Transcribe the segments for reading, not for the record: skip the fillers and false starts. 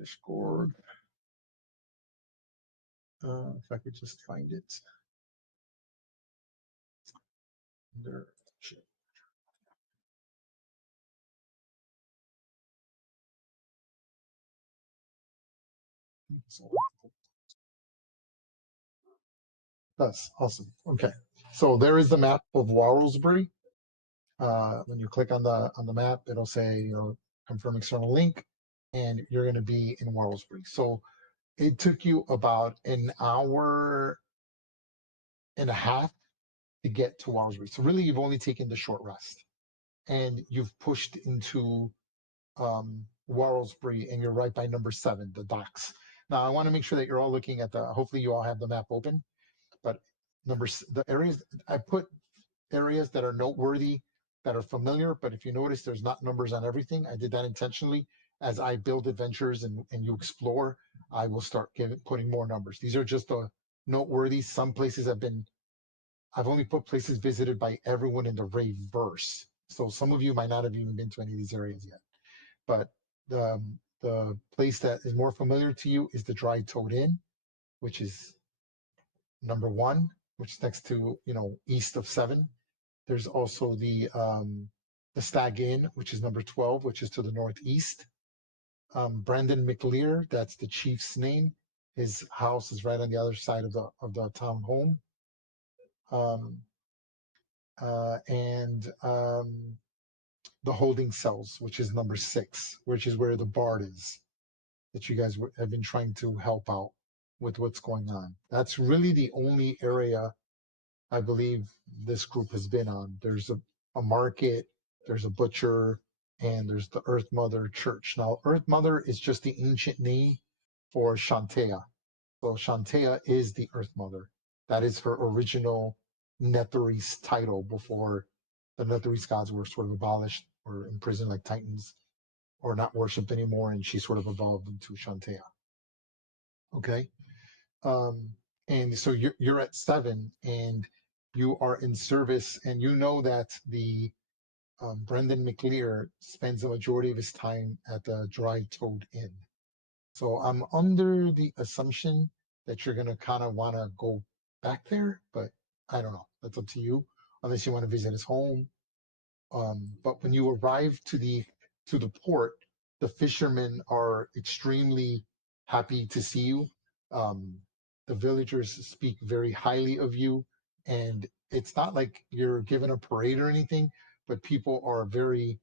Discord. If I could just find it. There. That's awesome. Okay, so there is the map of Warrelsbury. When you click on the map, it'll say, confirm external link, and you're going to be in Warrelsbury. So it took you about an hour and a half to get to Warrelsbury. So really, you've only taken the short rest, and you've pushed into Warrelsbury, and you're right by number 7, the docks. Now, I want to make sure that you're all looking at hopefully you all have the map open, but the areas, I put areas that are noteworthy, that are familiar, but if you notice, there's not numbers on everything. I did that intentionally. As I build adventures and you explore, I will start putting more numbers. These are just the noteworthy. Some places I've only put places visited by everyone in the Reyverse. So some of you might not have even been to any of these areas yet. But the place that is more familiar to you is the Dry Toad Inn, which is number 1, which is next to, east of 7. There's also the Stag Inn, which is number 12, which is to the northeast. Brendan McLear, that's the chief's name. His house is right on the other side of the town home. And the Holding Cells, which is number 6, which is where the Bard is, that you guys have been trying to help out with what's going on. That's really the only area I believe this group has been on. There's a market, there's a butcher, and there's the Earth Mother Church. Now, Earth Mother is just the ancient name for Shantea. So Shantea is the Earth Mother. That is her original Netherese title before the Netherese gods were sort of abolished or imprisoned like Titans, or not worshipped anymore, and she sort of evolved into Shantea. Okay? And so you're at 7, and you are in service, and you know that the Brendan McLear spends the majority of his time at the Dry Toad Inn. So I'm under the assumption that you're going to kind of want to go back there, but I don't know. That's up to you, unless you want to visit his home. But when you arrive to the port, the fishermen are extremely happy to see you. The villagers speak very highly of you, and it's not like you're given a parade or anything, but people are very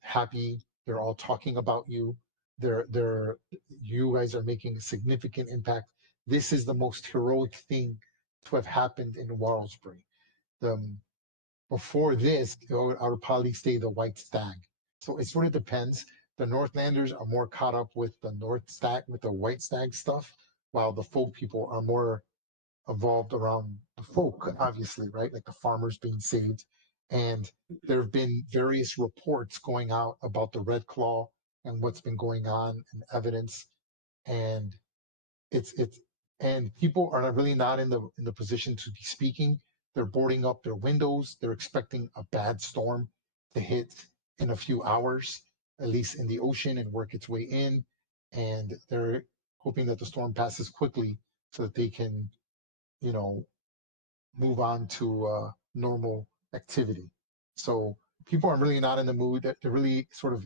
happy. They're all talking about you. You guys are making a significant impact. This is the most heroic thing to have happened in Warrelsbury. Before this, I would probably say the White Stag. So it sort of depends. The Northlanders are more caught up with the White Stag stuff, while the folk people are more evolved around the folk, obviously, right? Like the farmers being saved. And there have been various reports going out about the Red Claw and what's been going on and evidence. And and people are really not in the position to be speaking. They're boarding up their windows. They're expecting a bad storm to hit in a few hours, at least in the ocean, and work its way in. And they're hoping that the storm passes quickly so that they can, move on to normal activity. So people are really not in the mood. They're really sort of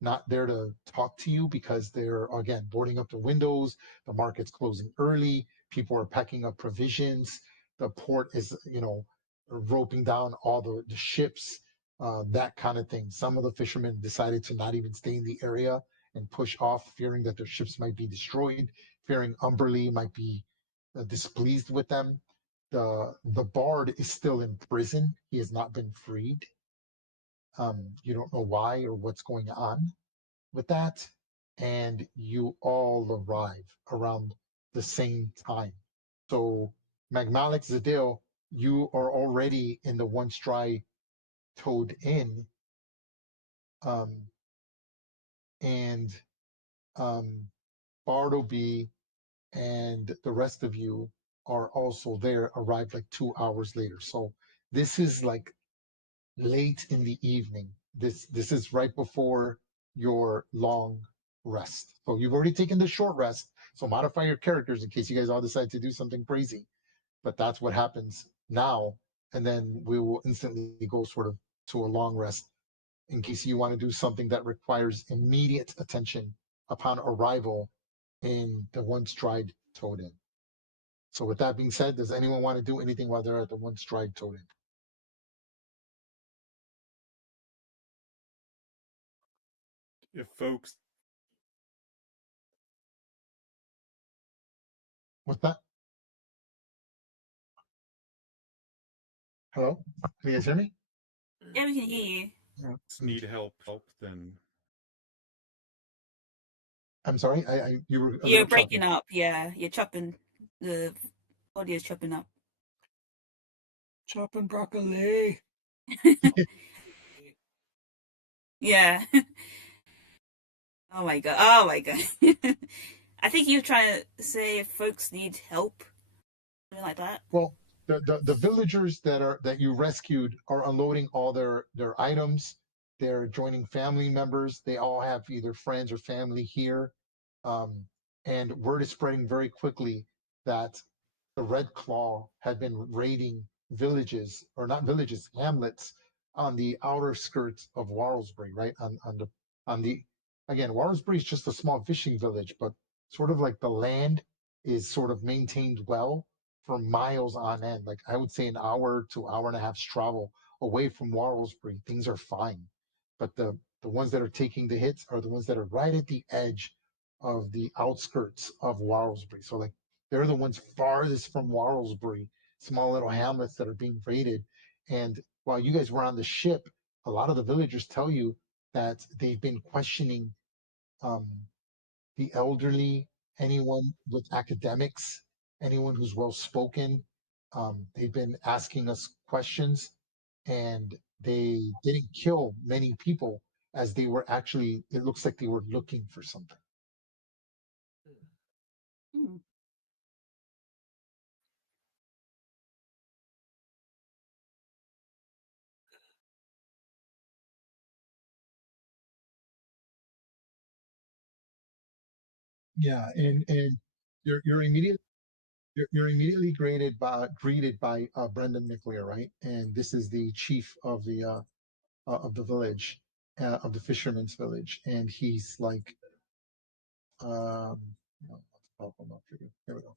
not there to talk to you because they're, again, boarding up the windows. The market's closing early. People are packing up provisions. The port is, roping down all the ships, that kind of thing. Some of the fishermen decided to not even stay in the area and push off, fearing that their ships might be destroyed, fearing Umberlee might be displeased with them. The Bard is still in prison. He has not been freed. You don't know why or what's going on with that, and you all arrive around the same time. So Magmalik Zadil, you are already in the Once Dry Toad Inn, and Bartleby and the rest of you are also there, arrived like 2 hours later. So this is like late in the evening. This is right before your long rest. So you've already taken the short rest. So modify your characters in case you guys all decide to do something crazy. But that's what happens now. And then we will instantly go sort of to a long rest in case you want to do something that requires immediate attention upon arrival in the one stride toad-in. So with that being said, does anyone want to do anything while they're at the one stride toad-in? If folks What's that? Hello? Can you guys hear me? Yeah, we can hear you. need help, then I'm sorry, you were a You're little breaking choppy. up. Yeah, you're chopping. The audio's chopping up. chopping broccoli. Yeah. Oh my god. Oh my god. I think you're trying to say if folks need help, something like that. Well, the villagers that you rescued are unloading all their items. They're joining family members. They all have either friends or family here, um, and word is spreading very quickly that the Red Claw had been raiding villages, or not villages, hamlets on the outer skirts of Warlesbury, right? On the again, Warlesbury is just a small fishing village, but sort of like the land is sort of maintained well for miles on end. Like I would say an hour to hour and a half's travel away from Warlesbury, things are fine. But the ones that are taking the hits are the ones that are right at the edge of the outskirts of Warlesbury. So like they're the ones farthest from Warlesbury, small little hamlets that are being raided. And while you guys were on the ship, a lot of the villagers tell you that they've been questioning um, the elderly, anyone with academics, anyone who's well spoken. They've been asking us questions, and they didn't kill many people as they were actually, it looks like they were looking for something. Hmm. Yeah, and you're immediate you're immediately greeted by Brendan McLear, right? And this is the chief of the village, of the fisherman's village, and he's like, um, no, I'll pull him up for you. Here we go.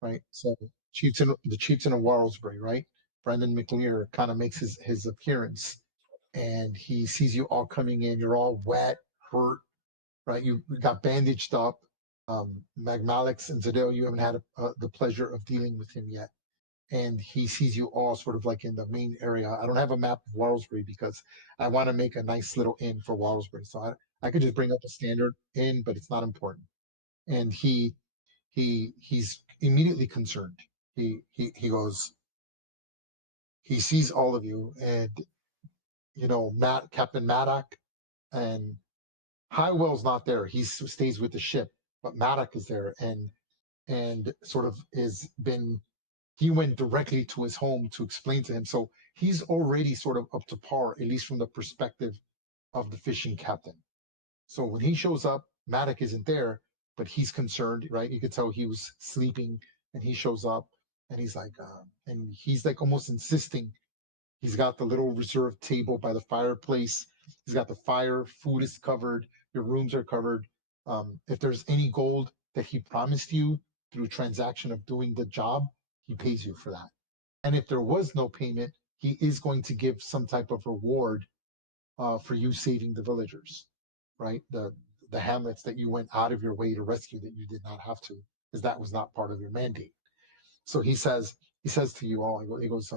Right. So the chieftain of Warlesbury, right? Brendan McLear kind of makes his appearance, and he sees you all coming in. You're all wet, hurt, right? You got bandaged up. Magmalix and Zadell, you haven't had the pleasure of dealing with him yet, and he sees you all sort of like in the main area. I don't have a map of Warlesbury because I want to make a nice little inn for Warlesbury, so I could just bring up a standard inn, but it's not important. And he's immediately concerned. He goes, he sees all of you, and Matt, Captain Maddock, and Highwell's not there. He stays with the ship, but Maddock is there, and sort of is been. He went directly to his home to explain to him, so he's already sort of up to par, at least from the perspective of the fishing captain. So when he shows up, Maddock isn't there, but he's concerned, right? You could tell he was sleeping, and he shows up, and he's like almost insisting. He's got the little reserved table by the fireplace. He's got the fire. Food is covered. Your rooms are covered. If there's any gold that he promised you through transaction of doing the job, he pays you for that. And if there was no payment, he is going to give some type of reward for you saving the villagers, right? The hamlets that you went out of your way to rescue that you did not have to, because that was not part of your mandate. So he says to you all, he goes,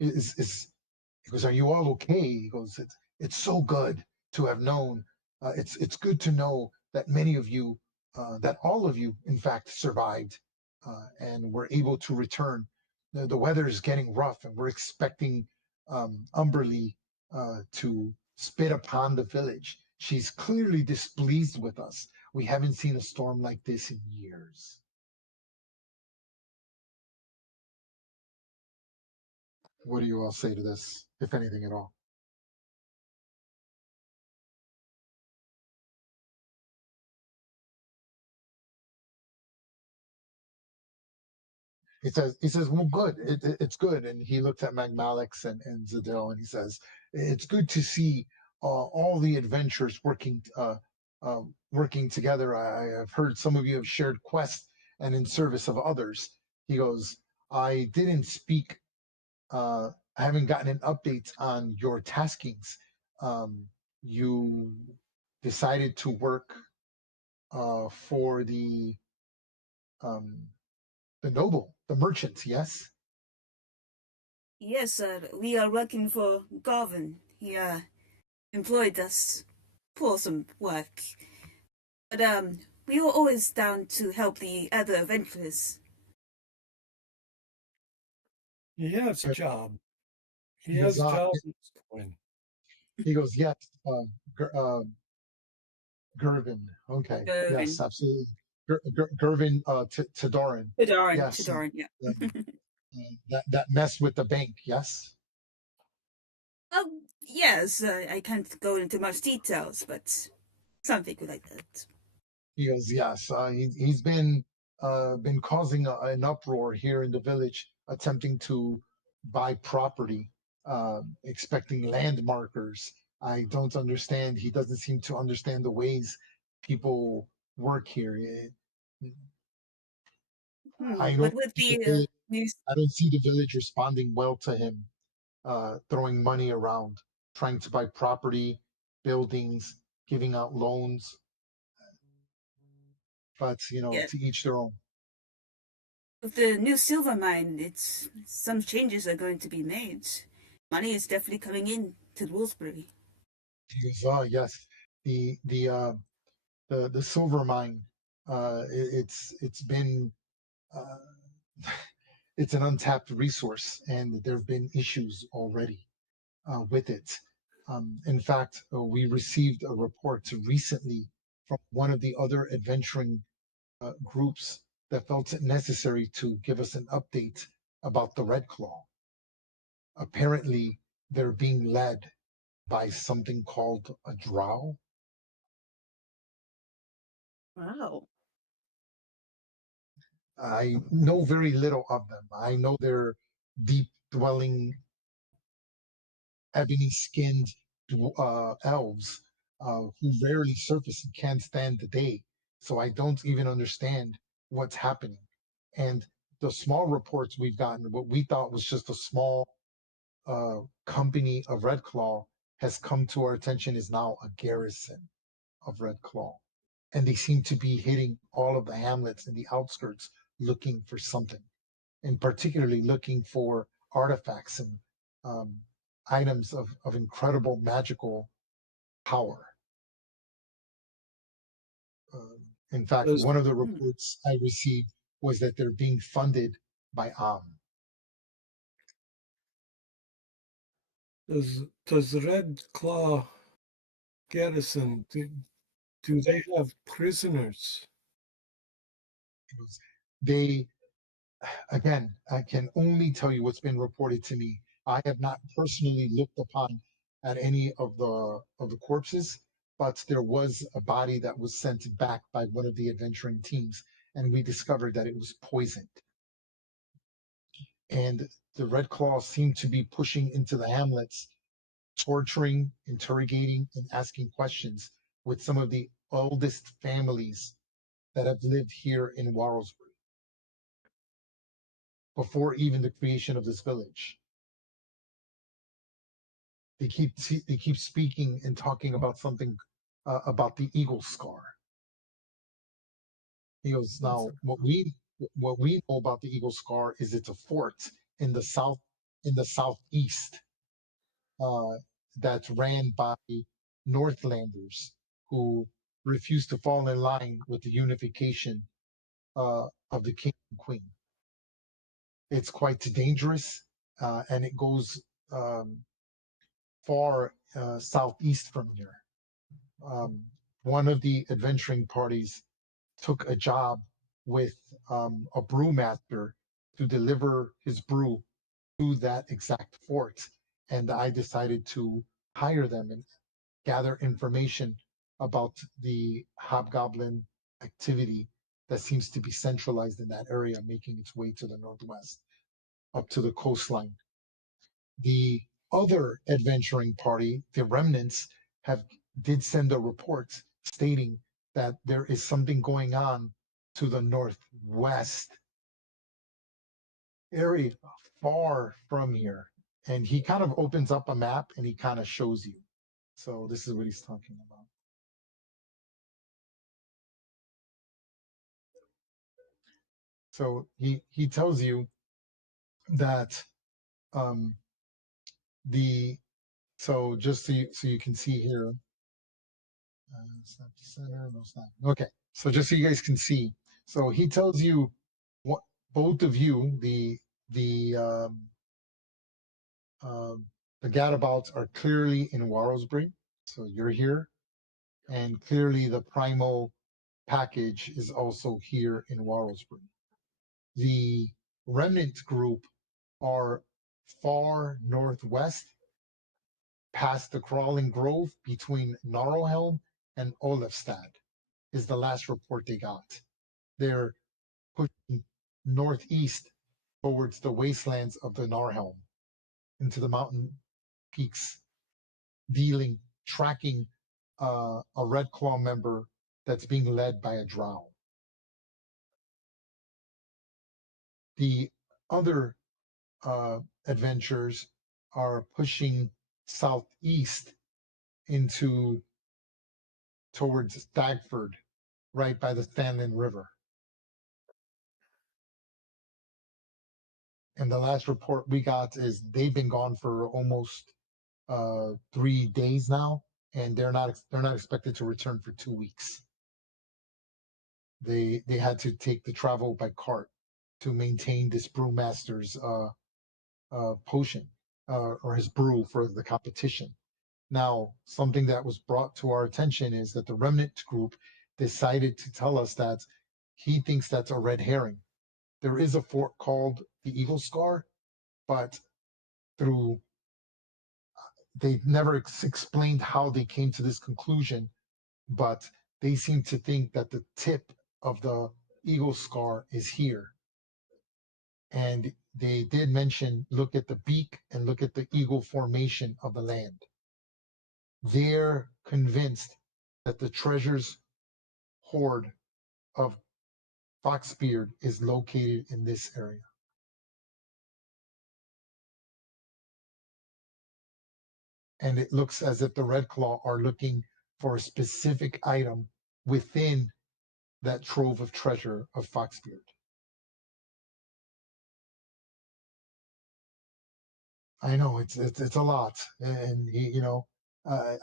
is he goes, are you all okay? He goes, it's so good to have known. It's good to know that many of you, that all of you, in fact, survived and were able to return. The weather is getting rough, and we're expecting Umberly to spit upon the village. She's clearly displeased with us. We haven't seen a storm like this in years. What do you all say to this, if anything at all? he says, well, good. It's good. And he looks at Magmalix and Zadil, and he says, it's good to see all the adventurers working together. I have heard some of you have shared quests and in service of others. He goes, I didn't speak. I haven't gotten an update on your taskings. You decided to work for um, the noble, the merchants, yes? Yes, we are working for Garvin. He employed us for some work. But we are always down to help the other adventurers. He has a job. He He has goes, a job he's doing. he goes, yes, Gervin. Okay, yes, Garvin. absolutely. Gervin Todoran. Yes, Todoran, yeah. that mess with the bank, yes? Yes, I can't go into much details, but something like that. He goes, yes. He's been causing an uproar here in the village, attempting to buy property, expecting land markers. I don't understand. He doesn't seem to understand the ways people work here. I But don't with see the the news, I don't see the village responding well to him, throwing money around, trying to buy property, buildings, giving out loans. But yeah, to each their own. with the new silver mine, it's some changes are going to be made. Money is definitely coming in to Wolfsbury. He goes, oh yes, the silver mine. It's been it's an untapped resource, and there have been issues already with it. In fact, we received a report recently from one of the other adventuring groups that felt it necessary to give us an update about the Red Claw. Apparently, they're being led by something called a drow. Wow. I know very little of them. I know they're deep dwelling, ebony skinned elves who rarely surface and can't stand the day. So I don't even understand what's happening. And the small reports we've gotten, what we thought was just a small company of Red Claw, has come to our attention is now a garrison of Red Claw. And they seem to be hitting all of the hamlets and the outskirts looking for something, and particularly looking for artifacts and um, items of incredible magical power. In fact, Does one of the Hmm. reports I received was that they're being funded by does the Red Claw garrison do they have prisoners? They, again, I can only tell you what's been reported to me. I have not personally looked upon at any of the corpses, but there was a body that was sent back by one of the adventuring teams, and we discovered that it was poisoned. And the Red Claws seem to be pushing into the hamlets, torturing, interrogating, and asking questions with some of the oldest families that have lived here in Warrosbury before even the creation of this village. They keep speaking and talking about something about the eagle scar. He goes, now what we know about the eagle scar is it's a fort in the southeast, uh, that's ran by Northlanders who refuse to fall in line with the unification of the king and queen. It's quite dangerous, and it goes um, far southeast from here. Um, one of the adventuring parties took a job with a brewmaster to deliver his brew to that exact fort, and I decided to hire them and gather information about the hobgoblin activity that seems to be centralized in that area, making its way to the northwest, up to the coastline. The other adventuring party, the remnants, did send a report stating that there is something going on to the northwest area, far from here. And he kind of opens up a map and he kind of shows you. So this is what he's talking about. So he tells you that so just so you can see here, it's not the center, no, it's not. Okay, so just so you guys can see, so he tells you what both of you, the um, the Gadabouts are clearly in Warrosbury, so you're here, and clearly the primal package is also here in Warrosbury. The remnant group are far northwest, past the crawling grove between Gnarlhelm and Olafstad, is the last report they got. They're pushing northeast towards the wastelands of the Gnarlhelm, into the mountain peaks, tracking a Red Claw member that's being led by a drow. The other adventurers are pushing southeast towards Stagford, right by the Stanlin River. And the last report we got is they've been gone for almost 3 days now, and they're not expected to return for 2 weeks. They had to take the travel by cart to maintain this brewmaster's potion or his brew for the competition. Now, something that was brought to our attention is that the remnant group decided to tell us that he thinks that's a red herring. There is a fort called the Eagle Scar, but they never explained how they came to this conclusion, but they seem to think that the tip of the Eagle Scar is here. And they did mention, look at the beak and look at the eagle formation of the land. They're convinced that the treasure's hoard of Foxbeard is located in this area. And it looks as if the Red Claw are looking for a specific item within that trove of treasure of Foxbeard. I know it's a lot, and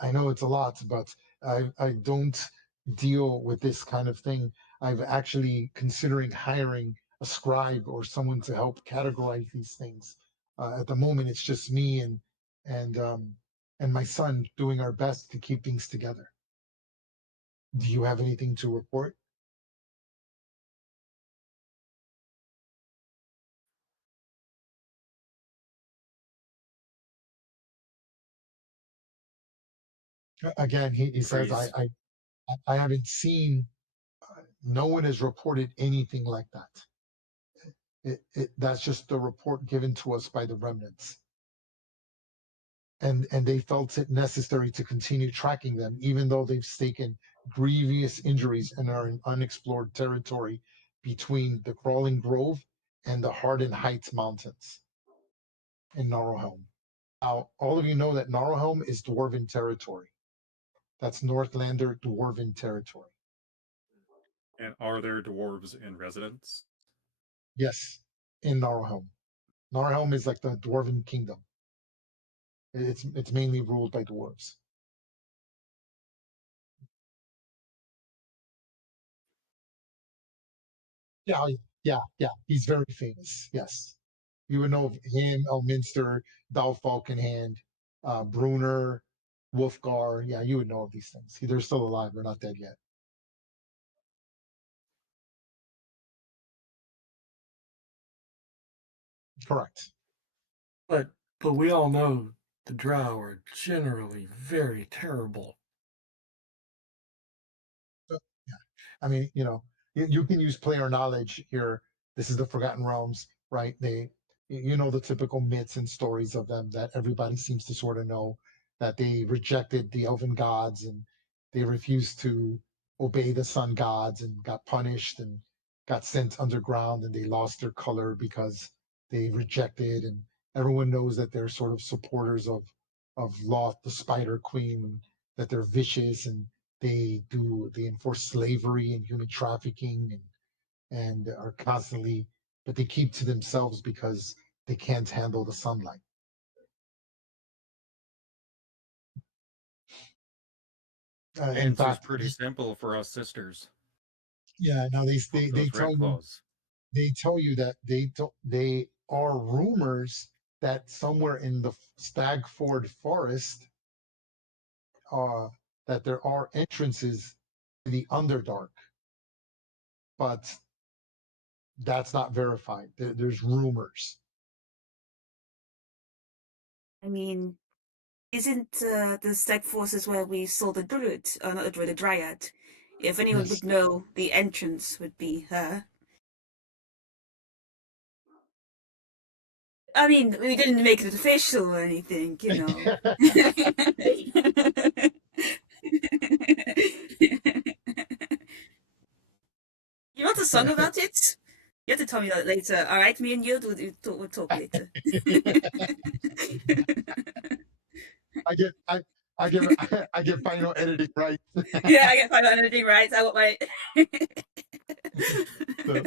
I know it's a lot, but I don't deal with this kind of thing. I'm actually considering hiring a scribe or someone to help categorize these things. At the moment, it's just me and and my son doing our best to keep things together. Do you have anything to report? Again, he says Freeze. I haven't seen. No one has reported anything like that. That's just the report given to us by the remnants. And they felt it necessary to continue tracking them, even though they've taken grievous injuries and are in unexplored territory between the Crawling Grove and the Hardin Heights Mountains in Gnarlhelm. Now, all of you know that Gnarlhelm is Dwarven territory. That's Northlander Dwarven territory. And are there dwarves in residence? Yes, in Gnarlhelm. Gnarlhelm is like the Dwarven kingdom. It's mainly ruled by dwarves. Yeah, yeah. He's very famous. Yes, you would know of him, Elminster, Dalfalkenhand, Brunner, Wolfgar. Yeah, you would know of these things. They're still alive. They're not dead yet. Correct. But we all know the drow are generally very terrible. I mean, you can use player knowledge here. This is the Forgotten Realms, right? You know, the typical myths and stories of them that everybody seems to sort of know, that they rejected the elven gods and they refused to obey the sun gods and got punished and got sent underground, and they lost their color because they rejected. And everyone knows that they're sort of supporters of Loth, the Spider Queen, that they're vicious and they enforce slavery and human trafficking and are constantly, but they keep to themselves because they can't handle the sunlight. In Answer's fact, pretty simple for us sisters. yeah, now they Fuck they, they those red tell you claws. they tell you that they are rumors that somewhere in the Stagford Forest, uh, that there are entrances to the Underdark, but that's not verified. There's rumors. I mean, isn't the Stag Forces where we saw the druid, not the druid, the dryad? If anyone Yes. would know, the entrance would be her. I mean, we didn't make it official or anything, you know. You wrote a song about it? You have to tell me that later. All right, me and you we'll talk later. I get I get final editing rights. Yeah, I get final editing rights. I want my. So,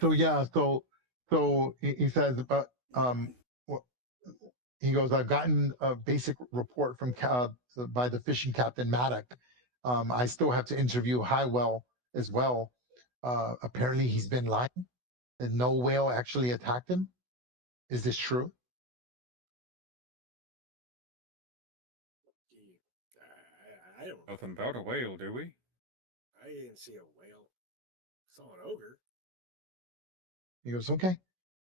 so yeah, so he says about he goes, I've gotten a basic report from by the fishing captain Maddock. I still have to interview Highwell as well. Apparently he's been lying and no whale actually attacked him. Is this true? Gee, I don't know. Nothing about a whale, do we? I didn't see a whale. Saw an ogre. He goes, okay.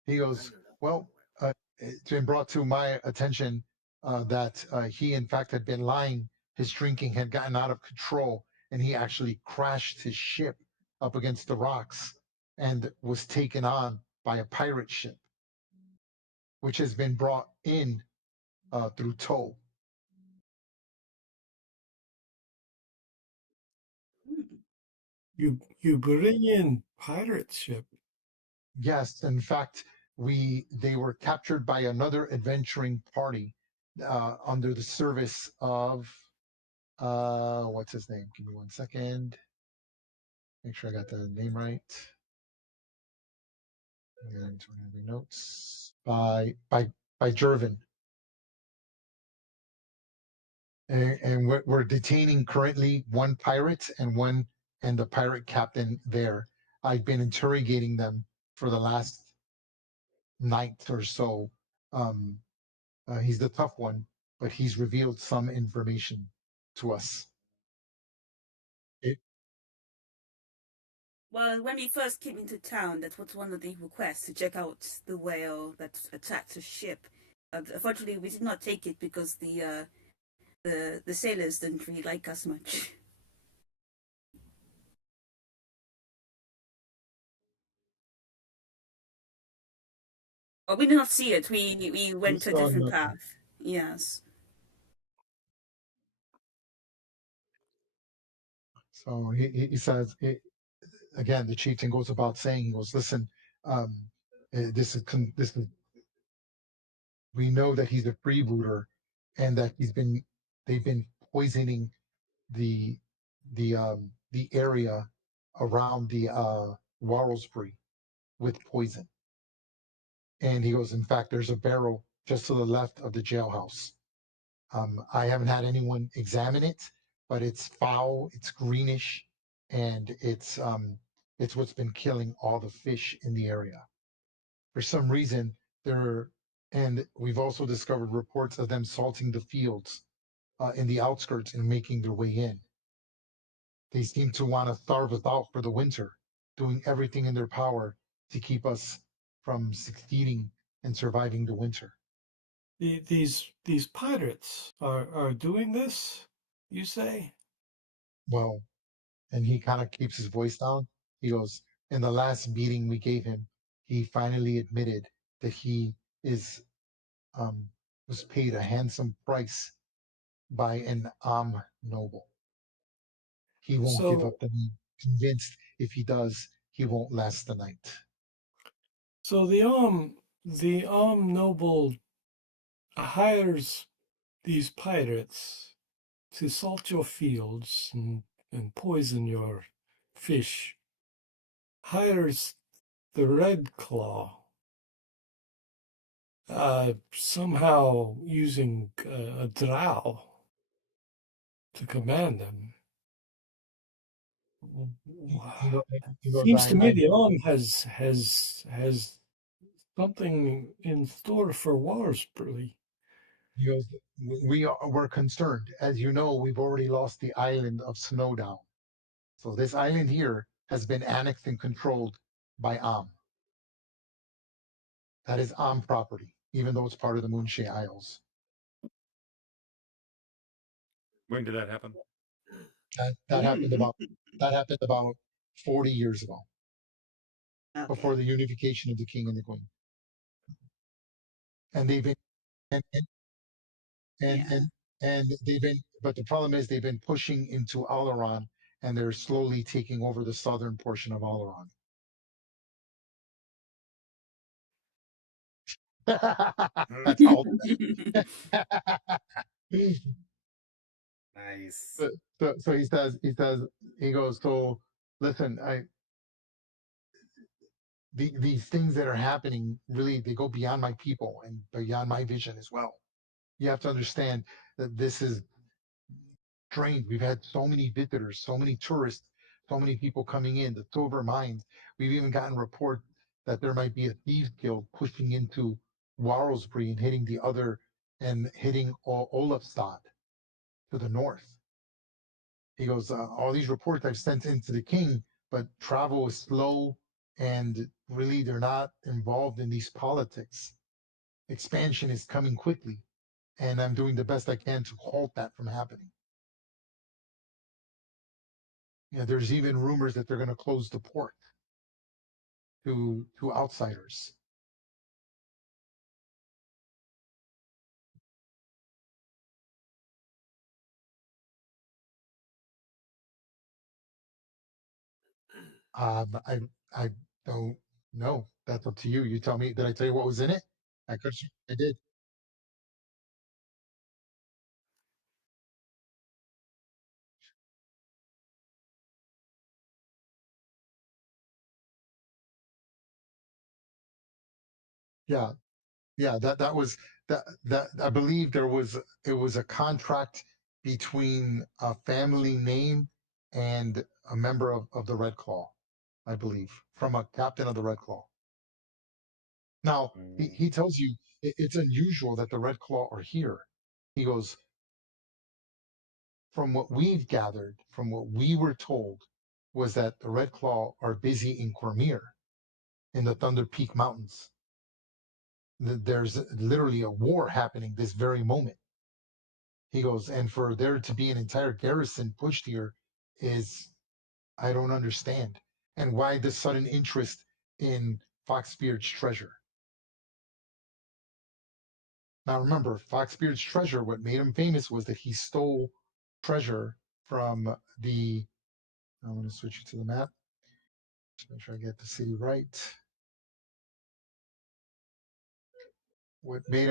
He I goes, know nothing well, about it's been brought to my attention that he, in fact, had been lying. His drinking had gotten out of control, and he actually crashed his ship up against the rocks and was taken on by a pirate ship, which has been brought in through tow. You bring in pirate ship. Yes, in fact, they were captured by another adventuring party under the service of what's his name? Give me 1 second. Make sure I got the name right. And notes by Jervin. And we're detaining currently one pirate and the pirate captain there. I've been interrogating them for the last night or so. He's the tough one, but he's revealed some information to us. Well, when we first came into town, that was one of the requests to check out the whale that attacked a ship. Unfortunately, we did not take it because the sailors didn't really like us much. Well, we did not see it. We went a different path. Yes. So he says, again, the chieftain goes about saying, he goes, listen, this is we know that he's a freebooter and that they've been poisoning the the area around the Warlesbury with poison. And he goes, in fact, there's a barrel just to the left of the jailhouse. I haven't had anyone examine it, but it's foul, it's greenish, and it's what's been killing all the fish in the area. For some reason, and we've also discovered reports of them salting the fields in the outskirts and making their way in. They seem to want to starve us out for the winter, doing everything in their power to keep us from succeeding and surviving the winter. These pirates are doing this, you say? Well, and he kind of keeps his voice down. He goes, in the last meeting we gave him, he finally admitted that he is was paid a handsome price by an noble. He won't give So, up the name. Convinced if he does, he won't last the night. so the noble hires these pirates to salt your fields and poison your fish. Hires the Red Claw, somehow using a drow to command them. He goes, Seems to me I the Arm has something in store for Warsbury. he goes, we're concerned. As you know, we've already lost the island of Snowdown. So this island here has been annexed and controlled by That is property, even though it's part of the Moonshay Isles. When did that happen? That happened about 40 years ago, Okay. before the unification of the king and the queen. And they've been and and, Yeah. and they've been, but the problem is they've been pushing into Oleron, and they're slowly taking over the southern portion of Oleron. That's how. Nice. So he goes, so listen, these things that are happening, really, they go beyond my people and beyond my vision as well. You have to understand that this is strange. We've had so many visitors, so many tourists, so many people coming in, the silver mines. We've even gotten reports that there might be a thieves guild pushing into Warlesbury and hitting Olafstad to the north. He goes, all these reports I've sent into the king, but travel is slow, and really they're not involved in these politics. Expansion is coming quickly, and I'm doing the best I can to halt that from happening. Yeah, there's even rumors that they're going to close the port to outsiders. I I don't know. That's up to you. You tell me. Did I tell you what was in it? I could. I did. Yeah, yeah. That was that. I believe it was a contract between a family name and a member of the Red Claw, I believe, from a captain of the Red Claw. Now he tells you it's unusual that the Red Claw are here. He goes, from what we've gathered, from what we were told, was that the Red Claw are busy in Cormier, in the Thunder Peak Mountains. There's literally a war happening this very moment. He goes, and for there to be an entire garrison pushed here is, I don't understand. And why this sudden interest in Foxbeard's treasure? Now remember, Foxbeard's treasure, what made him famous was that he stole treasure from the. I'm going to switch you to the map. Just make sure I get the city right. What made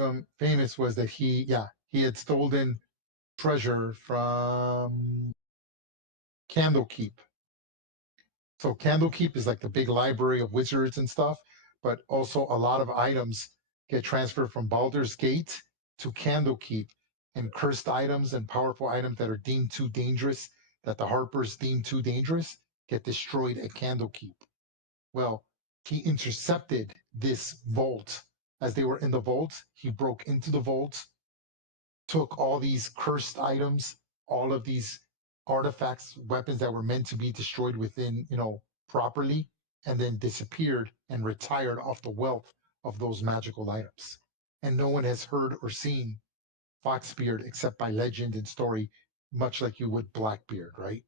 him famous was that he had stolen treasure from Candlekeep. So Candlekeep is like the big library of wizards and stuff, but also a lot of items get transferred from Baldur's Gate to Candlekeep, and cursed items and powerful items that are deemed too dangerous, that the Harpers deem too dangerous, get destroyed at Candlekeep. Well, he intercepted this vault. As they were in the vault, he broke into the vault, took all these cursed items, all of these artifacts, weapons that were meant to be destroyed within, properly, and then disappeared and retired off the wealth of those magical items. And no one has heard or seen Foxbeard except by legend and story, much like you would Blackbeard, right?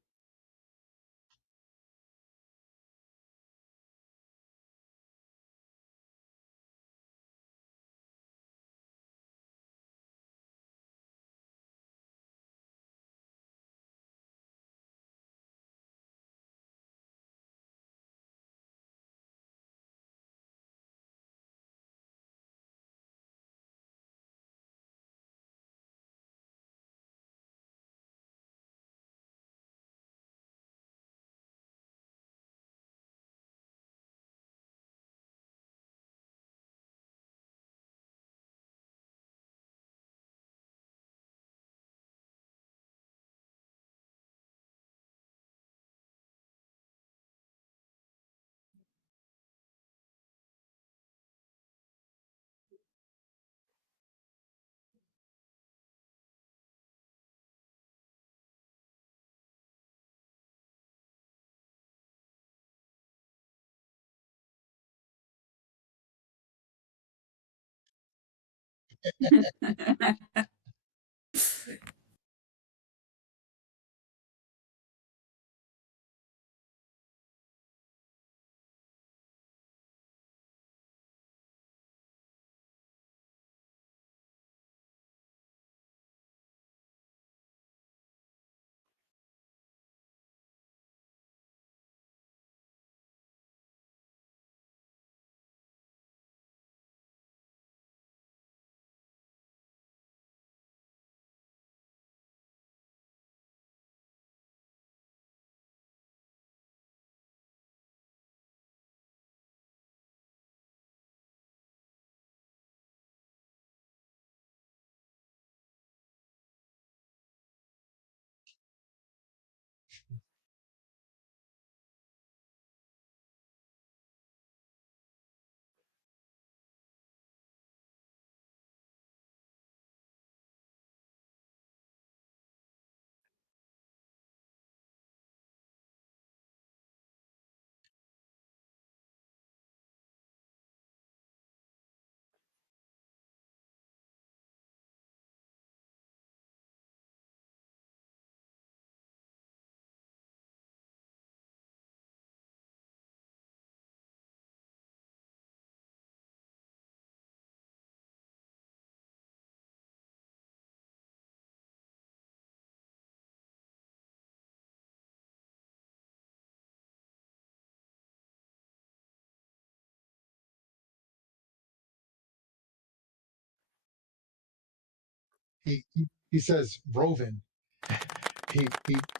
He says Rovin.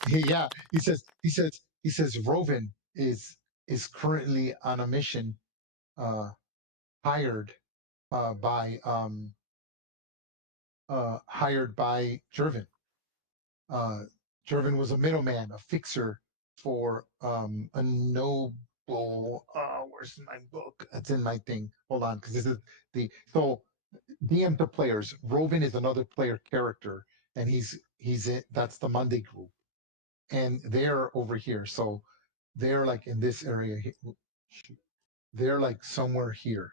Yeah. He says Rovin is currently on a mission, uh, hired by Jervin. Uh, Jervin was a middleman, a fixer for a noble. Where's my book? It's in my thing. Hold on, because this is so DM to players. Rovin is another player character, and he's in, that's the Monday group, and they're over here. So they're like in this area. They're like somewhere here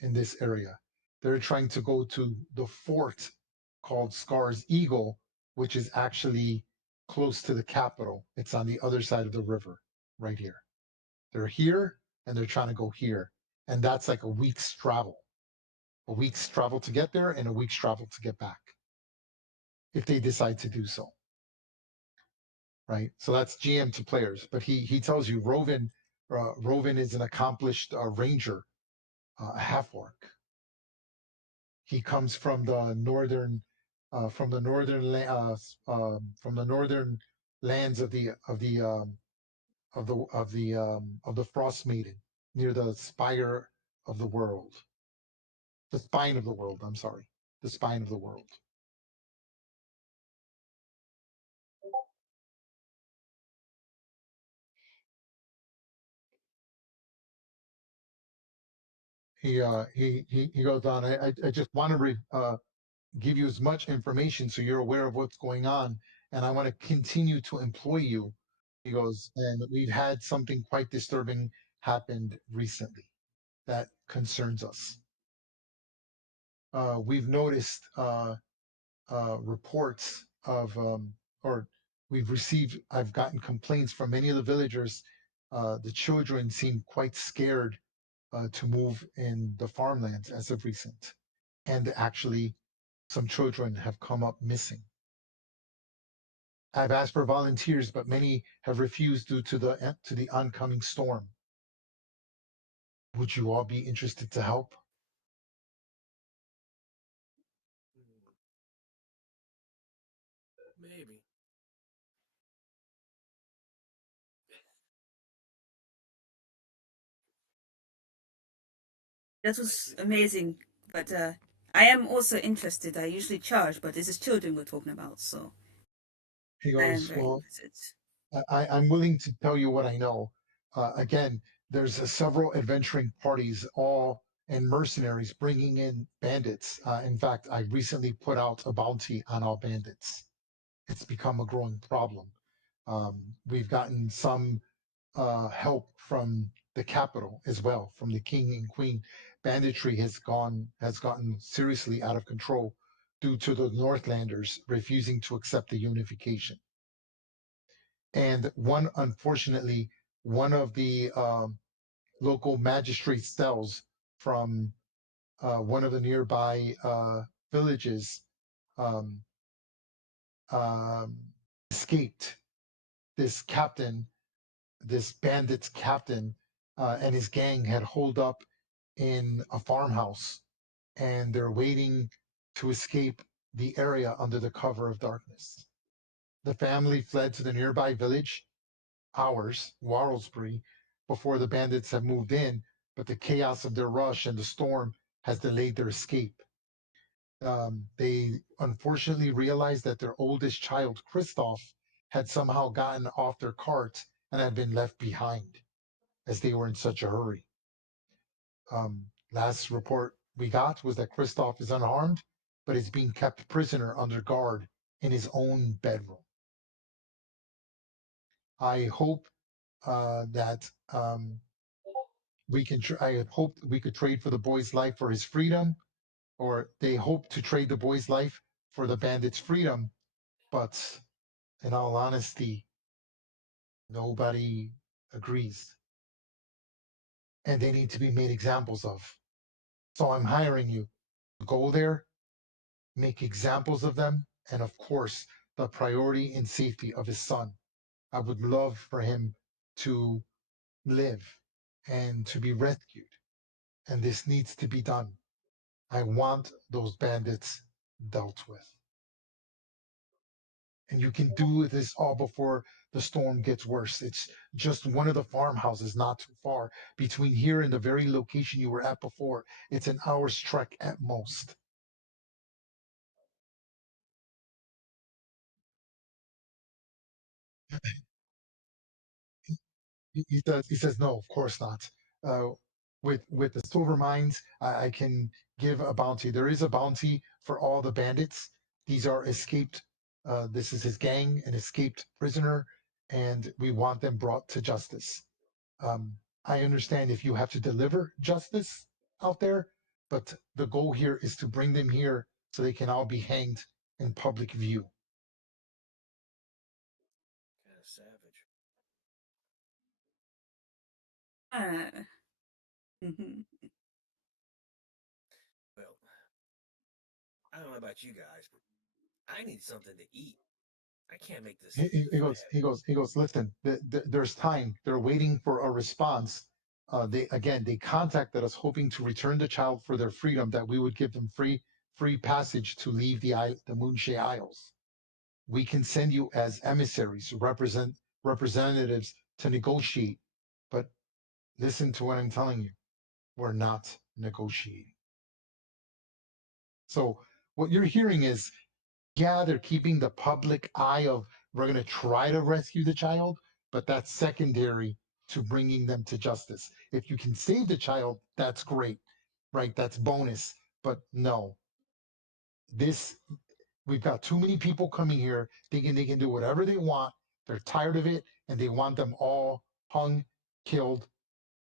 in this area. They're trying to go to the fort called Scar's Eagle, which is actually close to the capital. It's on the other side of the river, right here. They're here and they're trying to go here. And that's like a week's travel. A week's travel to get there and a week's travel to get back, if they decide to do so. Right. So that's GM to players. But he tells you Rovin is an accomplished ranger, a half orc. He comes from the northern from the northern lands of the Frost Maiden, near the spire of the world, the spine of the world. I'm sorry, the spine of the world. He goes on. I just want to give you as much information so you're aware of what's going on, and I want to continue to employ you. He goes, and we've had something quite disturbing happened recently that concerns us. We've noticed reports of, or we've received, I've gotten complaints from many of the villagers. The children seem quite scared to move in the farmlands as of recent. And actually, some children have come up missing. I've asked for volunteers, but many have refused due to the oncoming storm. Would you all be interested to help? Maybe. That was amazing. But I am also interested. I usually charge, but this is children we're talking about, so He I am goes, very well, interested. I'm willing to tell you what I know. Again, there's several adventuring parties, all and mercenaries bringing in bandits. In fact, I recently put out a bounty on all bandits. It's become a growing problem. We've gotten some help from the capital as well, from the king and queen. banditry has gotten seriously out of control due to the Northlanders refusing to accept the unification. And unfortunately, one of the local magistrate cells from one of the nearby villages um, um, escaped. This captain, this bandit's captain, and his gang had holed up in a farmhouse, and they're waiting to escape the area under the cover of darkness. The family fled to the nearby village, Warlesbury, before the bandits have moved in, but the chaos of their rush and the storm has delayed their escape. They unfortunately realized that their oldest child, Christoph, had somehow gotten off their cart and had been left behind as they were in such a hurry. Last report we got was that Christoph is unharmed, but is being kept prisoner under guard in his own bedroom. I hope that we can. I hope we could trade for the boy's life for his freedom, or they hope to trade the boy's life for the bandit's freedom. But in all honesty, nobody agrees, and they need to be made examples of. So I'm hiring you. Go there, make examples of them, and of course, the priority and safety of his son. I would love for him to live and to be rescued. And this needs to be done. I want those bandits dealt with. And you can do this all before the storm gets worse. It's just one of the farmhouses not too far. Between here and the very location you were at before, it's an hour's trek at most. He says no, of course not. Uh, with the silver mines, I can give a bounty. There is a bounty for all the bandits. These are escaped. This is his gang, an escaped prisoner, and we want them brought to justice. Um, I understand if you have to deliver justice out there, but the goal here is to bring them here so they can all be hanged in public view. Kind of savage. Mhm. Well, I don't know about you guys, but I need something to eat. I can't make this. He goes, listen, there's time. They're waiting for a response. They contacted us hoping to return the child for their freedom, that we would give them free passage to leave the Moonshay Isles. We can send you as emissaries, representatives to negotiate. But listen to what I'm telling you. We're not negotiating. So what you're hearing is, yeah, they're keeping the public eye of, we're going to try to rescue the child, but that's secondary to bringing them to justice. If you can save the child, that's great, right? That's bonus. But no, this, we've got too many people coming here thinking they can do whatever they want. They're tired of it, and they want them all hung, killed,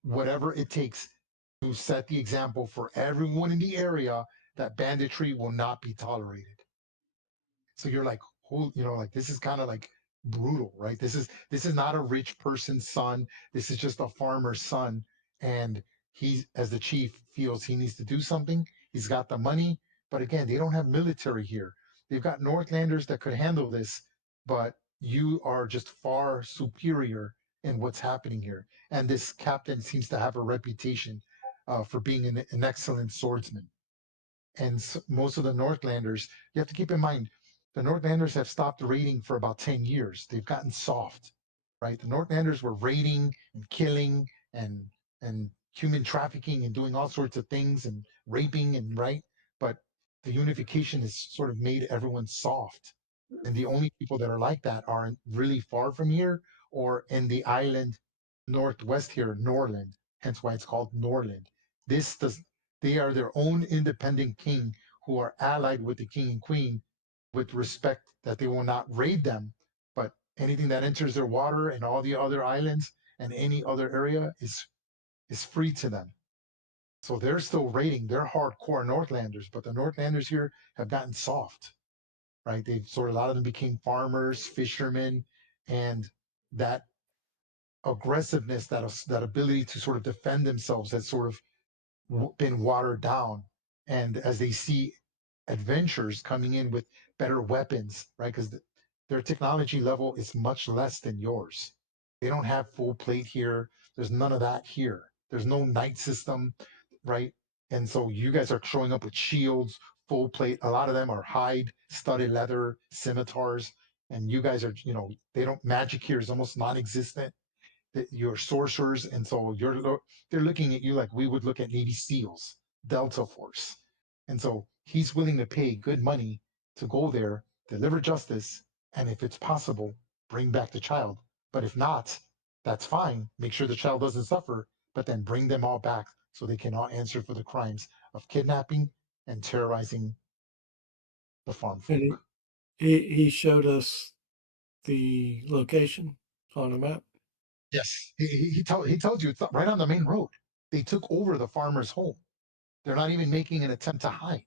whatever it takes to set the example for everyone in the area that banditry will not be tolerated. So you're like, like, this is kind of like brutal, right? This is not a rich person's son. This is just a farmer's son, and he, as the chief, feels he needs to do something. He's got the money, but again, they don't have military here. They've got Northlanders that could handle this, but you are just far superior in what's happening here. And this captain seems to have a reputation for being an excellent swordsman. And most of the Northlanders, you have to keep in mind, the Northlanders have stopped raiding for about 10 years. They've gotten soft, right? The Northlanders were raiding and killing and human trafficking and doing all sorts of things and raping and right. But the unification has sort of made everyone soft. And the only people that are like that are really far from here or in the island northwest here, Norland, hence why it's called Norland. This does They are their own independent king who are allied with the king and queen with respect that they will not raid them, but anything that enters their water and all the other islands and any other area is free to them. So they're still raiding. They're hardcore Northlanders, but the Northlanders here have gotten soft, right? They've sort of, a lot of them became farmers, fishermen, and that aggressiveness, that ability to sort of defend themselves has sort of been watered down. And as they see adventurers coming in with better weapons, right? Because their technology level is much less than yours. They don't have full plate here. There's none of that here. There's no night system, right? And so you guys are showing up with shields, full plate. A lot of them are hide, studded leather, scimitars. And you guys are, they don't, magic here is almost non existent. You're sorcerers, and so they're looking at you like we would look at Navy SEALs, Delta Force, and so he's willing to pay good money to go there, deliver justice, and if it's possible, bring back the child. But if not, that's fine. Make sure the child doesn't suffer, but then bring them all back so they can all answer for the crimes of kidnapping and terrorizing the farm folk. And he showed us the location on a map. Yes, he tells you it's right on the main road. They took over the farmer's home. They're not even making an attempt to hide,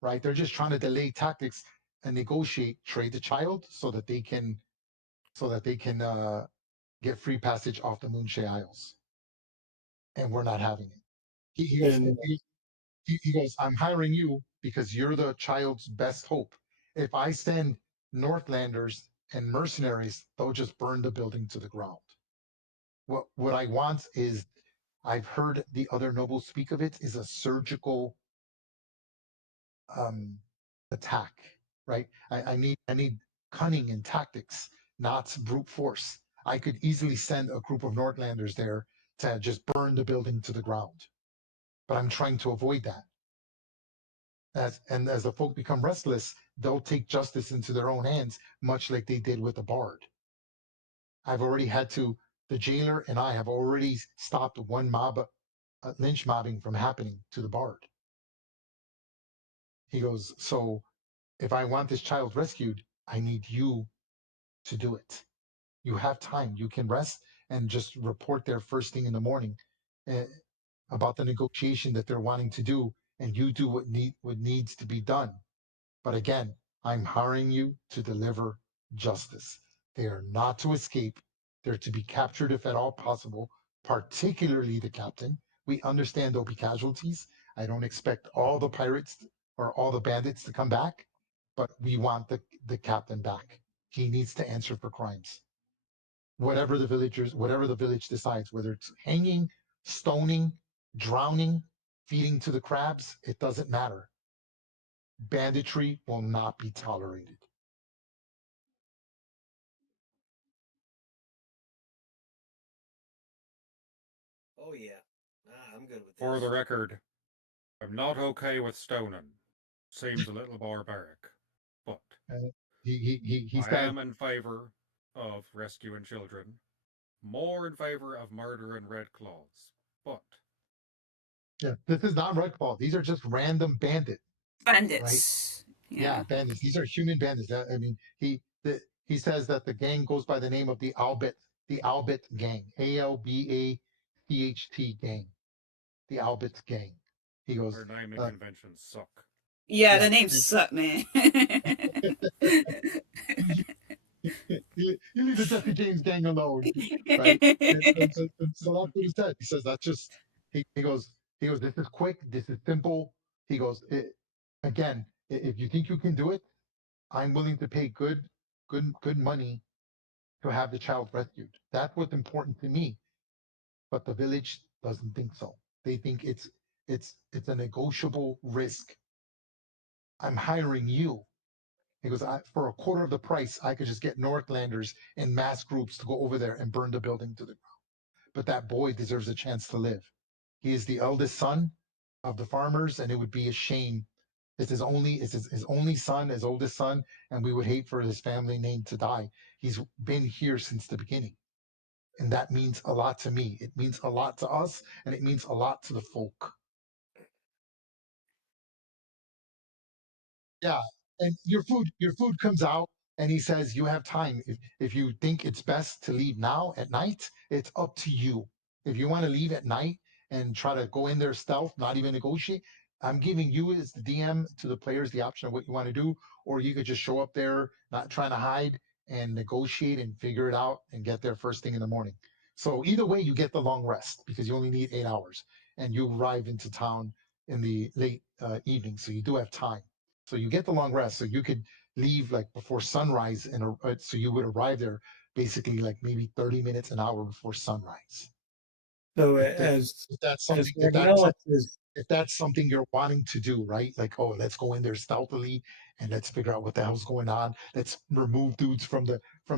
right? They're just trying to delay tactics and negotiate, trade the child so that they can get free passage off the Moonshay Isles. And we're not having it. He goes, I'm hiring you because you're the child's best hope. If I send Northlanders and mercenaries, they'll just burn the building to the ground. What I want is, I've heard the other nobles speak of it, is a surgical attack, right? I need cunning and tactics, not brute force. I could easily send a group of Nordlanders there to just burn the building to the ground, but I'm trying to avoid that. As the folk become restless, they'll take justice into their own hands, much like they did with the bard. The jailer and I have already stopped one lynch mobbing from happening to the bard. He goes, so if I want this child rescued, I need you to do it. You have time. You can rest and just report there first thing in the morning about the negotiation that they're wanting to do, and you do what needs to be done. But again, I'm hiring you to deliver justice. They are not to escape. They're to be captured if at all possible, particularly the captain. We understand there'll be casualties. I don't expect all the pirates or all the bandits to come back, but we want the captain back. He needs to answer for crimes. Whatever the village decides, whether it's hanging, stoning, drowning, feeding to the crabs, it doesn't matter. Banditry will not be tolerated. Oh yeah, I'm good with this. For the record, I'm not okay with stoning. Seems a little barbaric, but He I said, am in favor of rescuing children, more in favor of murdering red claws. But yeah, this is not Red Claw. These are just random bandits. Bandits. Yeah, bandits. These are human bandits. I mean, he says that the gang goes by the name of the Albit gang, ALBATHT gang, the Albit gang. He goes, our naming conventions suck. Yeah, Yeah. the names suck, man. you leave the Jesse James gang alone, right? And so that's what he said. He says that's just he goes, this is quick, this is simple. He goes, again, if you think you can do it, I'm willing to pay good money to have the child rescued. That's what's important to me. But the village doesn't think so. They think it's a negotiable risk. I'm hiring you. He goes, for a quarter of the price, I could just get Northlanders in mass groups to go over there and burn the building to the ground. But that boy deserves a chance to live. He is the eldest son of the farmers, and it would be a shame. It's his only son, his oldest son, and we would hate for his family name to die. He's been here since the beginning. And that means a lot to me. It means a lot to us, and it means a lot to the folk. Yeah, and your food comes out, and he says you have time. If you think it's best to leave now at night, it's up to you. If you want to leave at night and try to go in there stealth, not even negotiate. I'm giving you as the DM to the players the option of what you want to do, or you could just show up there, not trying to hide and negotiate and figure it out and get there first thing in the morning. So either way, you get the long rest because you only need 8 hours, and you arrive into town in the late evening, so you do have time. So you get the long rest, so you could leave like before sunrise, and so you would arrive there basically like maybe 30 minutes, an hour before sunrise. So If that as if that's as something Magnelis is if that's something you're wanting to do, right? Like, oh, let's go in there stealthily and let's figure out what the hell's going on. Let's remove dudes from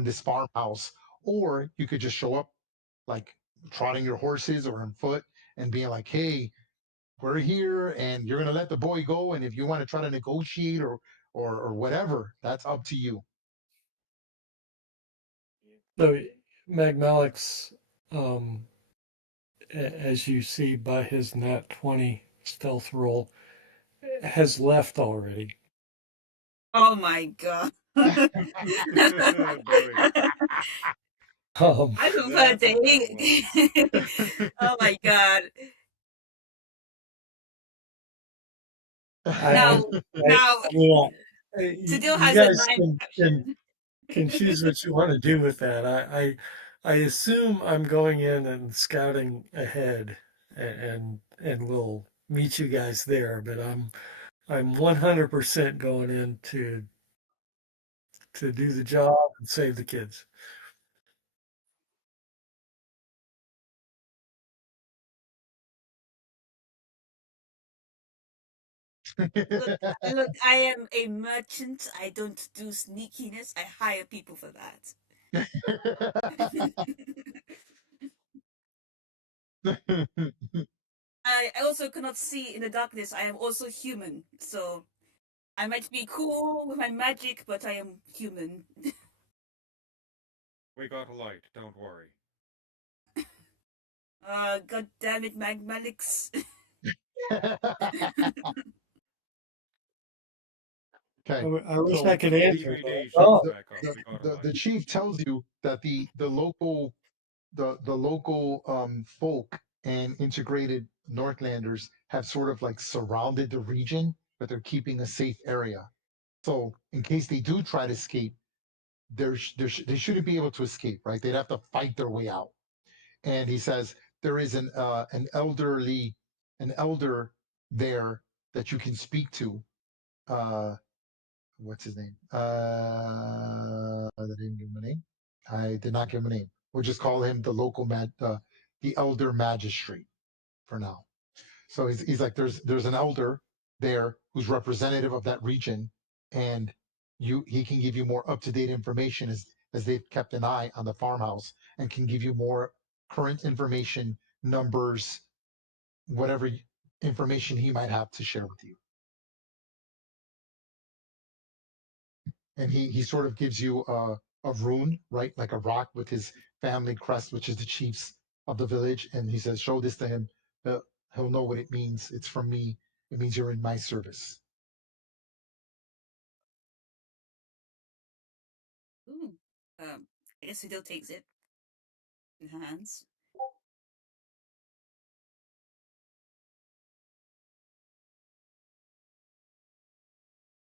this farmhouse. Or you could just show up like trotting your horses or on foot and being like, hey, we're here and you're gonna let the boy go. And if you want to try to negotiate or whatever, that's up to you. so Magmelix, um, as you see by his nat 20 stealth roll, has left already. Oh my god. Boy, Um, I prefer that's a dating. Oh my god. I, Now, now, mean, Tadil you has a guys knife action. can choose what you want to do with that. I assume I'm going in and scouting ahead, and we'll meet you guys there. But I'm 100% going in to do the job and save the kids. Look, I am a merchant. I don't do sneakiness. I hire people for that. I also cannot see in the darkness. I am also human. So I might be cool with my magic, but I am human. We got a light, don't worry. God damn it, Magmalix. Okay. I wish So I could answer. DVD But, shows oh, back up. We got a the light. chief tells you that the local folk and integrated Northlanders have sort of like surrounded the region, but they're keeping a safe area. So in case they do try to escape, they shouldn't be able to escape, right? They'd have to fight their way out. And he says there is an elder there that you can speak to. What's his name? I didn't give him a name. I did not give him a name. We'll just call him the the elder magistrate for now. So he's like, there's an elder there who's representative of that region, and he can give you more up to date information as they've kept an eye on the farmhouse and can give you more current information, numbers, whatever information he might have to share with you. And he sort of gives you a rune, right, like a rock with his family crest, which is the chiefs of the village, and he says, "Show this to him. Uh, he'll know what it means. It's from me. It means you're in my service." Ooh. I guess Fidel takes it in her hands.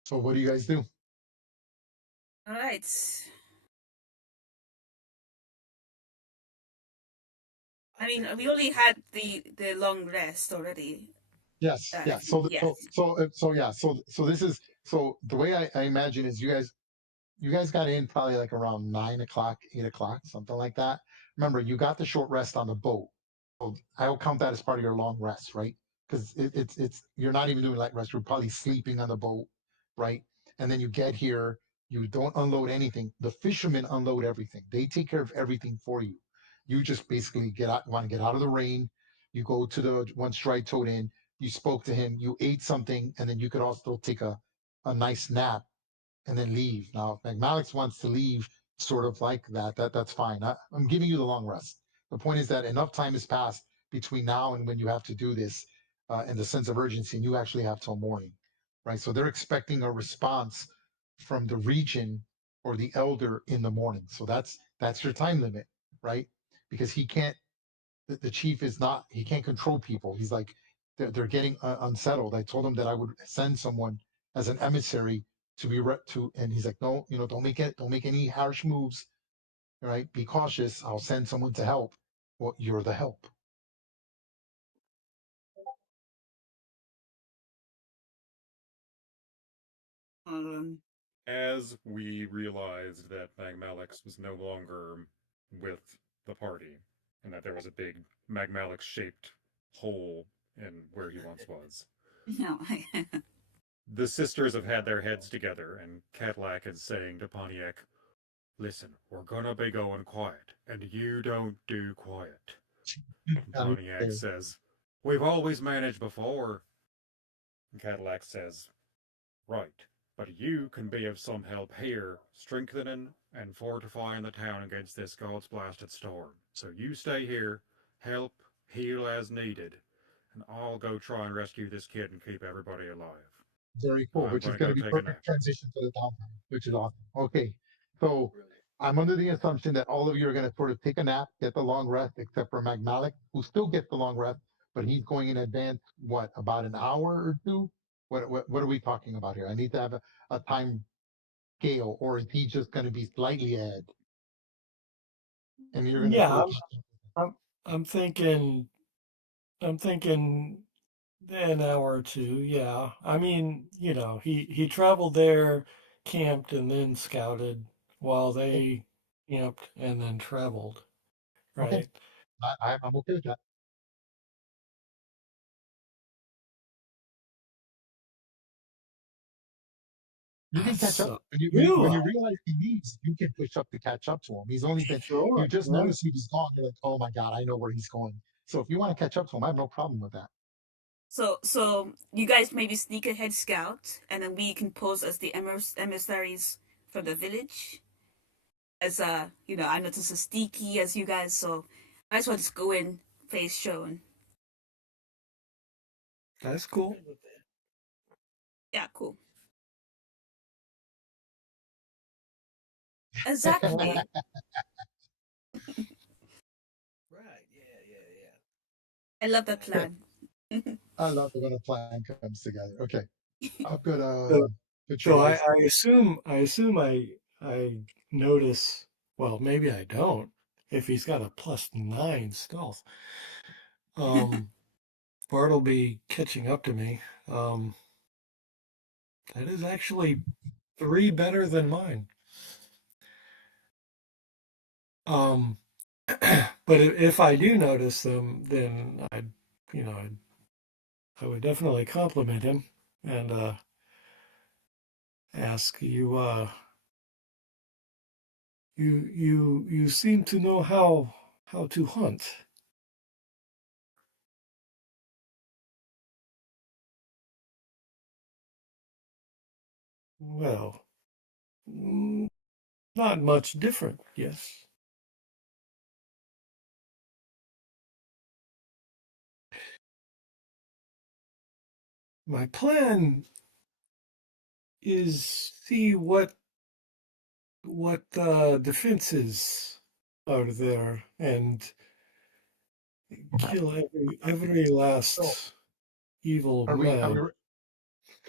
So what do you guys do? All right. I mean, we only had the long rest already. Yes, yeah. Yes. So this is so the way I imagine is you guys got in probably like around 9 o'clock, 8 o'clock, something like that. Remember, you got the short rest on the boat. So I'll count that as part of your long rest, right? Because it's you're not even doing light rest. You're probably sleeping on the boat, right? And then you get here, you don't unload anything. The fishermen unload everything. They take care of everything for you. You just basically want to get out of the rain. You go to the one stride toad in. You spoke to him. You ate something, and then you could also take a nice nap and then leave. Now, if Magmalix wants to leave sort of like that's fine. I'm giving you the long rest. The point is that enough time has passed between now and when you have to do this, and the sense of urgency, and you actually have till morning, right? So they're expecting a response from the region or the elder in the morning. So that's your time limit, right? Because he can't the chief is not, he can't control people. He's like, they're getting unsettled. I told him that I would send someone as an emissary to be to, and he's like, no, don't make any harsh moves. Right? Be cautious. I'll send someone to help. Well, you're the help. As we realized that Magmalix was no longer with the party, and that there was a big Magmalix shaped hole in where he once was, No. the sisters have had their heads together, and Cadillac is saying to Pontiac, listen, we're gonna be going quiet, and you don't do quiet. And Pontiac says, we've always managed before. And Cadillac says, right, but you can be of some help here, strengthening and fortifying the town against this God's blasted storm. So you stay here, help, heal as needed, and I'll go try and rescue this kid and keep everybody alive. Very cool, I'm which is gonna going go to be take a perfect nap. transition to the downtime, which is awesome. Okay, so I'm under the assumption that all of you are going to sort of take a nap, get the long rest, except for Magmalic, who still gets the long rest, but he's going in advance. What, about an hour or two? What are we talking about here? I need to have a time scale, or is he just going to be slightly ahead? And you're going to Yeah, sort of. I'm thinking an hour or two. Yeah, I mean, he traveled there, camped, and then scouted while they camped and then traveled. Okay, Right? I'm okay with that. You can catch up So when you you realize he leaves. You can push up to catch up to him. He's only been sure? you just Yeah. noticed he was gone. You're like, oh my god, I know where he's going. So if you want to catch up to him, I have no problem with that. So you guys maybe sneak ahead scout, and then we can pose as the emissaries from the village. As I'm not as sneaky as you guys, so I just want to go in face shown. That's cool. Good with that. Yeah, cool. Exactly. Right. Yeah. I love that plan. I love it when a plan comes together. Okay, I've got So, put you so I, guys. I assume I notice. Well, maybe I don't. If he's got a +9 stealth, um, Bartleby catching up to me. That is actually 3 better than mine. Um, but if I do notice them, then I would definitely compliment him and ask you. You seem to know how to hunt. Well, not much different, yes. My plan is see what defenses are there and kill every So last evil are we? man.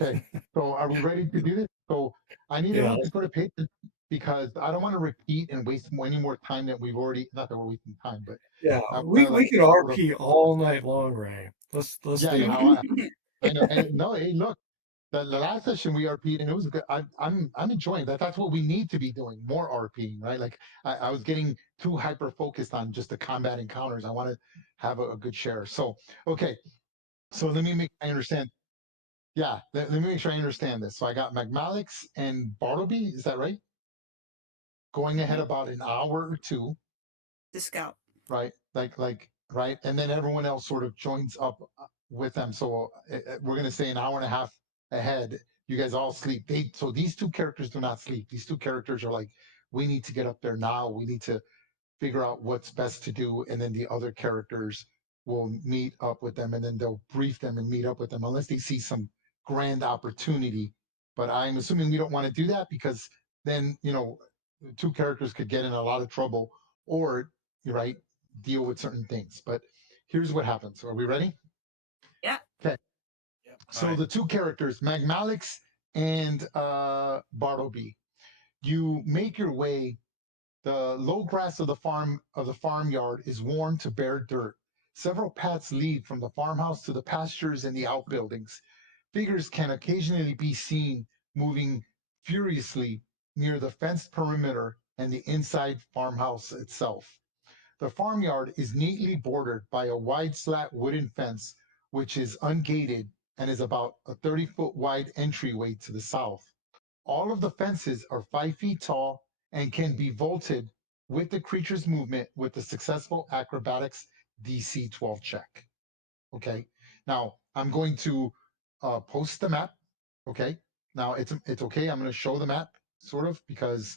Okay. So are we ready to do this? So I need Yeah, everyone to sort of pay attention because I don't want to repeat and waste any more time that we've already. Not that we're wasting time, but yeah. I want We to we like could sort of. RP all night long, Ray. Let's Yeah, do yeah. it. I know. And no, hey, look. The last session we RP'd and it was good. I'm enjoying that. That's what we need to be doing, more RPing, right? Like I was getting too hyper focused on just the combat encounters. I want to have a good share. So okay, so let me make I understand. Yeah, let me make sure I understand this. So I got Magmalix and Bartleby, is that right? Going ahead about an hour or two, The scout. right? Right, and then everyone else sort of joins up with them. So we're gonna say an hour and a half ahead. You guys all sleep. So these two characters do not sleep. These two characters are like, we need to get up there now. We need to figure out what's best to do, and then the other characters will meet up with them, and then they'll brief them and meet up with them unless they see some grand opportunity. But I'm assuming we don't want to do that because then two characters could get in a lot of trouble, or right, deal with certain things. But here's what happens. Are we ready? Yeah. Okay. Yep. So Aye. the two characters, Magmalix and Bartleby, you make your way. The low grass of the farmyard is worn to bare dirt. Several paths lead from the farmhouse to the pastures and the outbuildings. Figures can occasionally be seen moving furiously near the fenced perimeter and the inside farmhouse itself. The farmyard is neatly bordered by a wide slat wooden fence, which is ungated and is about a 30-foot wide entryway to the south. All of the fences are 5 feet tall and can be vaulted with the creature's movement with the successful acrobatics DC 12 check. Okay. Now I'm going to post the map. Okay. Now it's okay. I'm going to show the map sort of because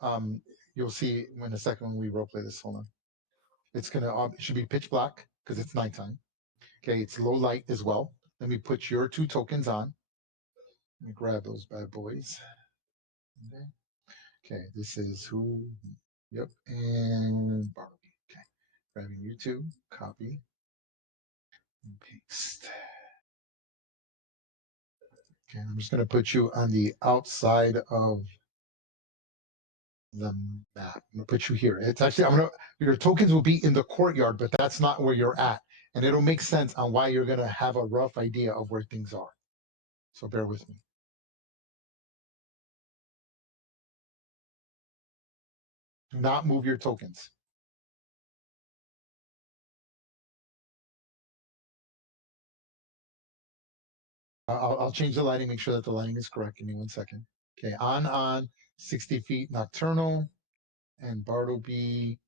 um, you'll see in a second when we roleplay this. Hold on. It's gonna it should be pitch black because it's nighttime. Okay. It's low light as well. Let me put your 2 tokens on. Let me grab those bad boys. Okay. Okay, this is who. Yep, and Bartleby. Okay, grabbing you two, copy, and paste. Okay, I'm just going to put you on the outside of the map. I'm going to put you here. It's actually, your tokens will be in the courtyard, but that's not where you're at. And it'll make sense on why you're going to have a rough idea of where things are. So bear with me. Do not move your tokens. I'll change the lighting, make sure that the lighting is correct. Give me 1 second. Okay, on, 60 feet nocturnal, and Bartleby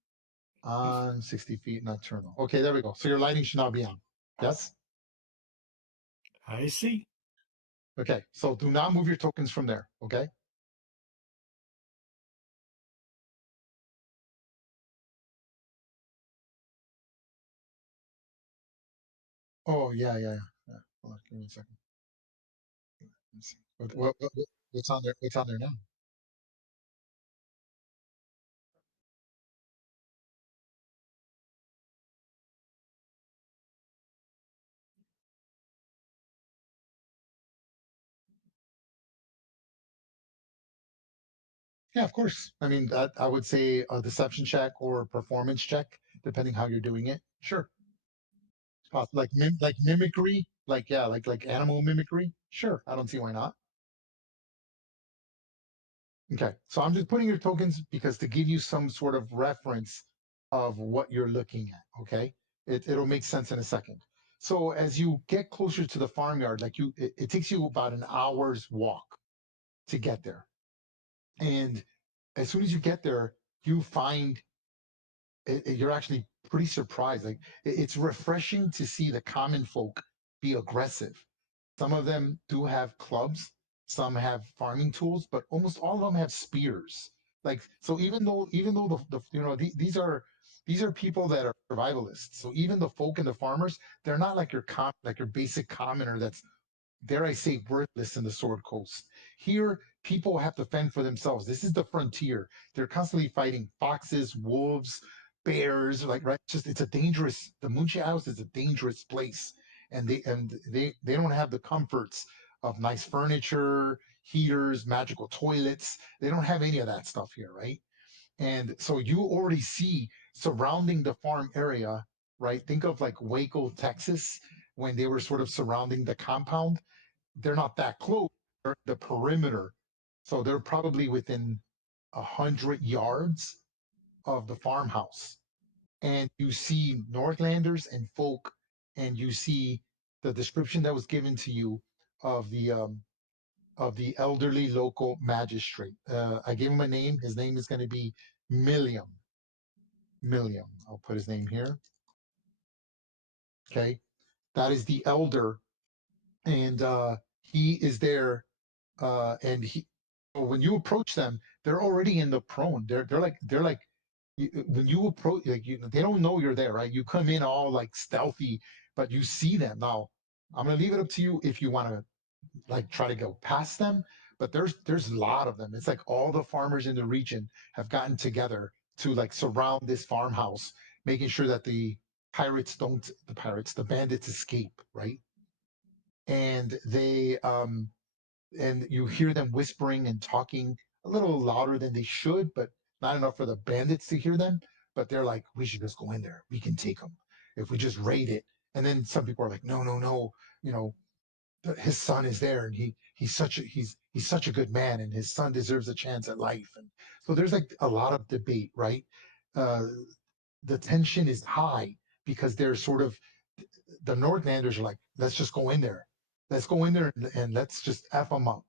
on 60 feet nocturnal. Okay, there we go. So your lighting should now be on. Yes? I see. Okay, so do not move your tokens from there. Okay? Oh, yeah. Hold on, give me 1 second. Let's see. What's on there? What's on there now? Yeah, of course. I mean, that I would say a deception check or a performance check, depending how you're doing it. Sure. Like like mimicry, like yeah, like animal mimicry. Sure, I don't see why not. Okay, so I'm just putting your tokens because to give you some sort of reference of what you're looking at. Okay, it'll make sense in a second. So as you get closer to the farmyard, like it takes you about an hour's walk to get there, and as soon as you get there, you find you're actually pretty surprised. Like it's refreshing to see the common folk be aggressive. Some of them do have clubs, some have farming tools, but almost all of them have spears. Like so, even though these are people that are survivalists. So even the folk and the farmers, they're not like like your basic commoner that's, dare I say, worthless in the Sword Coast. Here, people have to fend for themselves. This is the frontier. They're constantly fighting foxes, wolves, bears. Like right, it's a dangerous. The Moonshine House is a dangerous place, and they don't have the comforts of nice furniture, heaters, magical toilets. They don't have any of that stuff here, right? And so you already see surrounding the farm area, right? Think of like Waco, Texas, when they were sort of surrounding the compound. They're not that close. They're the perimeter. So they're probably within 100 yards of the farmhouse. And you see Northlanders and folk, and you see the description that was given to you of the elderly local magistrate. I gave him a name. His name is going to be Milliam. Milliam. I'll put his name here. Okay, that is the elder, and he is there. And he, when you approach them, they're already in the prone. They're like when you approach, like they don't know you're there, right? You come in all like stealthy, but you see them. Now, I'm gonna leave it up to you if you want to like try to go past them, but there's a lot of them. It's like all the farmers in the region have gotten together to like surround this farmhouse making sure that the bandits escape, right? And and you hear them whispering and talking a little louder than they should, but not enough for the bandits to hear them. But they're like, we should just go in there. We can take them if we just raid it. And then some people are like, no, no, no. You know, his son is there, and he's such a good man, and his son deserves a chance at life. And so there's like a lot of debate, right? Uh, the tension is high because they're sort of the Northlanders are like, let's just go in there. Let's go in there and let's just F them up.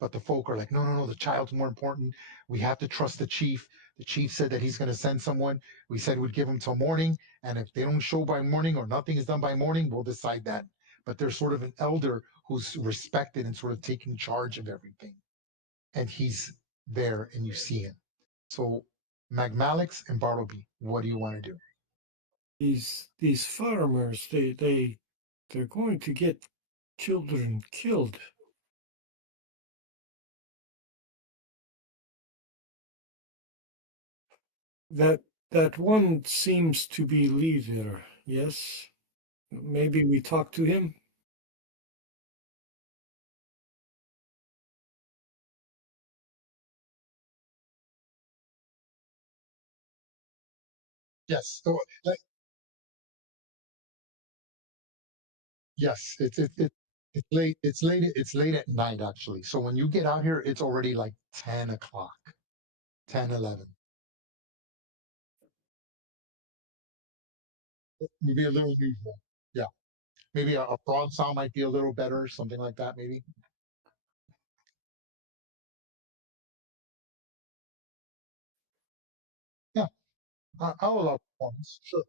But the folk are like, no, no, no, the child's more important. We have to trust the chief. The chief said that he's going to send someone. We said we'd give them till morning. And if they don't show by morning or nothing is done by morning, we'll decide that. But there's sort of an elder who's respected and sort of taking charge of everything. And he's there and you see him. So Magmalix and Bartleby, what do you want to do? These farmers, they're going to get children killed. That one seems to be leader, yes? Maybe we talk to him? Yes. So, yes, it's late. It's late at night actually. So when you get out here, it's already like 10 o'clock, 10, 11. Maybe a little unusual. Yeah. Maybe a frog sound might be a little better, something like that, maybe. Yeah. I'll allow performance. Sure.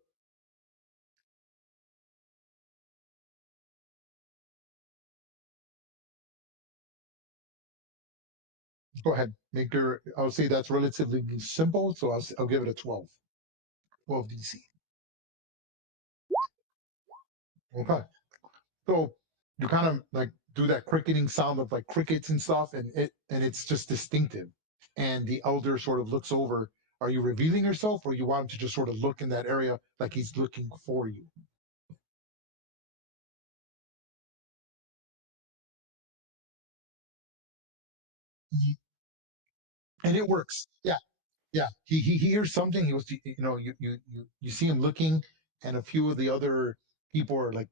Go ahead. I'll say that's relatively simple. So I'll give it a 12. 12 DC. Okay. So you kind of like do that cricketing sound of like crickets and stuff, and it's just distinctive. And the elder sort of looks over. Are you revealing yourself, or you want him to just sort of look in that area like he's looking for you? Ye- And it works. Yeah, yeah. He hears something. He was, you see him looking, and a few of the other people are like,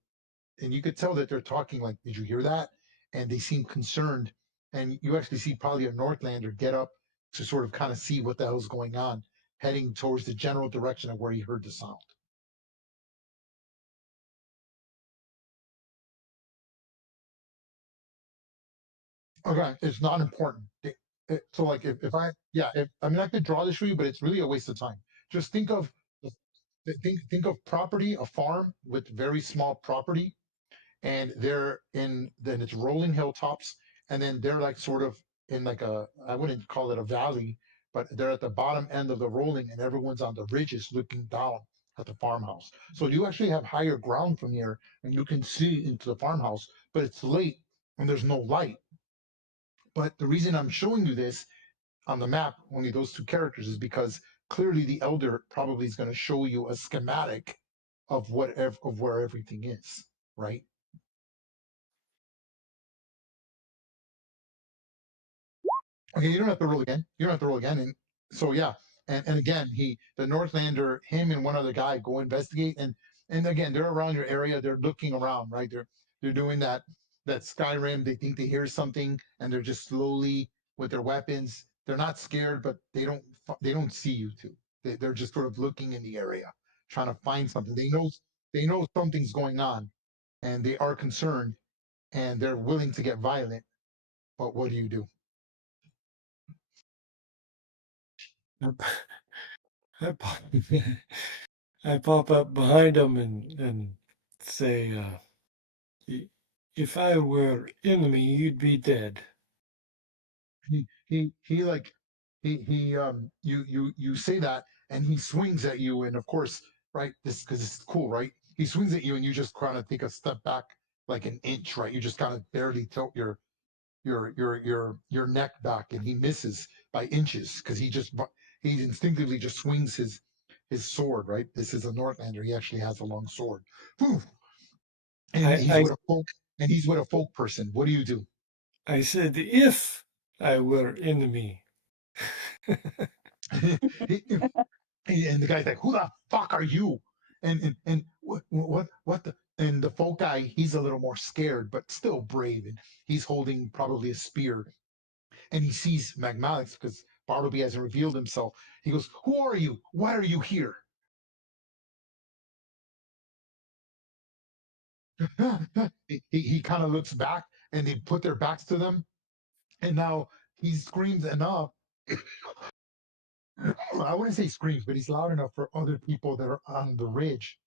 and you could tell that they're talking like, did you hear that? And they seem concerned. And you actually see probably a Northlander get up to sort of kind of see what the hell's going on, heading towards the general direction of where he heard the sound. Okay, it's not important. So like if I yeah, if I mean I could draw this for you, but it's really a waste of time. Just think of property, a farm with very small property, and they're in then it's rolling hilltops, and then they're like sort of in like a I wouldn't call it a valley, but they're at the bottom end of the rolling, and everyone's on the ridges looking down at the farmhouse. So you actually have higher ground from here, and you can see into the farmhouse, but it's late and there's no light. But the reason I'm showing you this on the map, only those two characters, is because clearly the elder probably is going to show you a schematic of where everything is, right? Okay, you don't have to roll again. You don't have to roll again. And so yeah, and again, the Northlander, him and one other guy go investigate, and again, they're around your area. They're looking around, right? They're doing that Skyrim. They think they hear something, and they're just slowly with their weapons. They're not scared, but they don't see you two. They're just sort of looking in the area, trying to find something. They know something's going on, and they are concerned, and they're willing to get violent. But what do you do? I pop, I pop up behind him and say, if I were enemy, you'd be dead. He like you say that, and he swings at you, and of course, right, this because it's cool, right? He swings at you, and you just kind of take a step back like an inch, right? You just kind of barely tilt your neck back, and he misses by inches because he instinctively just swings his sword, right? This is a Northlander. He actually has a long sword. Poof! And I, he's I, with a folk, and he's with a folk person. What do you do? I said, if I were enemy. And the guy's like, "Who the fuck are you?" And what the? And the folk guy, he's a little more scared, but still brave, and he's holding probably a spear, and he sees Magmalix because Bartleby hasn't revealed himself. He goes, "Who are you? Why are you here?" He kind of looks back, and they put their backs to them, and now he screams enough. I wouldn't say screams, but he's loud enough for other people that are on the ridge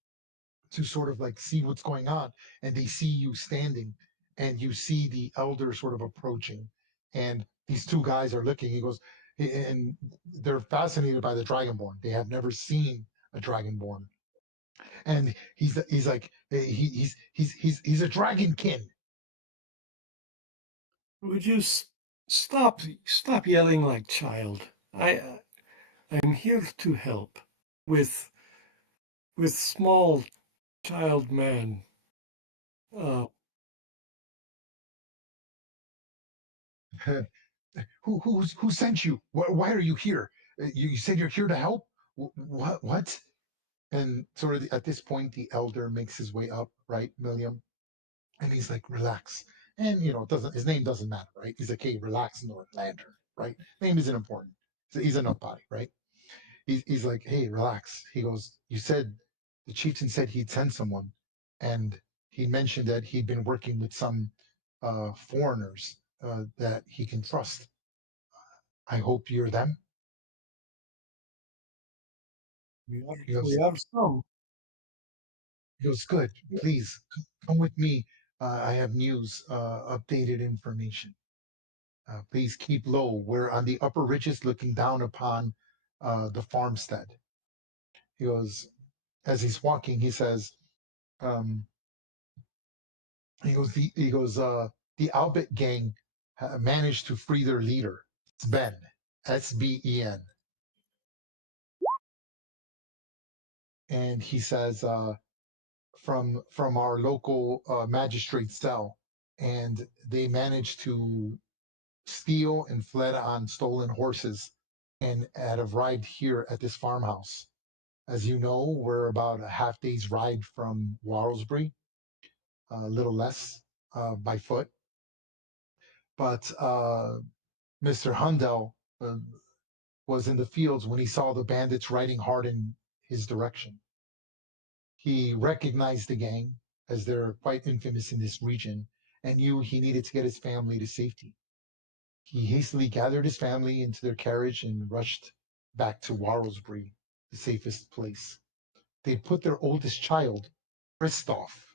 to sort of like see what's going on, and they see you standing, and you see the elder sort of approaching, and these two guys are looking. He goes, and they're fascinated by the dragonborn. They have never seen a dragonborn, and he's like he's a dragonkin. Would you stop yelling like child? I'm here to help with small child man. Uh, Who sent you? Why are you here? You said you're here to help. What? And sort of at this point, the elder makes his way up, right, William? And he's like, relax. And it doesn't his name doesn't matter, right? He's like, hey, relax, Northlander, right? Name isn't important. He's a nobody, right? He's like, hey, relax. He goes, you said the chieftain said he'd send someone, and he mentioned that he'd been working with some foreigners that he can trust. I hope you're them. He we goes, are some. good. Please come with me. I have news, updated information. Please keep low. We're on the upper ridges looking down upon the farmstead. He goes, as he's walking, he says, um, the Albert gang managed to free their leader, Sven, Sben. And he says, from our local magistrate cell. And they managed to steal and fled on stolen horses and had arrived here at this farmhouse. As you know, we're about a half day's ride from Warlesbury, a little less by foot. But Mr. Hundel was in the fields when he saw the bandits riding hard in his direction. He recognized the gang as they're quite infamous in this region and knew he needed to get his family to safety. He hastily gathered his family into their carriage and rushed back to Warlesbury, the safest place. They put their oldest child, Christoph.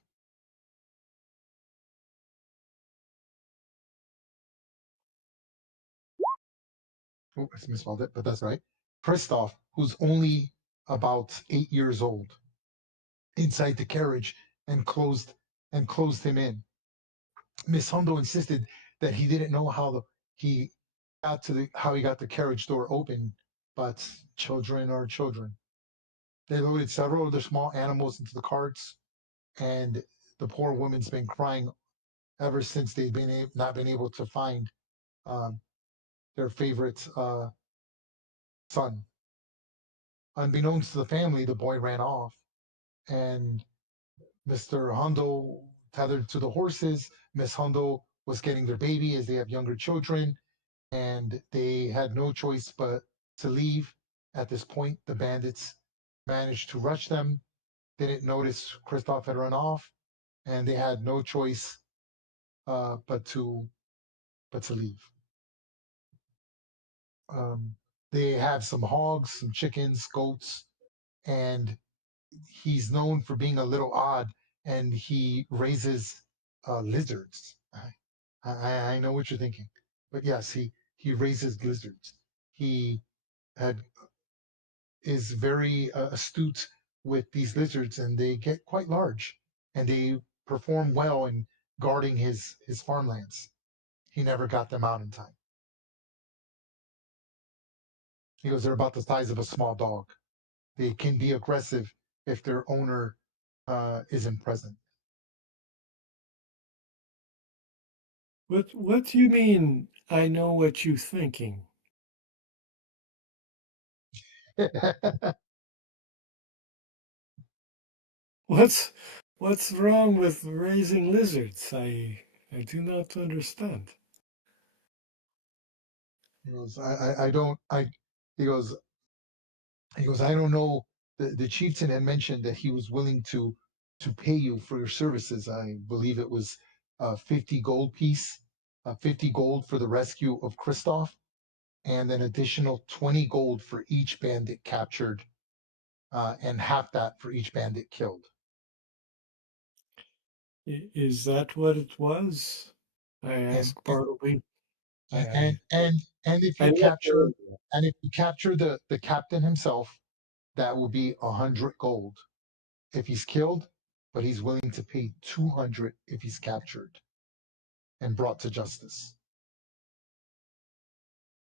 Oh, I misspelled it, but that's right. Christoph, who's only about 8 years old, inside the carriage and closed him in. Miss Hondo insisted that he didn't know he how he got the carriage door open, but children are children. They loaded several of the small animals into the carts, and the poor woman's been crying ever since they've not been able to find um, their favorite son. Unbeknownst to the family, the boy ran off, and Mr. Hondo tethered to the horses. Miss Hondo was getting their baby as they have younger children, and they had no choice but to leave. At this point, the bandits managed to rush them, didn't notice Christoph had run off, and they had no choice but to leave. Um, they have some hogs, some chickens, goats, and he's known for being a little odd, and he raises lizards. I know what you're thinking, but yes, he raises lizards. He had is very astute with these lizards, and they get quite large, and they perform well in guarding his farmlands. He never got them out in time. He goes, they're about the size of a small dog. They can be aggressive if their owner isn't present. What do you mean? I know what you're thinking. What's what's wrong with raising lizards? I do not understand. He goes, I don't, he goes, I don't know. The chieftain had mentioned that he was willing to pay you for your services. I believe it was 50 gold piece, 50 gold for the rescue of Kristoff, and an additional 20 gold for each bandit captured, and half that for each bandit killed. Is that what it was? I And asked Bartleby. and and and if I you left capture the captain himself, that will be 100 gold if he's killed, but he's willing to pay 200 if he's captured and brought to justice.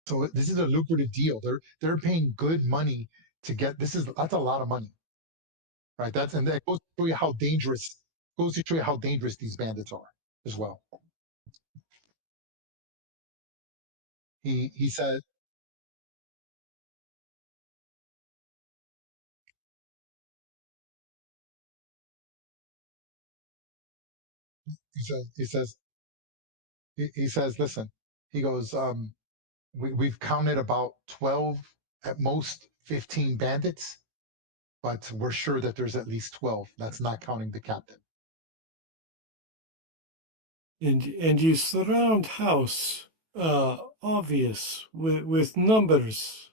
So this is a lucrative deal. They're paying good money to get that's a lot of money, right? And that goes to show you how dangerous these bandits are as well. He said he says he says listen, he goes, we've counted about 12, at most 15 bandits, but we're sure that there's at least 12. That's not counting the captain. and you surround house obvious with numbers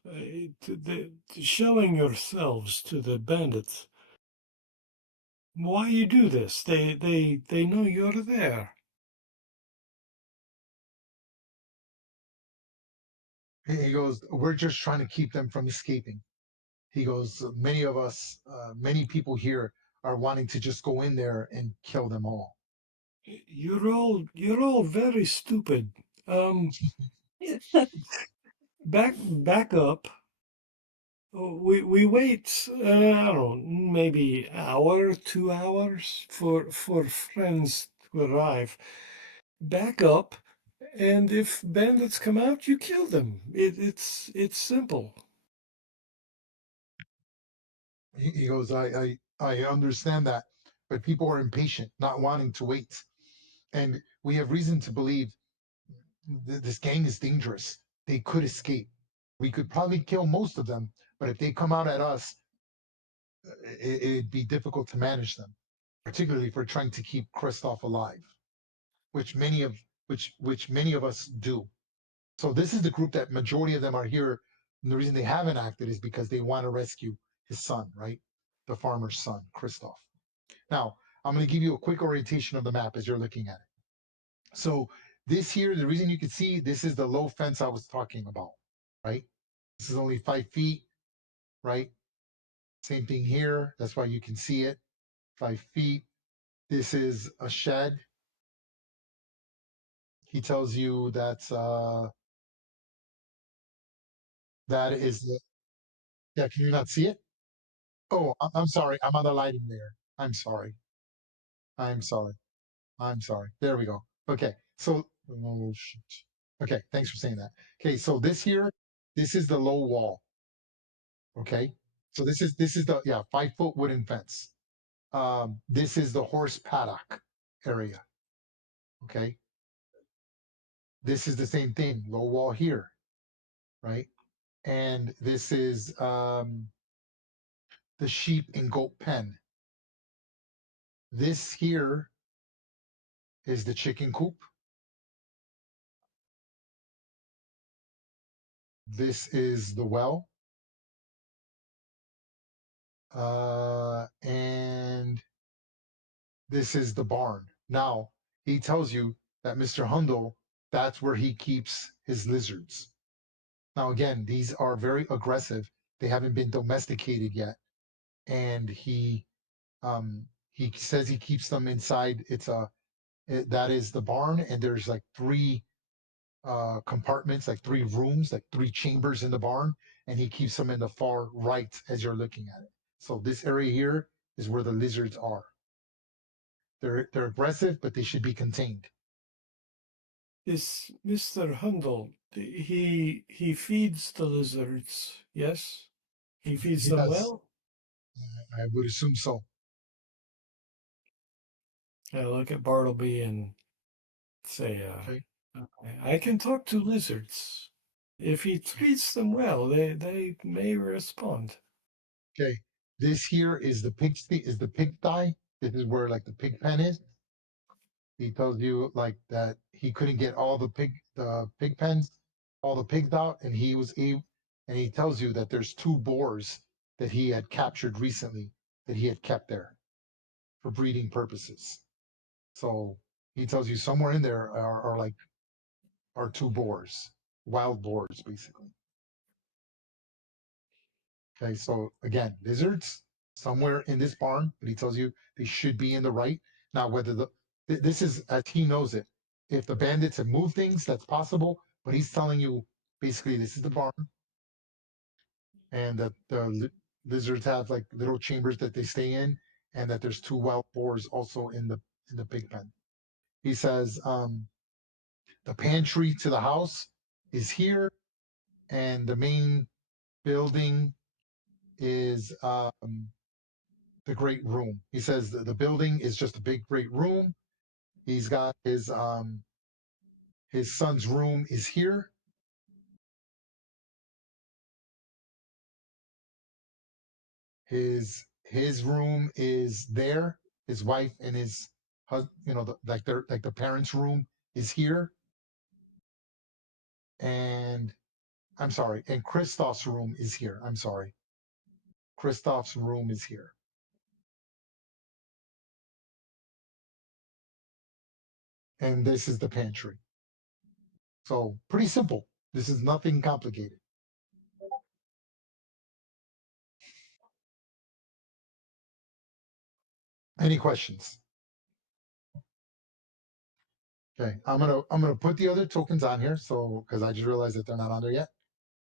showing yourselves to the bandits. Why you do this? They know you're there. He goes, we're just trying to keep them from escaping. He goes, many of us, many people here are wanting to just go in there and kill them all. You're all very stupid. Back up. We wait, I don't know, maybe hour, 2 hours for friends to arrive. Back up, and if bandits come out, you kill them. It's simple. He goes, I understand that, but people are impatient, not wanting to wait. And we have reason to believe this gang is dangerous. They could escape. We could probably kill most of them, but if they come out at us, it'd be difficult to manage them, particularly if we're trying to keep Kristoff alive, which many of us do. So this is the group that majority of them are here. And the reason they haven't acted is because they want to rescue his son, right? The farmer's son, Kristoff. Now, I'm going to give you a quick orientation of the map as you're looking at it. So this here, the reason you can see this is the low fence I was talking about, right? This is only 5 feet, right? Same thing here. That's why you can see it. 5 feet. This is a shed. He tells you that is the, yeah. Can you not see it? Oh, I'm sorry. I'm on the lighting there. I'm sorry. I'm sorry. I'm sorry. There we go. Okay. So, oh, shoot. Okay. Thanks for saying that. Okay. So this is the low wall. Okay. So this is the, yeah, 5 foot wooden fence. This is the horse paddock area. Okay. This is the same thing. Low wall here. Right. And this is the sheep and goat pen. This here is the chicken coop. This is the well. And this is the barn. Now, he tells you that Mr. Hundle, that's where he keeps his lizards. Now, again, these are very aggressive. They haven't been domesticated yet. And he says he keeps them inside. That is the barn. And there's like three compartments, like three rooms, like three chambers in the barn. and he keeps them in the far right as you're looking at it. So this area here is where the lizards are. They're aggressive, but they should be contained. This Mr. Hundle, he feeds the lizards, yes? He feeds He them does. well? I would assume so. I look at Bartleby and say, Okay. I can talk to lizards. If he treats them well, they may respond. Okay. This here is the pig thigh. This is where like the pig pen is. He tells you like that he couldn't get all the pig pens, all the pigs out, and he tells you that there's 2 boars that he had captured recently that he had kept there for breeding purposes. So he tells you somewhere in there are 2 boars, wild boars, basically. Okay, so again, lizards somewhere in this barn, but he tells you they should be in the right. Now, whether this is as he knows it. If the bandits have moved things, that's possible. But he's telling you basically this is the barn, and that the lizards have like little chambers that they stay in, and that there's 2 wild boars also in the pig pen. He says the pantry to the house is here, and the main building is the great room. He says the building is just a big great room. He's got his son's room is here. His room is there. His wife and his husband, like the parents' room is here. And I'm sorry, and Christoph's room is here. I'm sorry. Christoph's room is here. And this is the pantry. So pretty simple. This is nothing complicated. Any questions? Okay, I'm gonna put the other tokens on here, so because I just realized that they're not on there yet.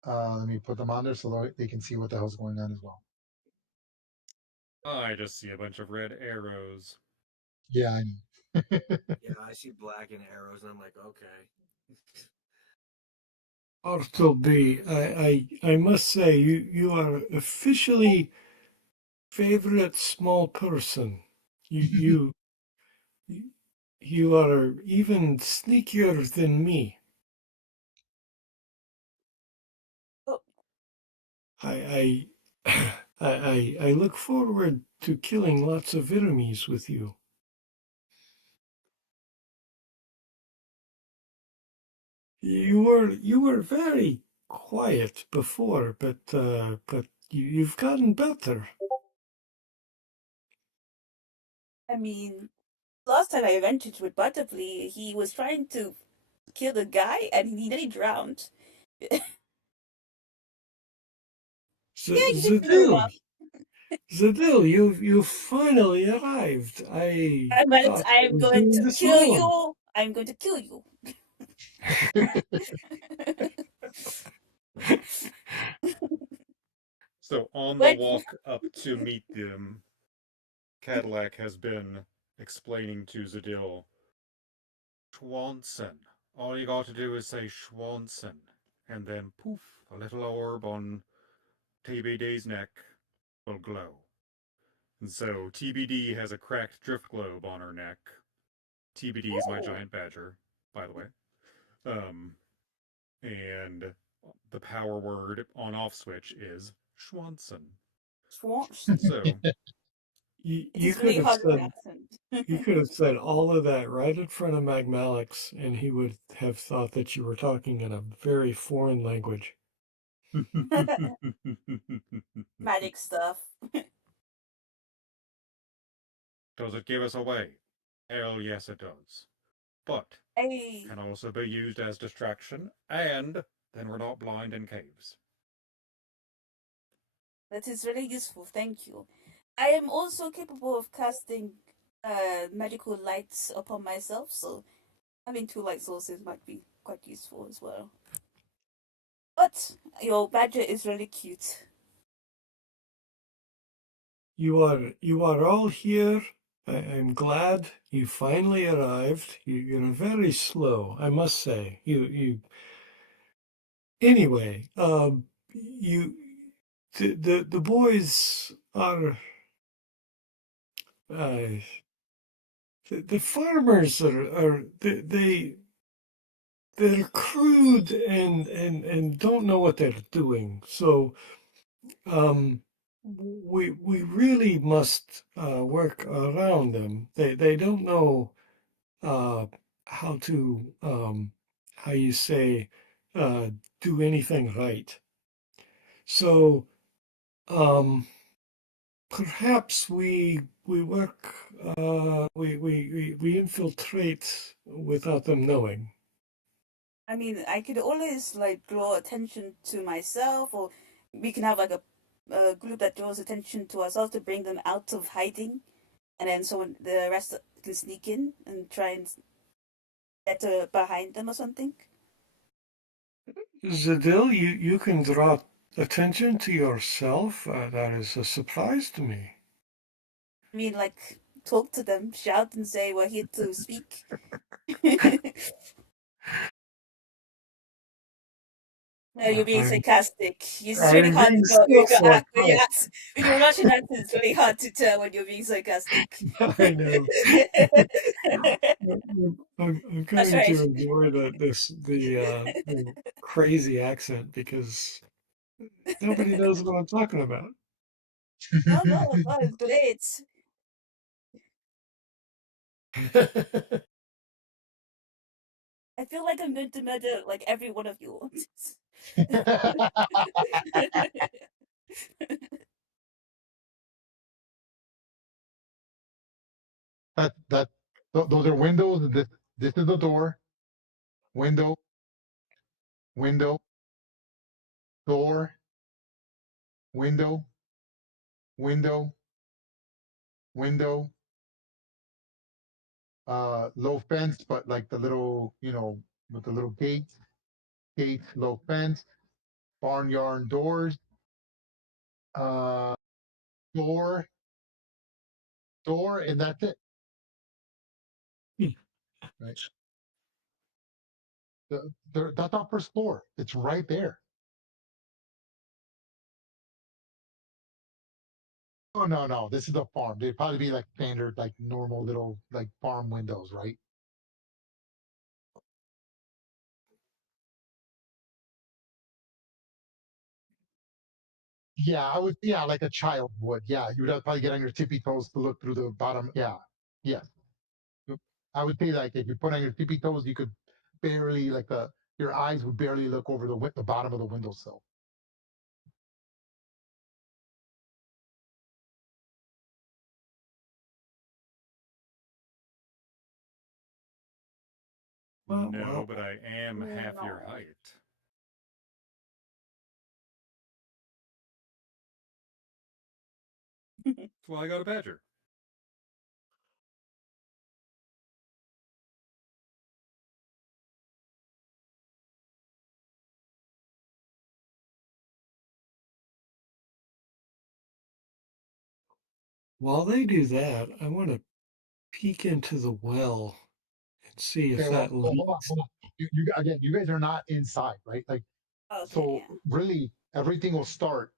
Let me put them on there so they can see what the hell's going on as well. I just see a bunch of red arrows. Yeah, I know. Yeah, I see black and arrows, and I'm like, okay. Bartleby, I must say, you are officially favorite small person. You you are even sneakier than me. Oh, I I look forward to killing lots of enemies with you. You were very quiet before, but you've gotten better. I mean, last time I ventured with Butterfly, he was trying to kill the guy and he nearly drowned. Yeah, he did very Zadil, well. Zadil, you finally arrived. I But thought I I'm was going doing to this kill alone. you. I'm going to kill you. So on the But walk up to meet them, Cadillac has been explaining to Zadil, Schwanson. All you got to do is say Schwanson, and then poof, a little orb on TBD's neck will glow. And so TBD has a cracked drift globe on her neck. TBD is my giant badger, by the way. And the power word on off switch is Schwanson. Swanson. So You, It you is could really have hard with said accent. you could have said all of that right in front of Magmalix, and he would have thought that you were talking in a very foreign language. Magic stuff. does it give us away? Hell yes it does. But Hey, can also be used as distraction, and then we're not blind in caves. that is really useful. Thank you. I am also capable of casting magical lights upon myself, so having 2 light sources might be quite useful as well. But not. Your badger is really cute. You are all here. I'm glad you finally arrived. You're very slow, I must say. You anyway. You the boys are uh, the farmers are they're crude and don't know what they're doing. So we really must work around them. They don't know uh, how to how you say uh, do anything right. So perhaps we work we infiltrate without them knowing. I mean, I could always like draw attention to myself, or we can have like a group that draws attention to ourselves to bring them out of hiding, and then so the rest can sneak in and try and get behind them or something. Zadil, you can draw attention to yourself. That is a surprise to me. I mean, like talk to them, shout, and say we're here to speak. No, you're being I'm, sarcastic. It's really I'm hard being to tell so with your sarcastic. with your Russian accent. It's really hard to tell when you're being sarcastic. I know. I'm That's coming right. to enjoy the crazy accent because nobody knows what I'm talking about. No, no, no, it's great. I feel like I'm going to murder like every one of you. that those are windows. This is the door. Window, window, door, window, window, window. Low fence, but like the little, with the little gate, low fence, barnyard doors, uh, door, door, and that's it. Right. That's our first floor. It's right there. Oh no, no, this is a farm. They'd probably be like standard, like normal little like farm windows, right? Yeah, I would. Yeah, like a child would. Yeah, you would have to probably get on your tippy toes to look through the bottom. Yeah, yeah. I would say like if you put on your tippy toes, you could barely like your eyes would barely look over the bottom of the windowsill. Well, No, well, but I am half your No. height. That's why I got a badger. while they do that, I want to peek into the well and see if Okay, well, that hold on, leads. hold on. You again, you guys are not inside, right? Like, Okay, so yeah. really everything will start.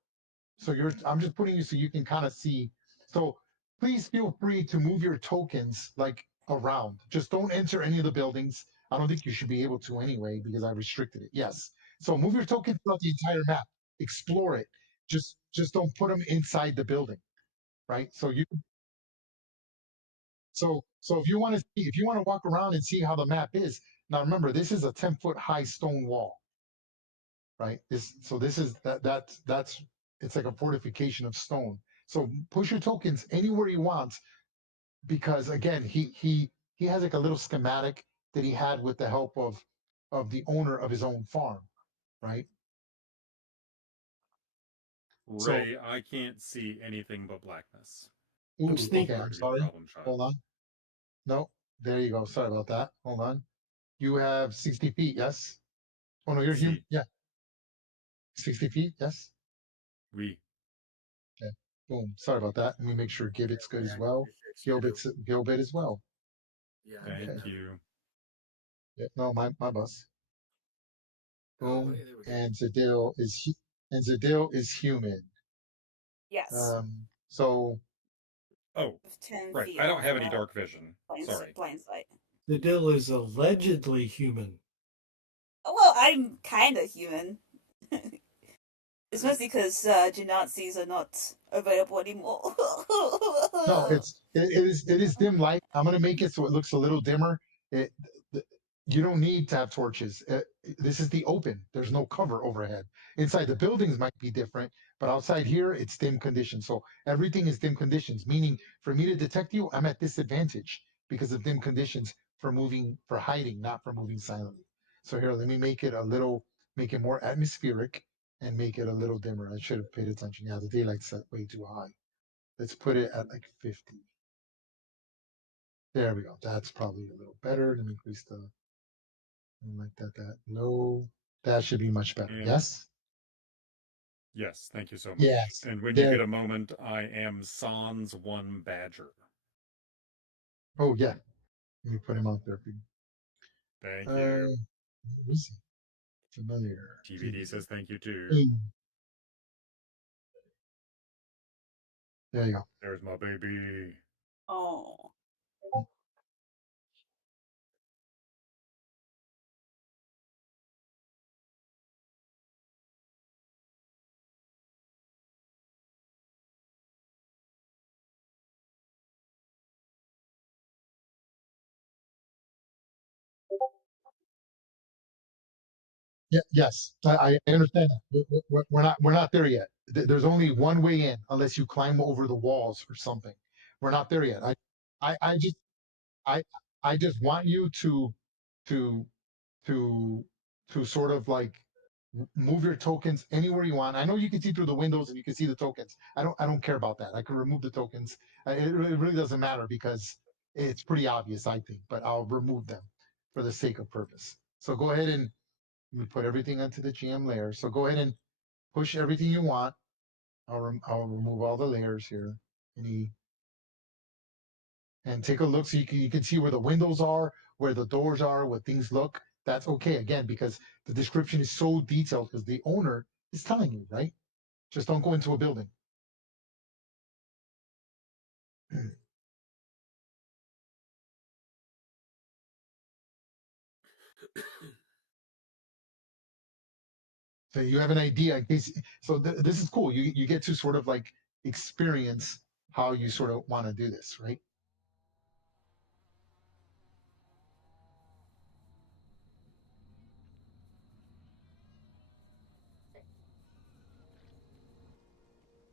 So I'm just putting you so you can kind of see. So please feel free to move your tokens like around. Just don't enter any of the buildings. I don't think you should be able to anyway because I restricted it. Yes. So move your tokens throughout the entire map. Explore it. Just don't put them inside the building, right? So if you want to see, if you want to walk around and see how the map is, now remember this is a 10-foot high stone wall, right? This is that's it's like a fortification of stone. So push your tokens anywhere you want because again, he has like a little schematic that he had with the help of the owner of his own farm, right? So Ray, I can't see anything but blackness. I'm ooh, sneak. okay, Sorry I'm to be the sorry. problem child. Hold on. No, there you go. Sorry about that. Hold on. You have 60 feet, yes? Oh no, you're human. See, Yeah. 60 feet, yes. We. Boom. Sorry about that. Let me make sure Gibbet's good as well. Gilbit as well. Yeah. Thank Okay. you. Yeah, no, my bus. Oh, Boom. hey, there we go. And Zadil is human. Yes. So Oh, Of 10 right. feet I don't of, have any dark vision. blind, Sorry. blind sight. The dill is allegedly human. Well, I'm kind of human. It's mostly because Genazis are not available anymore. no, it is dim light. I'm gonna make it so it looks a little dimmer. It th- you don't need to have torches. This is the open. There's no cover overhead. Inside the buildings might be different, but outside here it's dim conditions. So everything is dim conditions. Meaning, for me to detect you, I'm at disadvantage because of dim conditions for hiding, not for moving silently. So here, let me make it more atmospheric and make it a little dimmer. I should have paid attention. Yeah, the daylight's set way too high. Let's put it at like 50. There we go. That's probably a little better. Let me increase like that low. That should be much better. And Yes? yes, thank you so much. Yes. And when you There. get a moment, I am Sans One Badger. Oh, yeah. Let me put him out there for you. Thank you. Where is he? Familiar. TVD says thank you too. Boom. There you go. There's my baby. Oh. Yeah, yes, I understand that. We're not there yet. There's only one way in unless you climb over the walls or something. We're not there yet. I just I I just want you to to to sort of like move your tokens anywhere you want. I know you can see through the windows and you can see the tokens. I don't care about that. I can remove the tokens. It really doesn't matter because it's pretty obvious, I think. But I'll remove them for the sake of purpose. So go ahead and let me put everything onto the GM layer. So go ahead and push everything you want. I'll remove all the layers here. Any and take a look so you can see where the windows are, where the doors are, where things look. That's okay again because the description is so detailed because the owner is telling you, right? Just don't go into a building. So you have an idea in case. So this is cool. You get to sort of like experience how you sort of want to do this, right?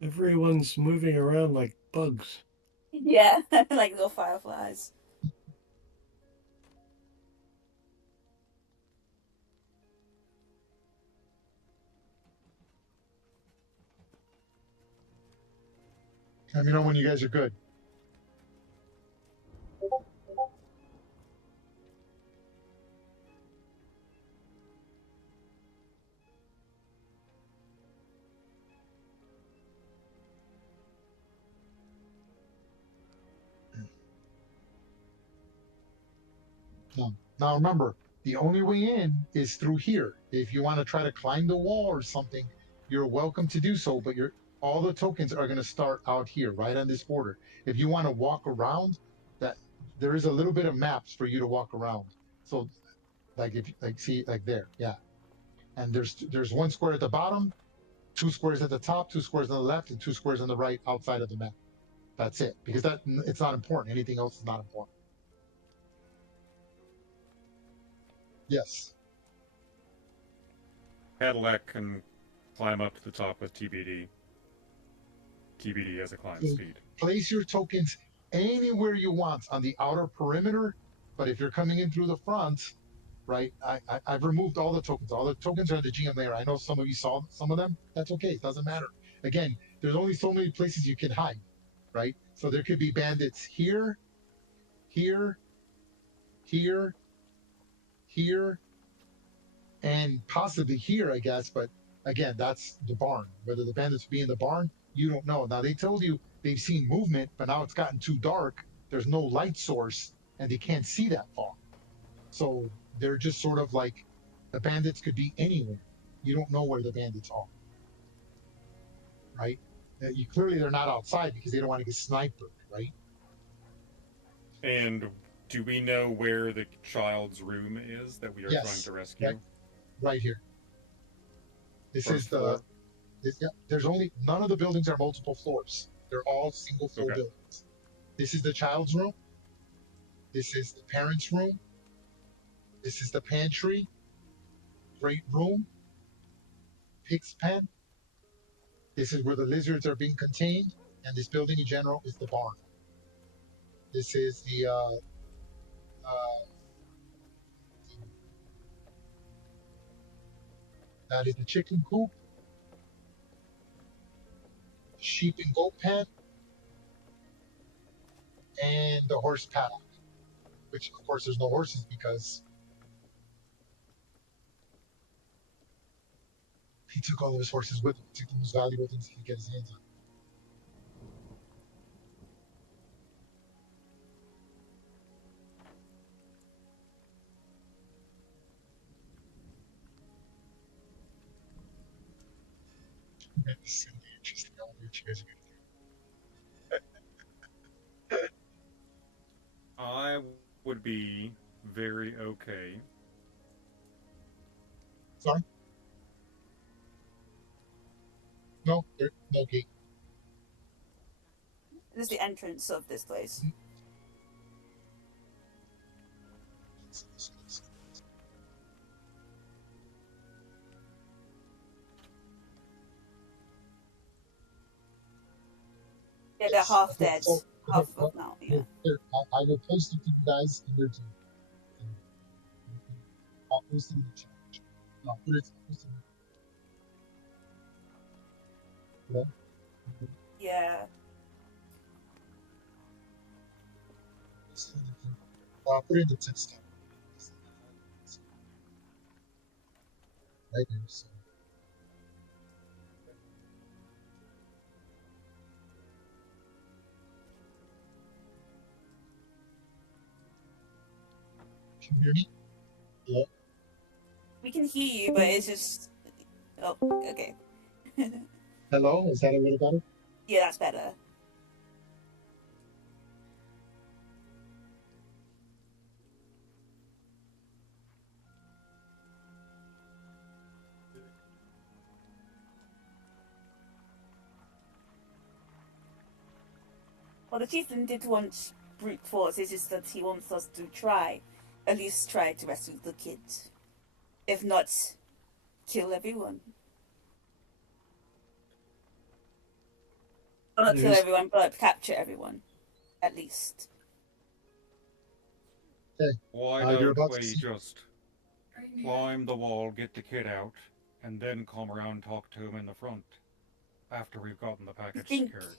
Everyone's moving around like bugs. Yeah, like little fireflies. Let me know when you guys are good. Now remember, the only way in is through here. If you want to try to climb the wall or something, you're welcome to do so, but all the tokens are going to start out here, right on this border. If you want to walk around, that there is a little bit of maps for you to walk around. So like if like see like there, yeah. And there's one square at the bottom, two squares at the top, two squares on the left, and two squares on the right outside of the map. That's it. Because that it's not important. Anything else is not important. Yes. Cadillac can climb up to the top with TBD. TBD has a climb speed. Place your tokens anywhere you want on the outer perimeter, but if you're coming in through the front, right, I've removed all the tokens. All the tokens are in the GM layer. I know some of you saw some of them. That's okay. It doesn't matter. Again, there's only so many places you can hide, right? So there could be bandits here, here, here, here, and possibly here, I guess, but Again, that's the barn. Whether the bandits be in the barn, you don't know. Now they told you they've seen movement, but now it's gotten too dark. There's no light source, and they can't see that far. So they're just sort of like the bandits could be anywhere. You don't know where the bandits are, right? You clearly they're not outside because they don't want to get sniped, right? And do we know where the child's room is that we are trying to rescue? Right here. This First is the. floor? There's only none of the buildings are multiple floors. They're all single floor Okay. buildings. This is the child's room. This is the parents' room. This is the pantry, great room, pig's pen. This is where the lizards are being contained, and this building in general is the barn. This is the that is the chicken coop, sheep and goat pen, and the horse paddock. Which, of course, there's no horses because he took all of his horses with him. He took the most valuable things he could get his hands on. This is going to be interesting. I wonder what you guys are going to do. I would be very okay. Sorry? No, there's no gate. This is the entrance of this place. Yeah, they're half dead. Half of now, yeah. Here, I will post it to you guys in your team. I'll post it in the chat. No, put it in the Yeah. I'll put it in the text tab. Right here, so. Can you hear me? Hello? We can hear you, but it's just. Oh, okay. Hello? Is that a little better? Yeah, that's better. Well, the chieftain did want brute force. It's just that he wants us to at least try to rescue the kid. If not, kill everyone. Well, not kill everyone, but capture everyone. At least. Okay. Why you're don't about to we see- just climb the wall, get the kid out, and then come around and talk to him in the front after we've gotten the package secured?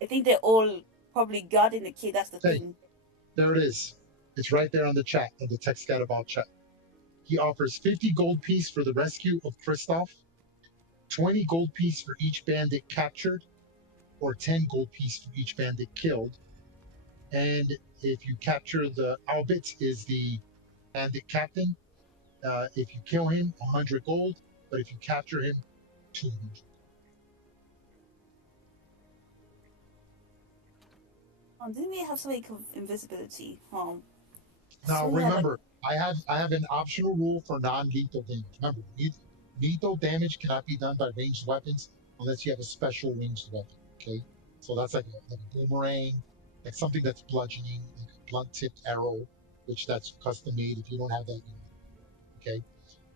I think they're all probably guarding the kid. That's the Hey. thing. There it is. It's right there on the chat, on the text Gadabouts chat. He offers 50 gold piece for the rescue of Kristoff, 20 gold piece for each bandit captured, or 10 gold piece for each bandit killed. And if you capture the Albit is the bandit captain. If you kill him, 100 gold. But if you capture him, 200. Didn't we have something of invisibility? Now remember, I have an optional rule for non-lethal damage. Remember, lethal damage cannot be done by ranged weapons unless you have a special ranged weapon. Okay, so that's like a boomerang, like something that's bludgeoning, like a blunt-tipped arrow, which that's custom made. If you don't have that, okay.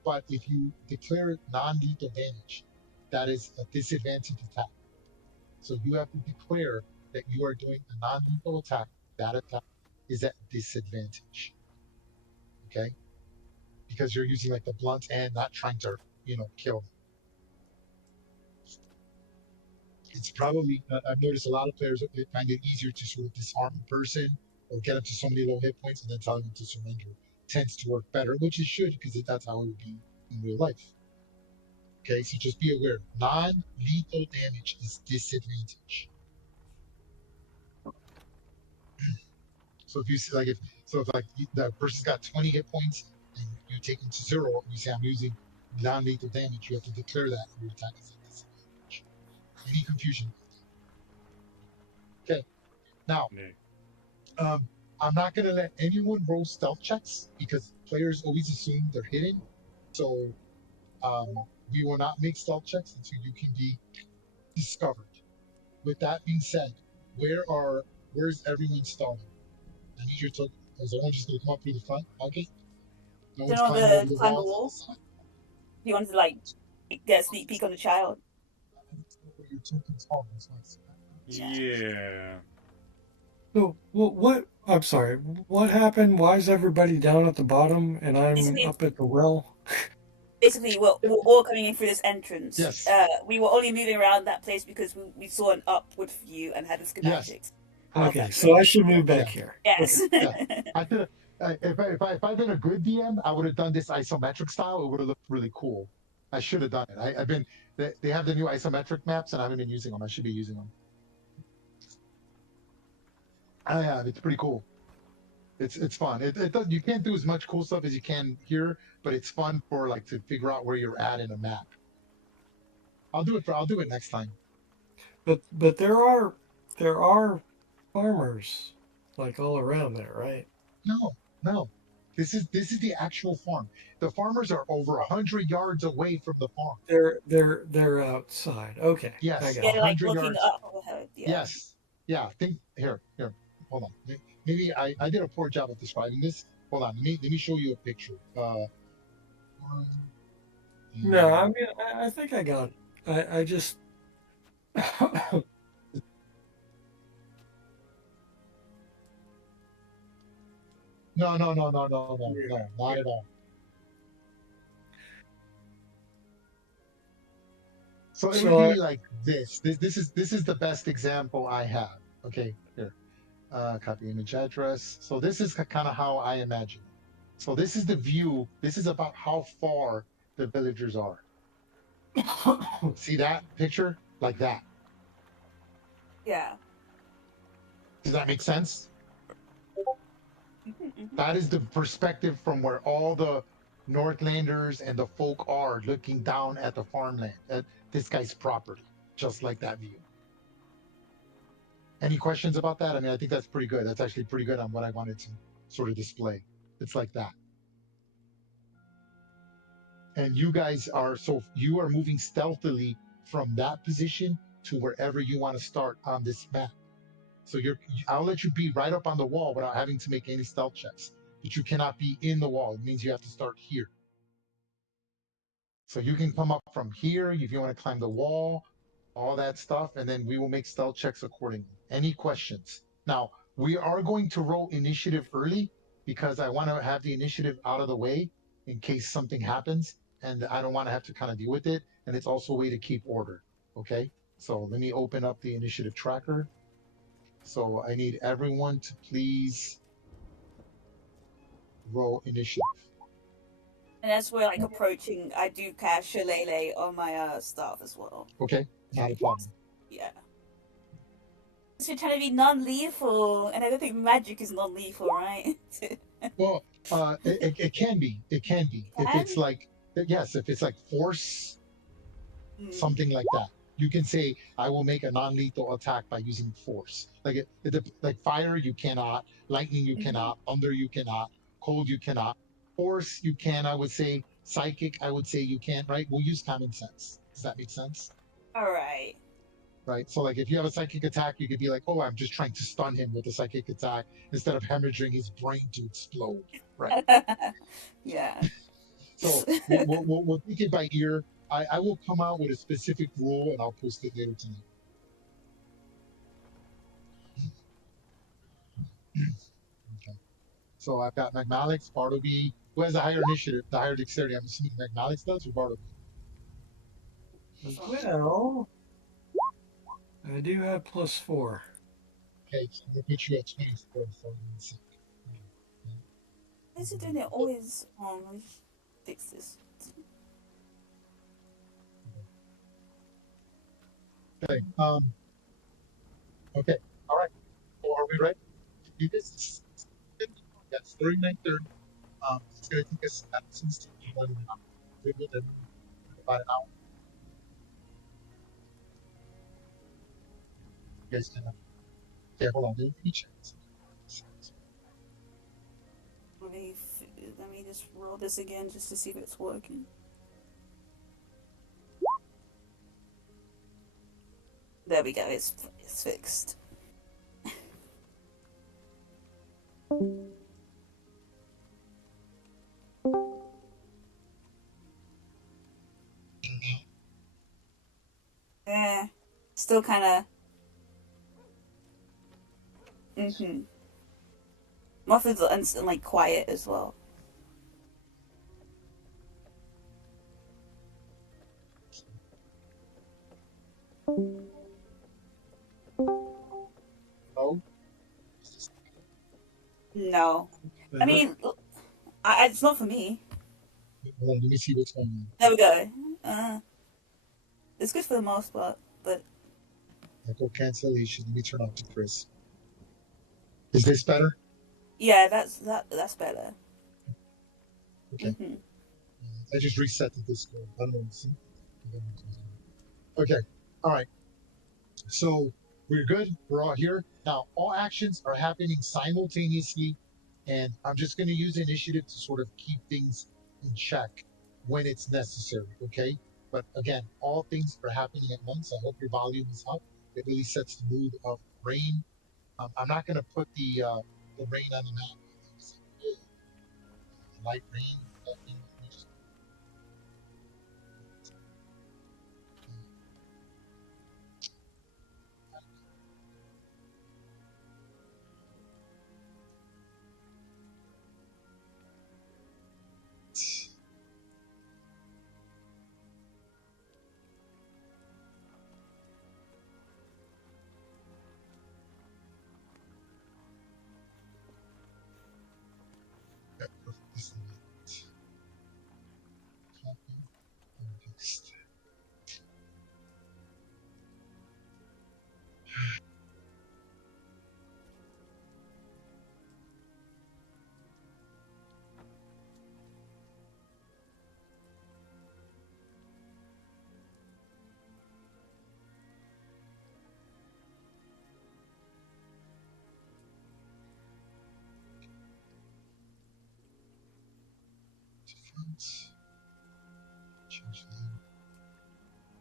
But if you declare non-lethal damage, that is a disadvantage attack. So you have to declare that you are doing a non-lethal attack. That attack is at disadvantage. Okay? Because you're using like the blunt end, not trying to, kill them. It's probably, I've noticed a lot of players find it easier to sort of disarm a person or get up to so many low hit points and then tell them to surrender. Tends to work better, which it should, because that's how it would be in real life. Okay, so just be aware. Non-lethal damage is disadvantage. So if you see like if like the person's got 20 hit points and you take them to 0, and you say I'm using non-lethal damage, you have to declare that your attack is at disadvantage. Any confusion? Okay. Now, I'm not going to let anyone roll stealth checks because players always assume they're hidden. So we will not make stealth checks until you can be discovered. With that being said, where's everyone starting? I need you to. Is everyone just going to come up through the front? Okay. No one's climbing over the climb the wall. wall. You wanted to like get a sneak peek on the child. You're talking tall. That's why it's Yeah. So what? I'm sorry. What happened? Why is everybody down at the bottom and I'm Basically- up at the well? Basically, we're all coming in through this entrance. Yes. We were only moving around that place because we saw an upward view and had the schematics. Okay, so I should move back Yeah. here. Yes. Yeah. I could. If I'd been a good DM, I would have done this isometric style. It would have looked really cool. I should have done it. I've been. They have the new isometric maps, and I haven't been using them. I should be using them. I have. It's pretty cool. It's fun. You can't do as much cool stuff as you can here, but it's fun for like to figure out where you're at in a map. I'll do it next time. But there are farmers like all around there, right? No. This is the actual farm. The farmers are over 100 yards away from the farm. They're outside. Okay. Yes. I got Yeah, it. like 100 looking yards. up overhead. Yeah. Yes. Yeah. Think here. Hold on. Maybe I did a poor job of describing this. Hold on. Let me show you a picture. No, I mean I think I got it. I just No, not at all. So it So would be like this. This is the best example I have. Okay, here. Copy image address. So this is kind of how I imagine it. So this is the view. This is about how far the villagers are. See that picture? Like that. Yeah. Does that make sense? That is the perspective from where all the Northlanders and the folk are looking down at the farmland, at this guy's property, just like that view. Any questions about that? I mean, I think that's pretty good. That's actually pretty good on what I wanted to sort of display. It's like that. And you guys are moving stealthily from that position to wherever you want to start on this map. So I'll let you be right up on the wall without having to make any stealth checks. But you cannot be in the wall. It means you have to start here. So you can come up from here if you want to climb the wall, all that stuff, and then we will make stealth checks accordingly. Any questions? Now, we are going to roll initiative early because I want to have the initiative out of the way in case something happens, and I don't want to have to kind of deal with it. And it's also a way to keep order. Okay? So let me open up the initiative tracker. So I need everyone to please roll initiative. And as we're like approaching, I do cast Shillelagh on my staff as well. Okay, not a problem. Yeah. So we're trying to be non-lethal, and I don't think magic is non-lethal, right? Well, it can be. It can be. If it's like, yes, if it's like force, something like that. You can say, I will make a non-lethal attack by using force. Like fire, you cannot. Lightning, you cannot. Thunder, you cannot. Cold, you cannot. Force, you can, I would say. Psychic, I would say you can't, right? We'll use common sense. Does that make sense? All right. Right. So like if you have a psychic attack, you could be like, oh, I'm just trying to stun him with a psychic attack instead of hemorrhaging his brain to explode. Right. Yeah. So we'll take it by ear. I will come out with a specific rule and I'll post it later tonight. Okay. So I've got Magmalix, Bartleby. Who has the higher initiative, the higher dexterity? I'm assuming Magmalix does or Bartleby? Well, I do have +4. Okay, so I'm gonna put you at 24 for one second. Why is it doing it always on? Let me fix this. Okay. Okay. All right. So are we ready to do this? Yes, 39:30. It's going to take us since about an hour. We're good at about an hour. You guys can. Okay, hold on. Let me check this. Let me just roll this again just to see if it's working. There we go. It's fixed. Still kind of. Muffins and like quiet as well. No. No, I mean, it's not for me. Hold on, let me see what's going on. There we go. It's good for the most part, but Echo cancellation. Let me turn off to Chris. Is this better? yeah, that's better. Okay. I just reset the Discord. I don't know. Okay. All right. So we're good. We're all here. Now, all actions are happening simultaneously, and I'm just going to use initiative to sort of keep things in check when it's necessary. Okay. But again, all things are happening at once. I hope your volume is up. It really sets the mood of rain. I'm not going to put the rain on the map. Light rain.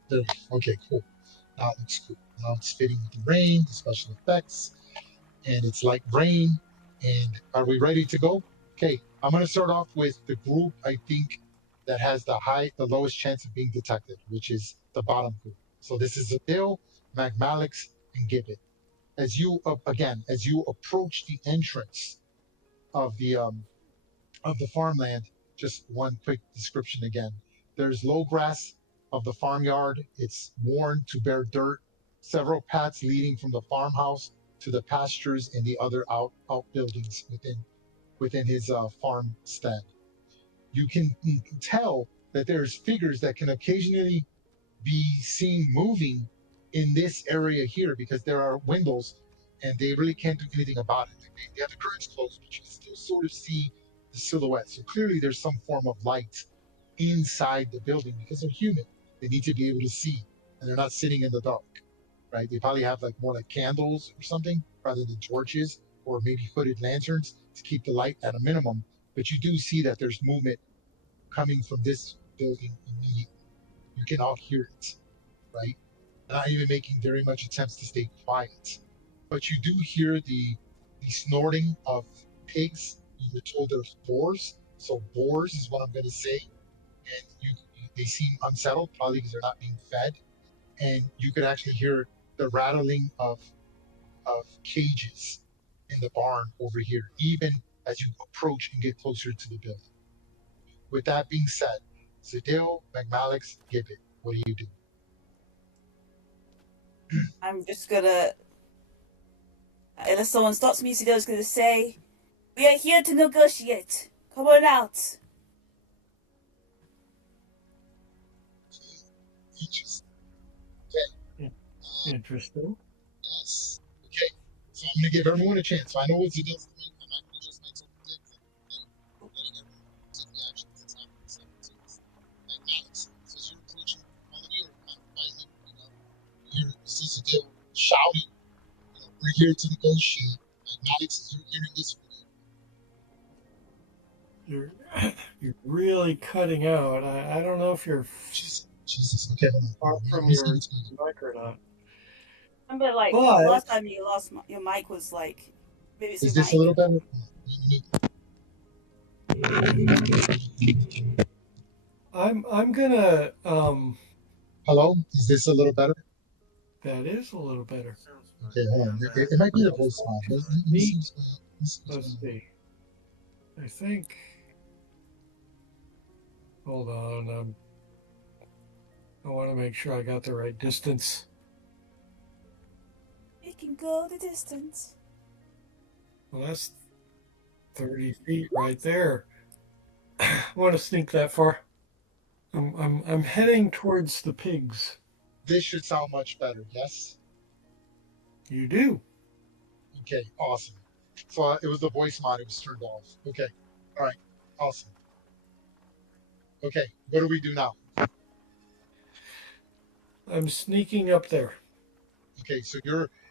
There. Okay, cool. Now it looks cool. Now it's fitting with the rain, the special effects, and it's like rain. And are we ready to go? Okay, I'm gonna start off with the group I think that has the lowest chance of being detected, which is the bottom group. So this is Adil, Magmalix, and Gibbet. As you approach the entrance of the farmland, just one quick description again. There's low grass of the farmyard. It's worn to bare dirt. Several paths leading from the farmhouse to the pastures and the other outbuildings within his farmstead. You can tell that there's figures that can occasionally be seen moving in this area here because there are windows and they really can't do anything about it. They have the curtains closed, but you can still sort of see the silhouette. So clearly there's some form of light inside the building because they're human. They need to be able to see and they're not sitting in the dark, right? They probably have like more like candles or something rather than torches or maybe hooded lanterns to keep the light at a minimum. But you do see that there's movement coming from this building immediately. You can all hear it, right? Not even making very much attempts to stay quiet. But you do hear the snorting of pigs. You were told there's boars, so boars is what I'm going to say. And they seem unsettled, probably because they're not being fed. And you could actually hear the rattling of cages in the barn over here, even as you approach and get closer to the building. With that being said, Zadil, McMalix, Gibbet, what do you do? I'm just gonna. Unless someone stops me, Sidio's gonna say, "We are here to negotiate. Come on out." Interesting. Okay. Interesting. Yes. Okay. So I'm going to give everyone a chance. So I know what he does. I'm not going to just make something good. I'm letting everyone take the actions that's happening. So like Alex, since you're approaching quality or kind of quietly, you see Zadil shouting, we're here to negotiate. Like Alex, is you're hearing this from you. You're really cutting out. I don't know if you're Jesus. Okay, hold on. far Let from me see your this movie. mic or not. Remember, like But last time you lost your mic was like maybe it's Is your this a mic. little better? I'm gonna Hello? Is this a little better? that is a little better. Sounds fine. Okay, hold on. It might be the voice line. Let me see what's going on. Let me see what's Let's going on. see. I think. Hold on. I want to make sure I got the right distance. We can go the distance. Well, that's 30 feet right there. I want to sneak that far. I'm heading towards the pigs. This should sound much better, yes? You do. Okay, awesome. So it was the voice mod, it was turned off. Okay, all right, awesome. Okay, what do we do now? I'm sneaking up there. Okay, so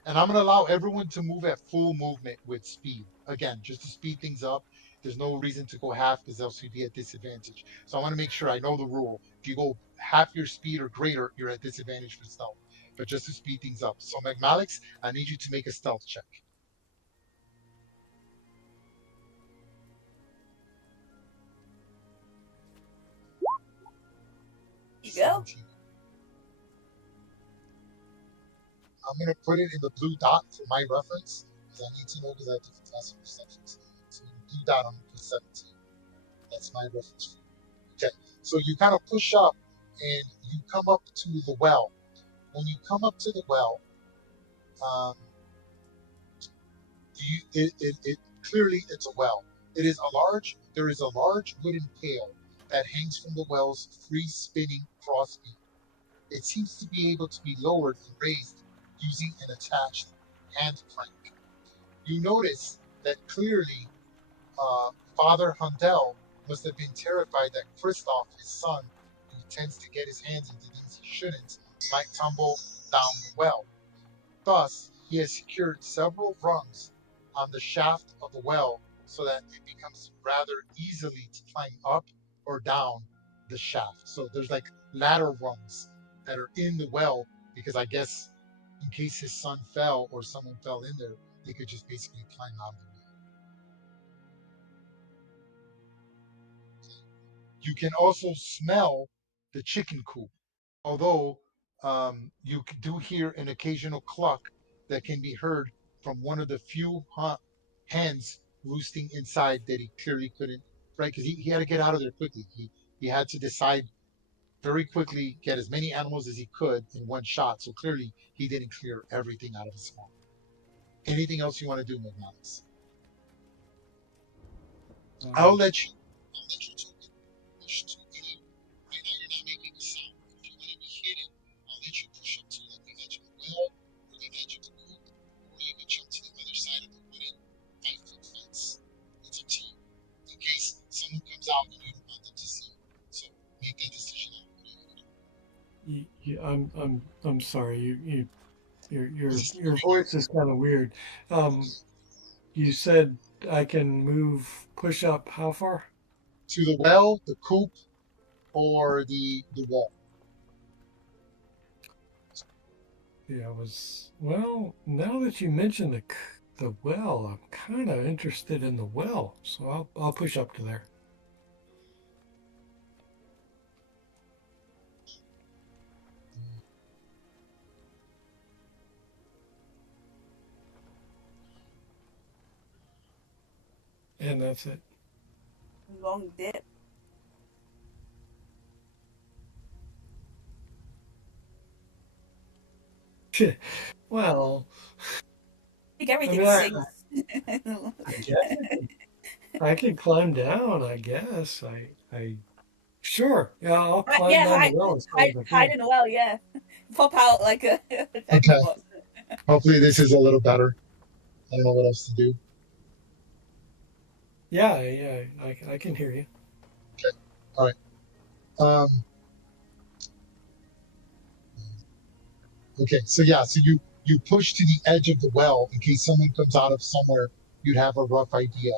and I'm gonna allow everyone to move at full movement with speed. Again, just to speed things up. There's no reason to go half because else you'd be at disadvantage. So I want to make sure I know the rule. If you go half your speed or greater, you're at disadvantage for stealth. But just to speed things up. So Magmalix, I need you to make a stealth check. You go. 17. I'm gonna put it in the blue dot for my reference because I need to know because I have different class perceptions. So in the blue dot, I'm gonna put 17. That's my reference for you. Okay. So you kind of push up and you come up to the well. When you come up to the well, um, it clearly it's a well. There is a large wooden pail that hangs from the well's free spinning crossbeam. It seems to be able to be lowered and raised using an attached hand crank. You notice that clearly Father Hundel must have been terrified that Christoph, his son, who tends to get his hands into things he shouldn't, might tumble down the well. Thus, he has secured several rungs on the shaft of the well so that it becomes rather easily to climb up or down the shaft. So there's like ladder rungs that are in the well because I guess in case his son fell or someone fell in there, they could just basically climb out of the well. You can also smell the chicken coop, although you do hear an occasional cluck that can be heard from one of the few hens roosting inside that he clearly couldn't, right? Because he had to get out of there quickly. He had to decide very quickly, get as many animals as he could in one shot. So clearly he didn't clear everything out of his farm. Anything else you want to do, Magnus? I'll let you. I'll let you token push to any. Right now, you're not making a sound. If you want to be hidden, I'll let you push up to like the edge of the well or the edge of the coop, or you can jump to the other side of the wooden 5-foot fence. It's up to you. In case someone comes out and you don't want them to see. So make that decision out. What are you gonna do? I'm sorry. Your voice is kind of weird. You said I can push up how far? To the well, the coop, or the wall. Yeah, well. Now that you mentioned the well, I'm kind of interested in the well, so I'll push up to there. And that's it. Long dip. Well, I think I everything mean, sinks. I guess I could climb down. I guess sure. Yeah, I'll climb Yeah, down the well as far as I hide can. in the well. Yeah. pop out like a Okay. bot. Hopefully this is a little better. I don't know what else to do. Yeah, I can hear you. Okay. All right. Um, okay. So yeah. So you push to the edge of the well in case someone comes out of somewhere. You'd have a rough idea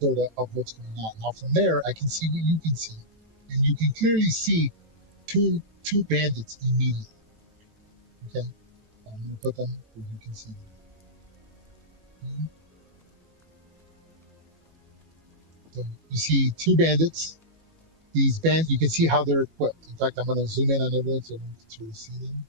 sort of what's going on. Now from there, I can see what you can see, and you can clearly see two bandits immediately. Okay. I'm gonna put them where you can see them. Mhm. So you see two bandits. These bands, you can see how they're equipped. In fact, I'm going to zoom in on everyone so everyone can truly see them.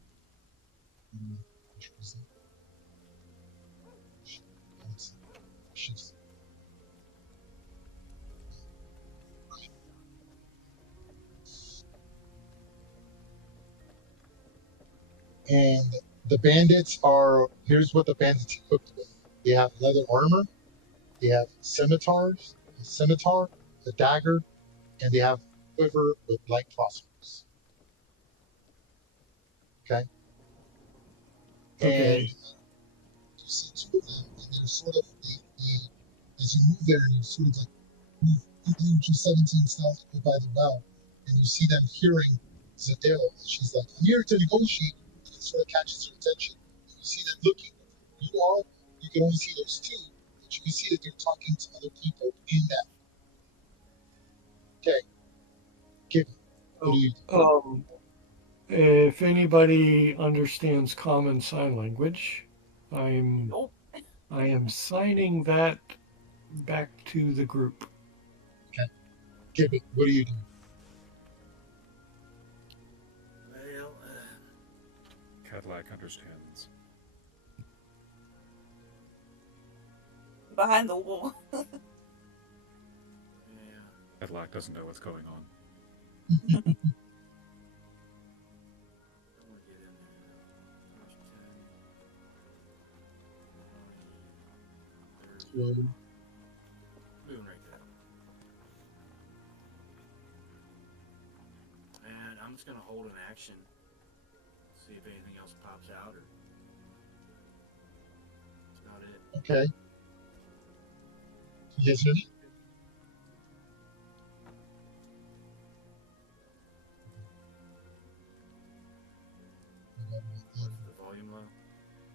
And the bandits are, here's what the bandits equipped with. They have leather armor, they have scimitars, a scimitar, a dagger, and they have quiver with light crossbows. Okay? Okay. And you see two of them, and they're sort of, as you move there, and you sort of like move into 17 stealth by the well, and you see them hearing Zadil. She's like, I'm here to negotiate, and it sort of catches your attention. And you see them looking. You can only see those two, but you can see that they're talking to other people in that. Okay. Give me. What do you do? If anybody understands common sign language, Nope. I am signing that back to the group. Okay. Give me. What do you do? Well, Cadillac understands. Behind the wall. yeah. Cadillac doesn't know what's going on. I'm gonna get in there. 10, 20, 30. Moving right there. And I'm just gonna hold an action. See if anything else pops out, or that's about it. Okay. You guys ready? What's the volume low?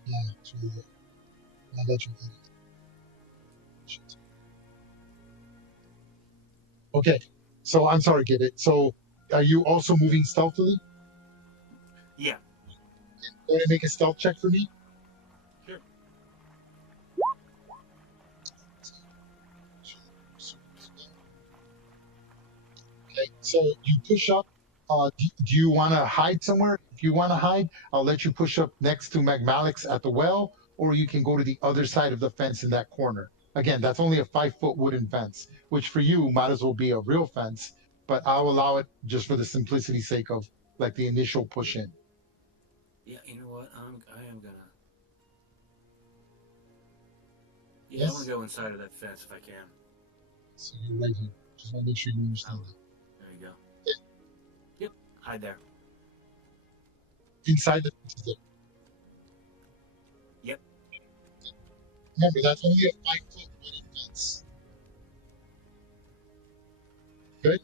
Yeah, it's really good. I'll let you edit. Shit. Okay. So I'm sorry, Give it. So are you also moving stealthily? Yeah. Go ahead and make a stealth check for me. Sure. Okay, so you push up. Do you want to hide somewhere? If you want to hide, I'll let you push up next to Magmalix at the well, or you can go to the other side of the fence in that corner. Again, that's only a 5 foot wooden fence, which for you might as well be a real fence, but I'll allow it just for the simplicity's sake of like the initial push in. Yeah, you know what? I am gonna. Yeah, Yes? I want to go inside of that fence if I can. So you're right here. Just want to make sure you understand that. There you go. Yeah. Yep. Hide there. Inside the fence is there. Yep. Remember, that's only a 5 foot wooden fence. Good?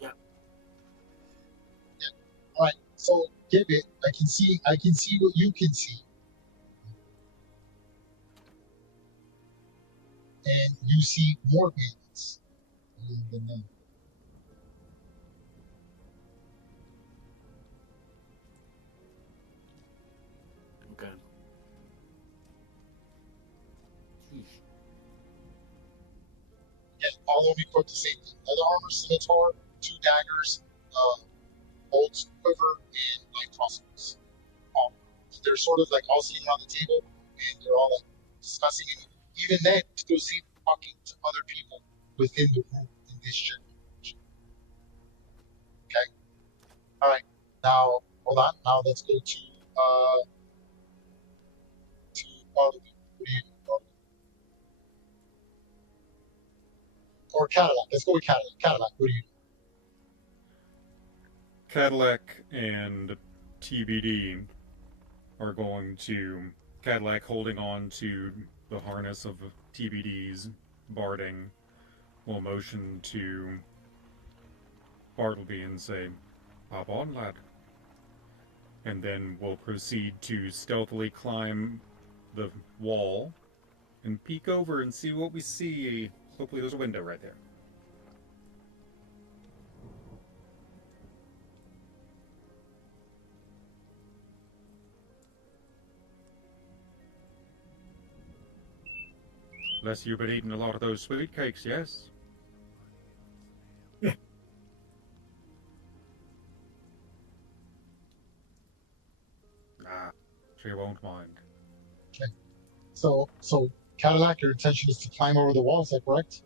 Yep. All right. So give it. I can see what you can see. And you see more bandits than them. Okay. Sheesh. Yeah, all of me put the same thing. Leather armor, scimitar, 2 daggers, old quiver, and light crossbows. They're sort of like all sitting around the table, and they're all like discussing. And even then, you still see them talking to other people within the room in this general direction. Okay. All right. Now, hold on. Now let's go to Bartleby. What do you do, Bartleby? Or Cadillac. Let's go with Cadillac. Cadillac. What do you do? Cadillac and TBD are going to... Cadillac holding on to the harness of TBD's barding will motion to Bartleby and say, "Hop on, lad." And then we'll proceed to stealthily climb the wall and peek over and see what we see. Hopefully there's a window right there. Unless you've been eating a lot of those sweet cakes, yes? Nah, she won't mind. Okay. So Cadillac, your intention is to climb over the wall. Is that correct?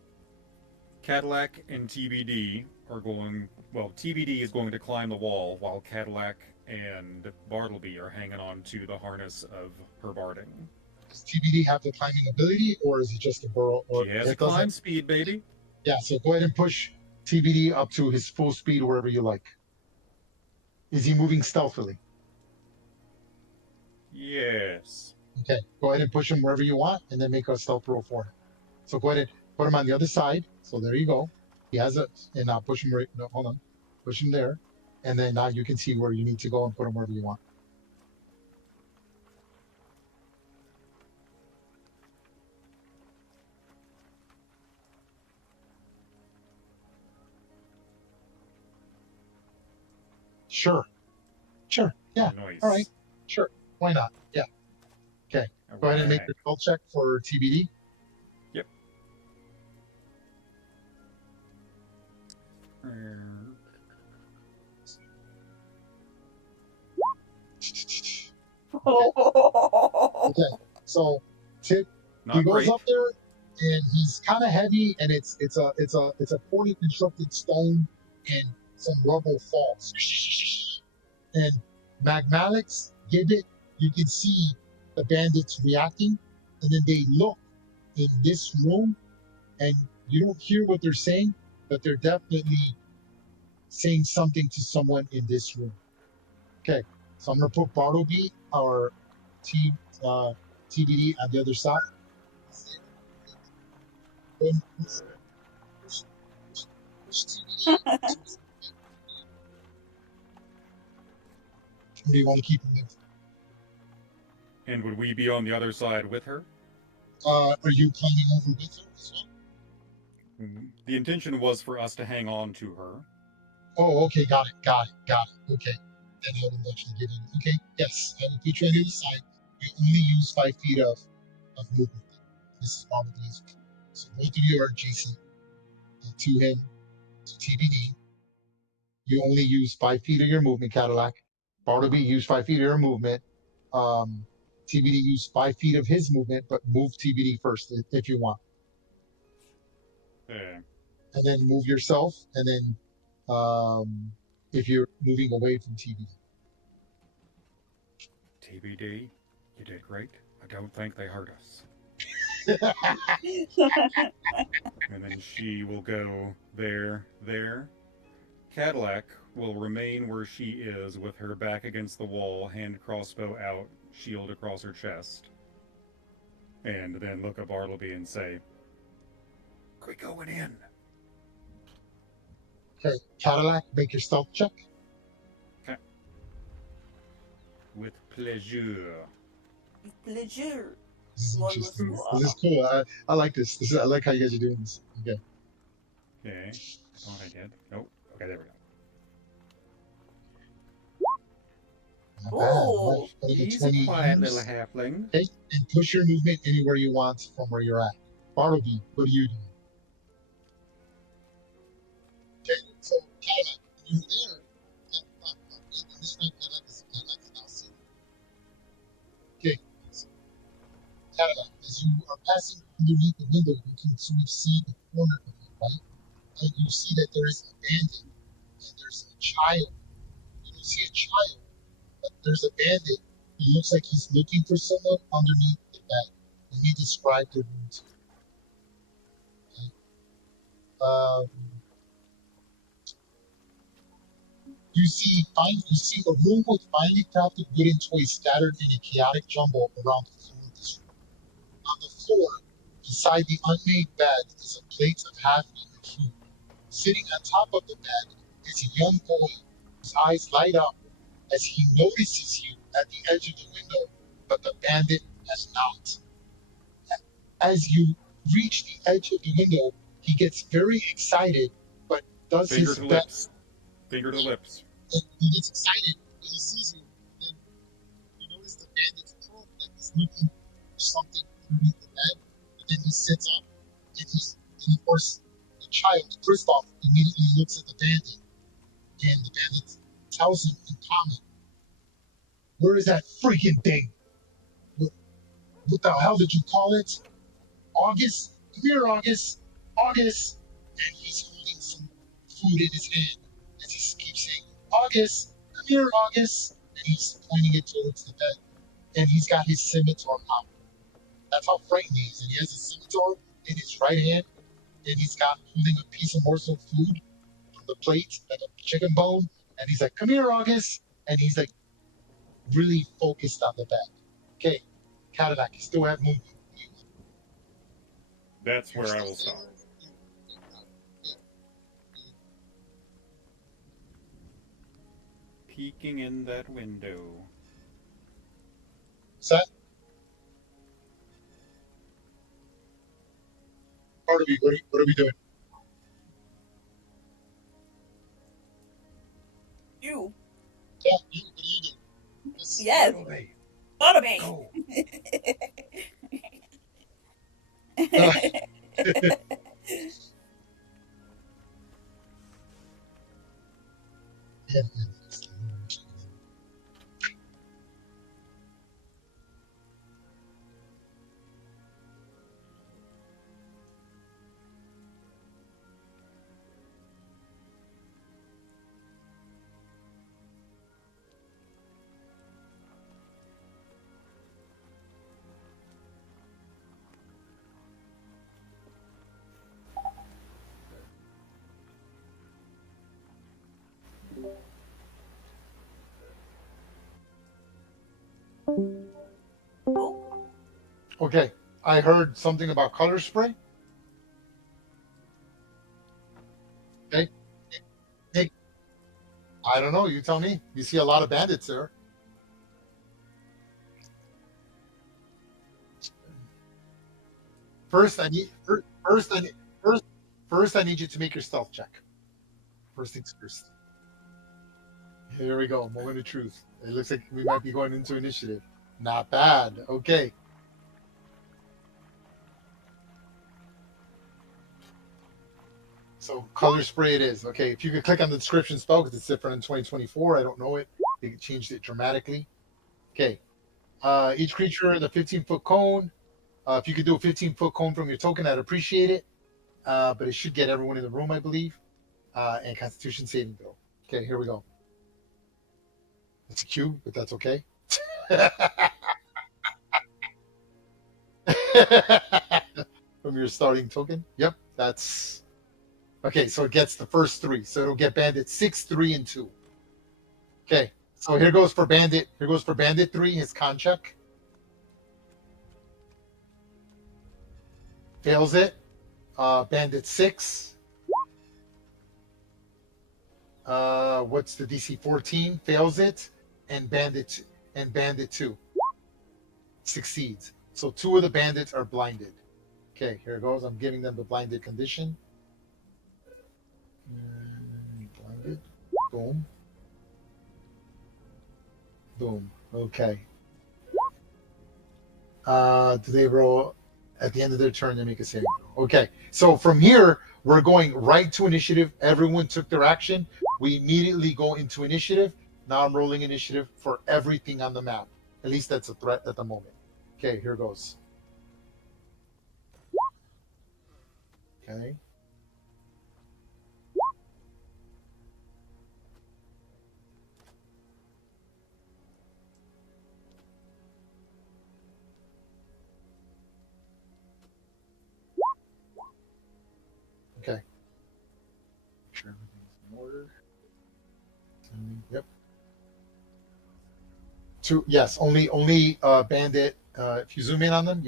Cadillac and TBD are going... Well, TBD is going to climb the wall while Cadillac and Bartleby are hanging on to the harness of her barding. Does TBD have the climbing ability, or is it just a burrow? Or She has a climb speed, baby. Yeah, so go ahead and push TBD up to his full speed wherever you like. Is he moving stealthily? Yes. Okay, go ahead and push him wherever you want, and then make a stealth roll for him. So go ahead and put him on the other side. So there you go. He has a, and now push him right. No, hold on, push him there, and then now you can see where you need to go and put him wherever you want. Sure. Yeah. Nice. All right. Sure. Why not? Yeah. Okay. Go ahead and make your spell check for TBD. Yep. Okay. So Tip, Not he goes great. up there, and he's kind of heavy, and it's a poorly constructed stone, and some rubble falls. And Magmalics, Gibbet, you can see the bandits reacting, and then they look in this room, and you don't hear what they're saying, but they're definitely saying something to someone in this room. Okay, so I'm gonna put Bartleby, our TBD, on the other side. Then where do you want to keep him? And would we be on the other side with her? Are you climbing over with her as well? The intention was for us to hang on to her. Oh, okay, got it. Okay, then I will actually get in. Okay, yes, I will put you on the other side. You only use 5 feet of movement. This is Bartleby's. So both of you are adjacent to him, to TBD. You only use 5 feet of your movement, Cadillac. Bartleby used 5 feet of your movement. TBD used 5 feet of his movement, but move TBD first if you want. Yeah. And then move yourself, and then if you're moving away from TBD. TBD, you did great. I don't think they hurt us. And then she will go there. Cadillac will remain where she is with her back against the wall, hand crossbow out, shield across her chest. And then look at Bartleby and say, "Quit going in." Okay, Cadillac, make your stealth check. Okay. With pleasure. Pleasure. This is One interesting. was This is cool. I like this. I like how you guys are doing this. Okay. Okay. Thought I did. Nope. Okay, there we go. Not Oh, bad. He's a 20 quiet use. little halfling. Okay, and push your movement anywhere you want from where you're at. Bartleby, what do you do? Okay, so Cadillac, when you're there, this time Cadillac is now sitting. Okay, so Cadillac, as you are passing underneath the window, you can sort of see the corner of it, right? And you see that there is a bandit, and there's a child. You don't see a child, but there's a bandit. He looks like he's looking for someone underneath the bed. Let me describe the room to you. Okay. You see a room with finely crafted wooden toys scattered in a chaotic jumble around the floor of this room. On the floor, beside the unmade bed, is a plate of half-eaten food. Sitting on top of the bed is a young boy whose eyes light up as he notices you at the edge of the window, but the bandit has not. As you reach the edge of the window, he gets very excited, but does Finger his to best. lips. Finger to lips. And he gets excited when he sees you. And you notice the bandit's prone, like he's looking for something underneath the bed. But then he sits up, and of course, the child, Kristoff, immediately looks at the bandit, and the bandit tells him in common, "Where is that freaking thing? What the hell did you call it? August? Come here, August. August." And he's holding some food in his hand as he keeps saying, "August, come here, August." And he's pointing it towards the bed. And he's got his scimitar out. That's how frightened he is. And he has a scimitar in his right hand. And he's got holding a piece of morsel of food from the plate, like a chicken bone. And he's like, "Come here, August." And he's like really focused on the bed. Okay, Cadillac, you still have movement. That's where I will stop. Peeking in that window. Set. Bartleby, what are we doing? You. Yeah, what are you doing? Yes. Bartleby, Bartleby. go. Yeah. Okay, I heard something about color spray. Okay, Nick, I don't know. You tell me. You see a lot of bandits there. First, I need first I need you to make your stealth check. First things first. Here we go. Moment of truth. It looks like we might be going into initiative. Not bad. Okay. So color spray it is. Okay, if you could click on the description spell because it's different in 2024. I don't know it. They changed it dramatically. Okay. Each creature in the 15-foot cone. If you could do a 15-foot cone from your token, I'd appreciate it. But it should get everyone in the room, I believe. And Constitution saving throw. Okay, here we go. It's a cube, but that's okay. From your starting token. Yep, that's okay. So it gets the first three. So it'll get bandit 6, 3, and 2. Okay, so here goes for bandit. Here goes for bandit 3. His con check fails it. Bandit 6. What's the DC 14? Fails it, and bandit 2 succeeds. So 2 of the bandits are blinded. Okay, here it goes. I'm giving them the blinded condition. Blinded. Boom. Boom. Okay. Do they roll at the end of their turn? They make a saving throw. Okay. So from here, we're going right to initiative. Everyone took their action. We immediately go into initiative. Now I'm rolling initiative for everything on the map. At least that's a threat at the moment. Okay, here goes. Okay. Okay. Make sure everything's in order. Two, yes, only bandit. If you zoom in on them,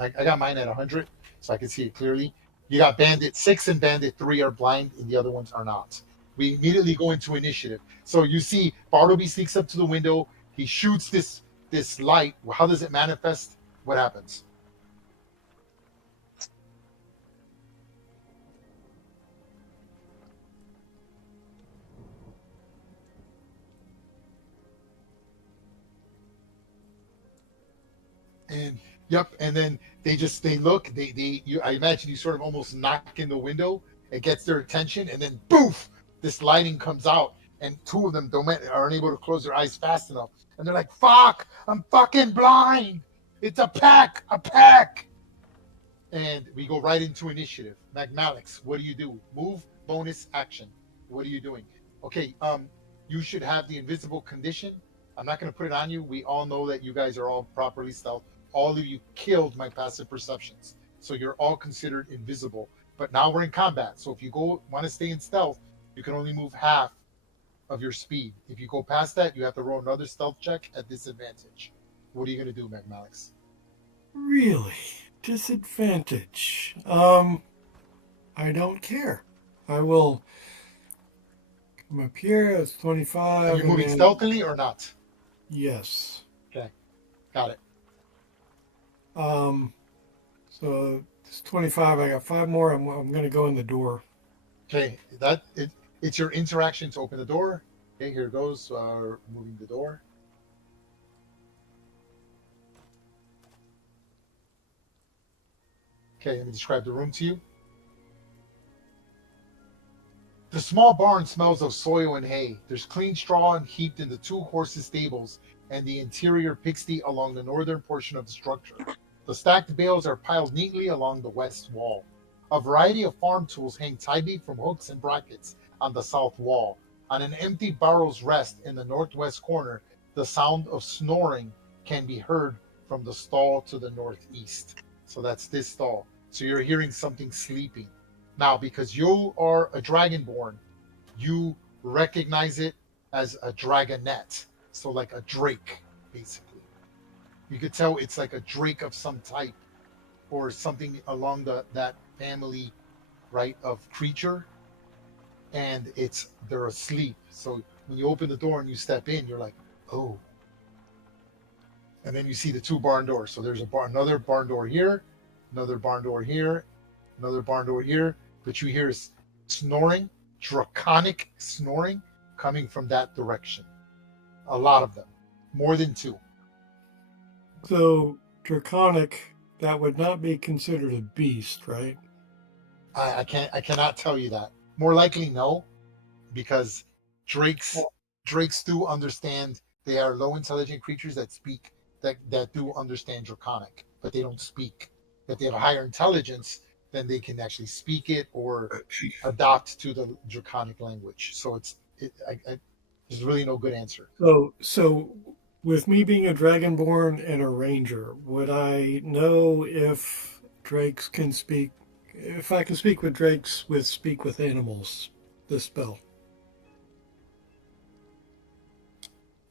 I got mine at 100, so I can see it clearly. You got bandit 6 and bandit 3 are blind, and the other ones are not. We immediately go into initiative. So you see, Bartleby sneaks up to the window. He shoots this light. How does it manifest? What happens? And yep, and then they look, I imagine you sort of almost knock in the window. It gets their attention, and then boof, this lighting comes out, and two of them aren't able to close their eyes fast enough, and they're like, "Fuck, I'm fucking blind! It's a pack, a pack!" And we go right into initiative. Magmalix, what do you do? Move, bonus, action. What are you doing? Okay, you should have the invisible condition. I'm not going to put it on you. We all know that you guys are all properly stealth. All of you killed my passive perceptions, so you're all considered invisible. But now we're in combat, so if you want to stay in stealth, you can only move half of your speed. If you go past that, you have to roll another stealth check at disadvantage. What are you going to do, Magmalix? Really? Disadvantage. I don't care. I will come up here. It's 25. Are you moving stealthily or not? Yes. Okay, got it. So it's 25. I got 5 more. I'm going to go in the door. Okay, it's your interaction to open the door. Okay, here it goes. Moving the door. Okay, let me describe the room to you. The small barn smells of soil and hay. There's clean straw and heaped in the 2 horses' stables and the interior pigsty along the northern portion of the structure. The stacked bales are piled neatly along the west wall. A variety of farm tools hang tightly from hooks and brackets on the south wall. On an empty barrow's rest in the northwest corner, the sound of snoring can be heard from the stall to the northeast. So that's this stall. So you're hearing something sleeping. Now, because you are a dragonborn, you recognize it as a dragonette. So like a drake, basically. You could tell it's like a drake of some type or something along that family, right, of creature. And they're asleep. So when you open the door and you step in, you're like, oh. And then you see the 2 barn doors. So there's another barn door here, another barn door here, another barn door here. But you hear snoring, draconic snoring coming from that direction. A lot of them, more than 2. So draconic, that would not be considered a beast, right? I cannot tell you that. More likely no, because drakes do understand. They are low intelligent creatures that speak, that do understand draconic, but they don't speak. If they have a higher intelligence, then they can actually speak it or adopt to the draconic language. So there's really no good answer. So with me being a dragonborn and a ranger, would I know if drakes can speak? If I can speak with drakes with speak with animals, the spell.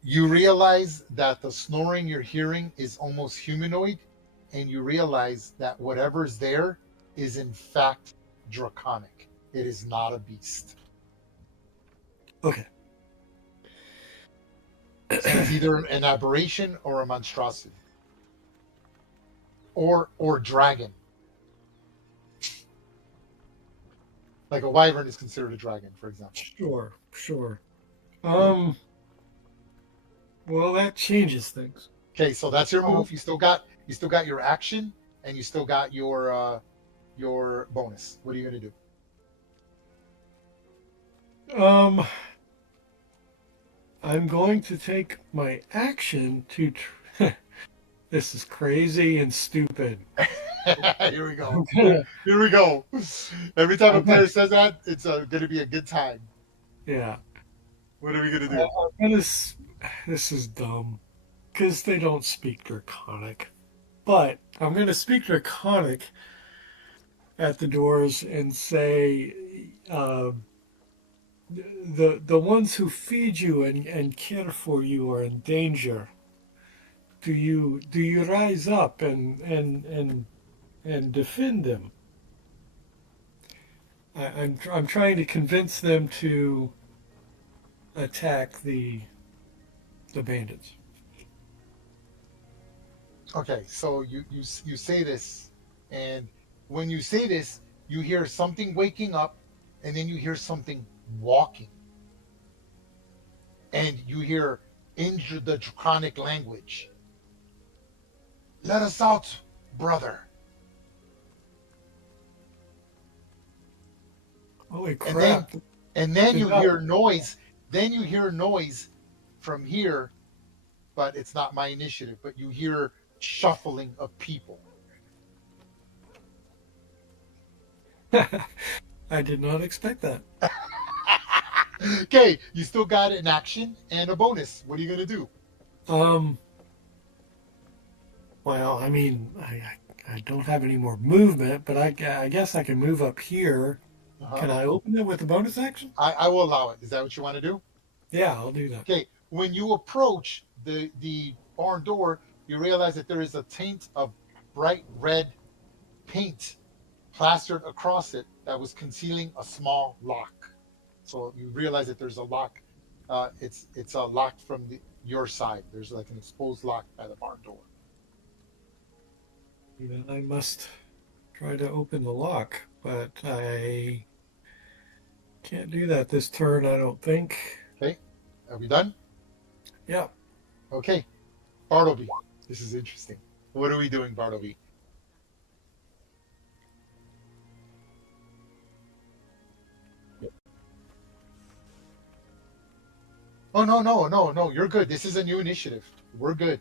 You realize that the snoring you're hearing is almost humanoid, and you realize that whatever's there is in fact draconic. It is not a beast. Okay. So it's either an aberration or a monstrosity. Or dragon. Like a wyvern is considered a dragon, for example. Sure. Well, that changes things. Okay, so that's your move. You still got your action, and you still got your bonus. What are you going to do? I'm going to take my action to. This is crazy and stupid. Here we go. Here we go. Every time a player says that, it's going to be a good time. Yeah. What are we going to do? This is dumb because they don't speak Draconic. But I'm going to speak Draconic at the doors and say, the ones who feed you and care for you are in danger. do you rise up and defend them? I'm trying to convince them to attack the bandits. Okay, so you say this, and when you say this, you hear something waking up, and then you hear something walking, and you hear in the draconic language, "Let us out, brother." Holy And then crap! and then Is you that- hear noise. Then you hear noise from here, but it's not my initiative. But you hear shuffling of people. I did not expect that. Okay, you still got an action and a bonus. What are you gonna do? Um, well, I mean, I don't have any more movement, but I guess I can move up here. Uh-huh. Can I open it with the bonus action? I will allow it. Is that what you want to do? Yeah, I'll do that. Okay, when you approach the barn door, you realize that there is a taint of bright red paint plastered across it that was concealing a small lock. So you realize that there's a lock. It's a lock from your side. There's like an exposed lock by the barn door. Then I must try to open the lock, but I can't do that this turn, I don't think. Okay, are we done? Yeah. Okay, Bartleby. This is interesting. What are we doing, Bartleby? Oh no! You're good. This is a new initiative. We're good.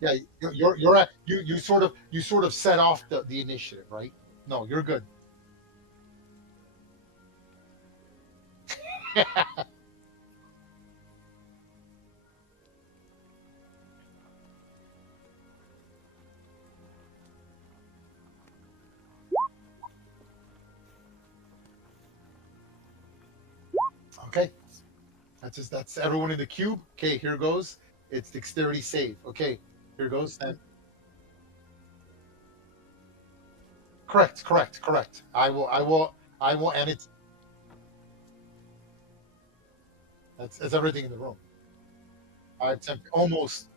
Yeah, you're at you sort of set off the initiative, right? No, you're good. Okay, that's everyone in the cube. Okay, here goes. It's dexterity save. Okay, here goes. And correct. I will, and that's everything in the room. I attempt almost.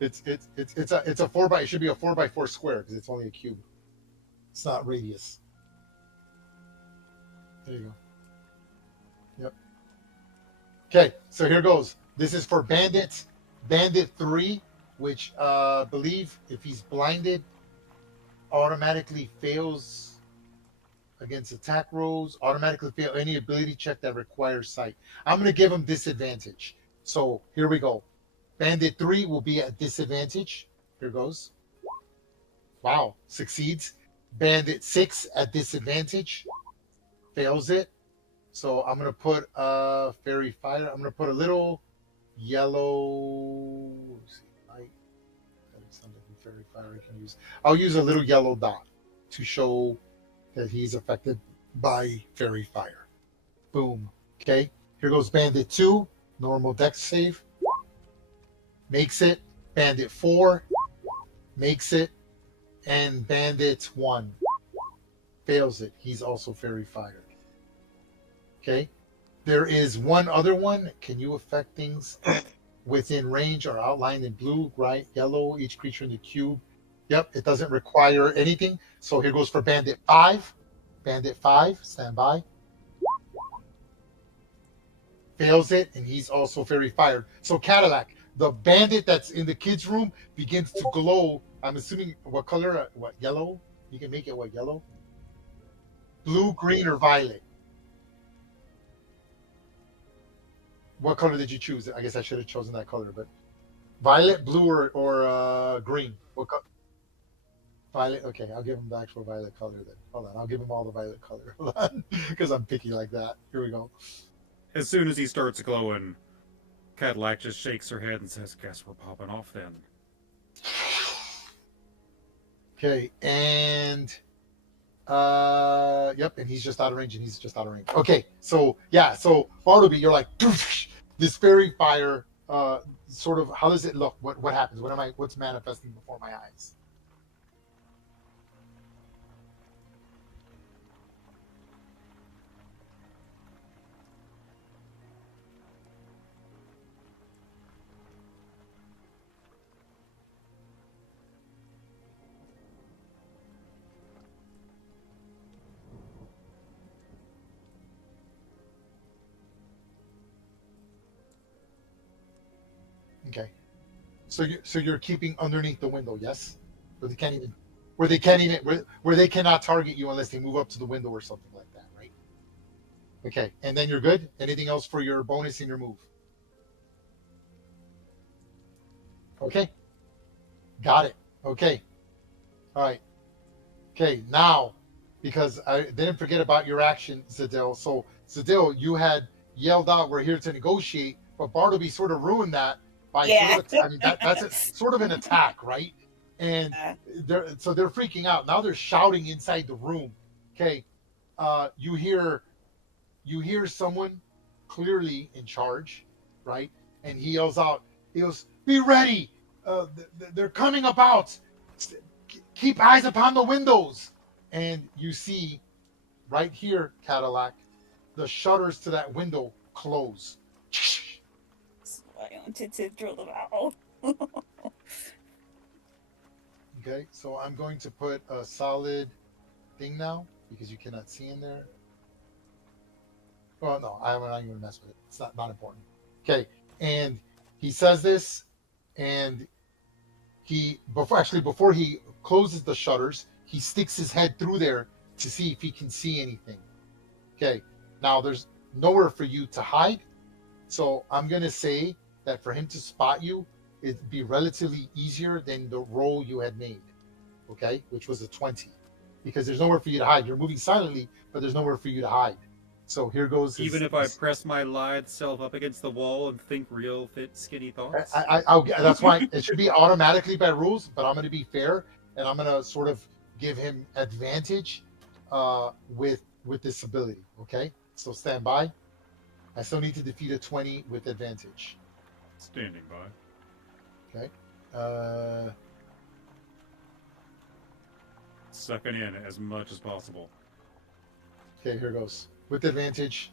It's a four by. It should be a 4x4 square because it's only a cube. It's not radius. There you go. Yep. Okay, so here goes. This is for Bandit 3, which believe if he's blinded, automatically fails against attack rolls, automatically fail any ability check that requires sight. I'm going to give him disadvantage. So here we go. Bandit 3 will be at disadvantage. Here goes. Wow, succeeds. Bandit 6 at disadvantage. Fails it. So I'm going to put Fairy Fire. I'm going to put a little yellow. Light. Something Fairy Fire I can use. I'll use a little yellow dot to show that he's affected by Fairy Fire. Boom. Okay. Here goes Bandit 2. Normal dex save. Makes it. Bandit 4. Makes it. And Bandit 1. Fails it. He's also Fairy Fire. Okay. There is one other one. Can you affect things within range or outlined in blue, right, yellow, each creature in the cube? Yep, it doesn't require anything. So here goes for Bandit 5. Bandit 5, stand by. Fails it, and he's also Fairy Fired. So Cadillac, the bandit that's in the kids' room begins to glow. I'm assuming what color? What, yellow? You can make it what, yellow? Blue, green, or violet? What color did you choose? I guess I should have chosen that color, but violet, blue, or green? What color? Violet. Okay, I'll give him the actual violet color then. Hold on, I'll give him all the violet color. Hold on, because I'm picky like that. Here we go. As soon as he starts glowing, Cadillac just shakes her head and says, "Guess we're popping off then." Okay, and Yep, and he's just out of range, Okay, so yeah, so Bartleby, you're like this fairy fire. Sort of. How does it look? What happens? What's manifesting before my eyes? Okay. So you're keeping underneath the window, yes? Where they cannot target you unless they move up to the window or something like that, right? Okay. And then you're good. Anything else for your bonus in your move? Okay. Got it. Okay. All right. Okay. Now, because I didn't forget about your action, Zadil. So Zadil, you had yelled out, "We're here to negotiate," but Bartleby sort of ruined that by Yeah. that's sort of an attack, right? And they're freaking out now. They're shouting inside the room. Okay, you hear someone clearly in charge, right? And he yells out, he goes, "Be ready! They're coming about. Keep eyes upon the windows." And you see right here, Cadillac, the shutters to that window close. I wanted to drill them out. Okay, so I'm going to put a solid thing now because you cannot see in there. Well, no, I'm not even gonna mess with it. It's not important. Okay, and he says this, and before he closes the shutters, he sticks his head through there to see if he can see anything. Okay, now there's nowhere for you to hide, so I'm gonna say that for him to spot you, it'd be relatively easier than the roll you had made. Okay, which was a 20, because there's nowhere for you to hide. You're moving silently, but there's nowhere for you to hide. So here goes. Even if I press my lithe self up against the wall and think real fit, skinny thoughts. That's why it should be automatically by rules, but I'm going to be fair and I'm going to sort of give him advantage with this ability. Okay, so stand by. I still need to defeat a 20 with advantage. Standing by. Okay. Sucking in as much as possible. Okay, here goes. With advantage.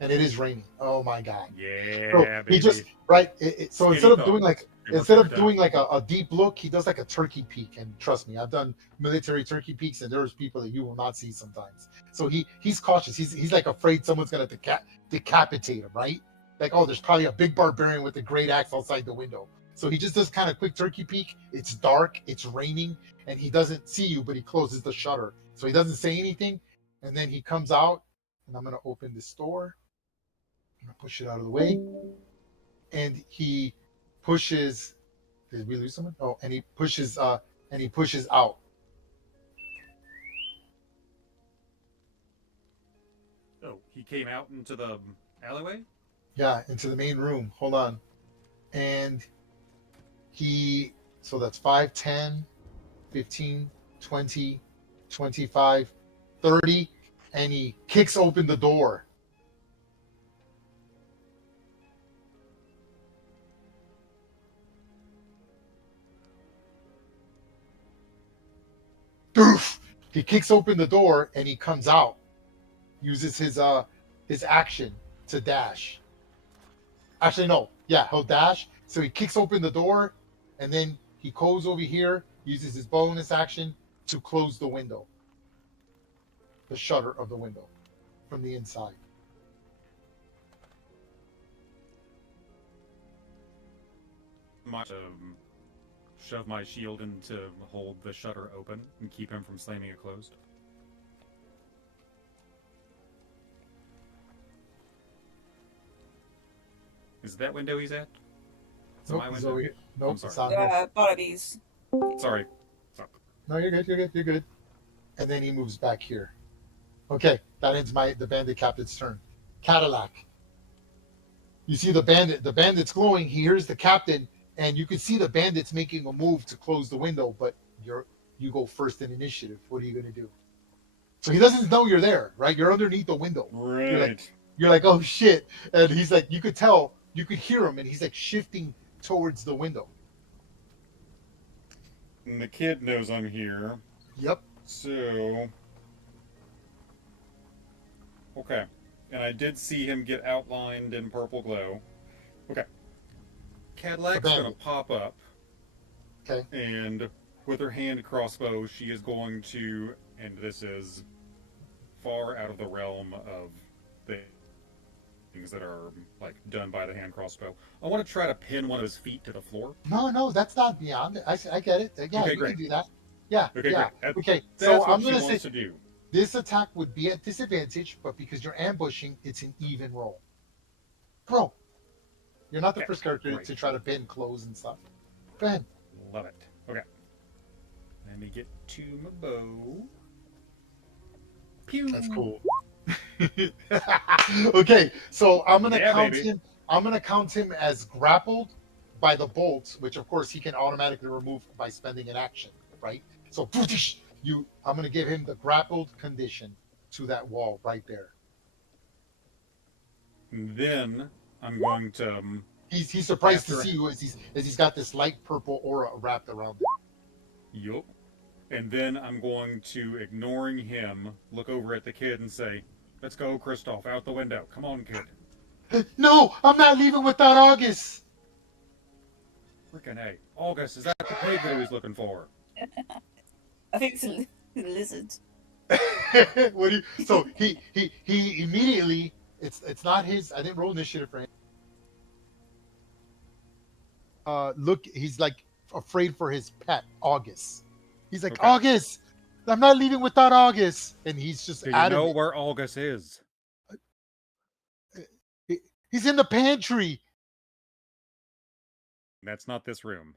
And it is raining. Oh my god. Yeah, so baby. he just right. So Skinny instead of thought. doing like a deep look, he does like a turkey peek. And trust me, I've done military turkey peeks, and there's people that you will not see sometimes. So he's cautious. He's like afraid someone's gonna decapitate him, right? Like, oh, there's probably a big barbarian with a great axe outside the window. So he just does kind of quick turkey peek. It's dark, it's raining, and he doesn't see you, but he closes the shutter. So he doesn't say anything, and then he comes out, and I'm gonna open this door. I'm gonna push it out of the way, and he pushes. Did we lose someone? Oh, and he pushes out. Oh, he came out into the alleyway? Yeah, into the main room. Hold on. And so that's 5, 10, 15, 20, 25, 30, and he kicks open the door. Doof! He kicks open the door and he comes out. Uses his action to dash. Actually, no. Yeah, he'll dash. So he kicks open the door, and then he goes over here, uses his bonus action to close the window. The shutter of the window from the inside. Shove my shield in to hold the shutter open and keep him from slamming it closed. Is that window he's at? Is Nope, my window? Nope, I'm sorry. it's not here. Bartleby's. Sorry. No, you're good. And then he moves back here. Okay, that ends the bandit captain's turn. Cadillac. You see the bandit's glowing. He hears the captain, and you can see the bandit's making a move to close the window, but you go first in initiative. What are you going to do? So he doesn't know you're there, right? You're underneath the window. Right. You're like, oh shit. And he's like, you could tell, you could hear him, and he's like shifting towards the window. And the kid knows I'm here. Yep. So. Okay. And I did see him get outlined in purple glow. Okay. Cadillac's Okay. gonna pop up. Okay. And with her hand crossbow, she is going to, and this is far out of the realm of things that are like done by the hand crossbow. I want to try to pin one of his feet to the floor. No, that's not beyond it. I get it. Yeah, Okay, you great. can do that. Yeah. Okay, yeah. great. Okay. That's So what I'm she gonna wants say to do. this attack would be at disadvantage, but because you're ambushing, it's an even roll. Bro, you're not the Okay, first character great. to try to pin clothes and stuff. Go ahead. Love it. Okay. Let me get to my bow. Pew. That's cool. Okay, so I'm gonna Yeah, count baby. him. I'm gonna count him as grappled by the bolt, which of course he can automatically remove by spending an action, right? So I'm gonna give him the grappled condition to that wall right there. And then I'm going to. He's surprised to After- see you as he's got this light purple aura wrapped around him. Yup. And then I'm going to, ignoring him, look over at the kid and say, "Let's go, Kristoff, out the window. Come on, kid." No, I'm not leaving without August. Freaking A. August, is that the pig that he was looking for? I think it's a lizard. What do you, so he immediately it's not his. I didn't roll initiative for him. Look, he's like afraid for his pet August. He's like, Okay. August, I'm not leaving without August, and he's just Do you adamant. know where August is? He's in the pantry. That's not this room.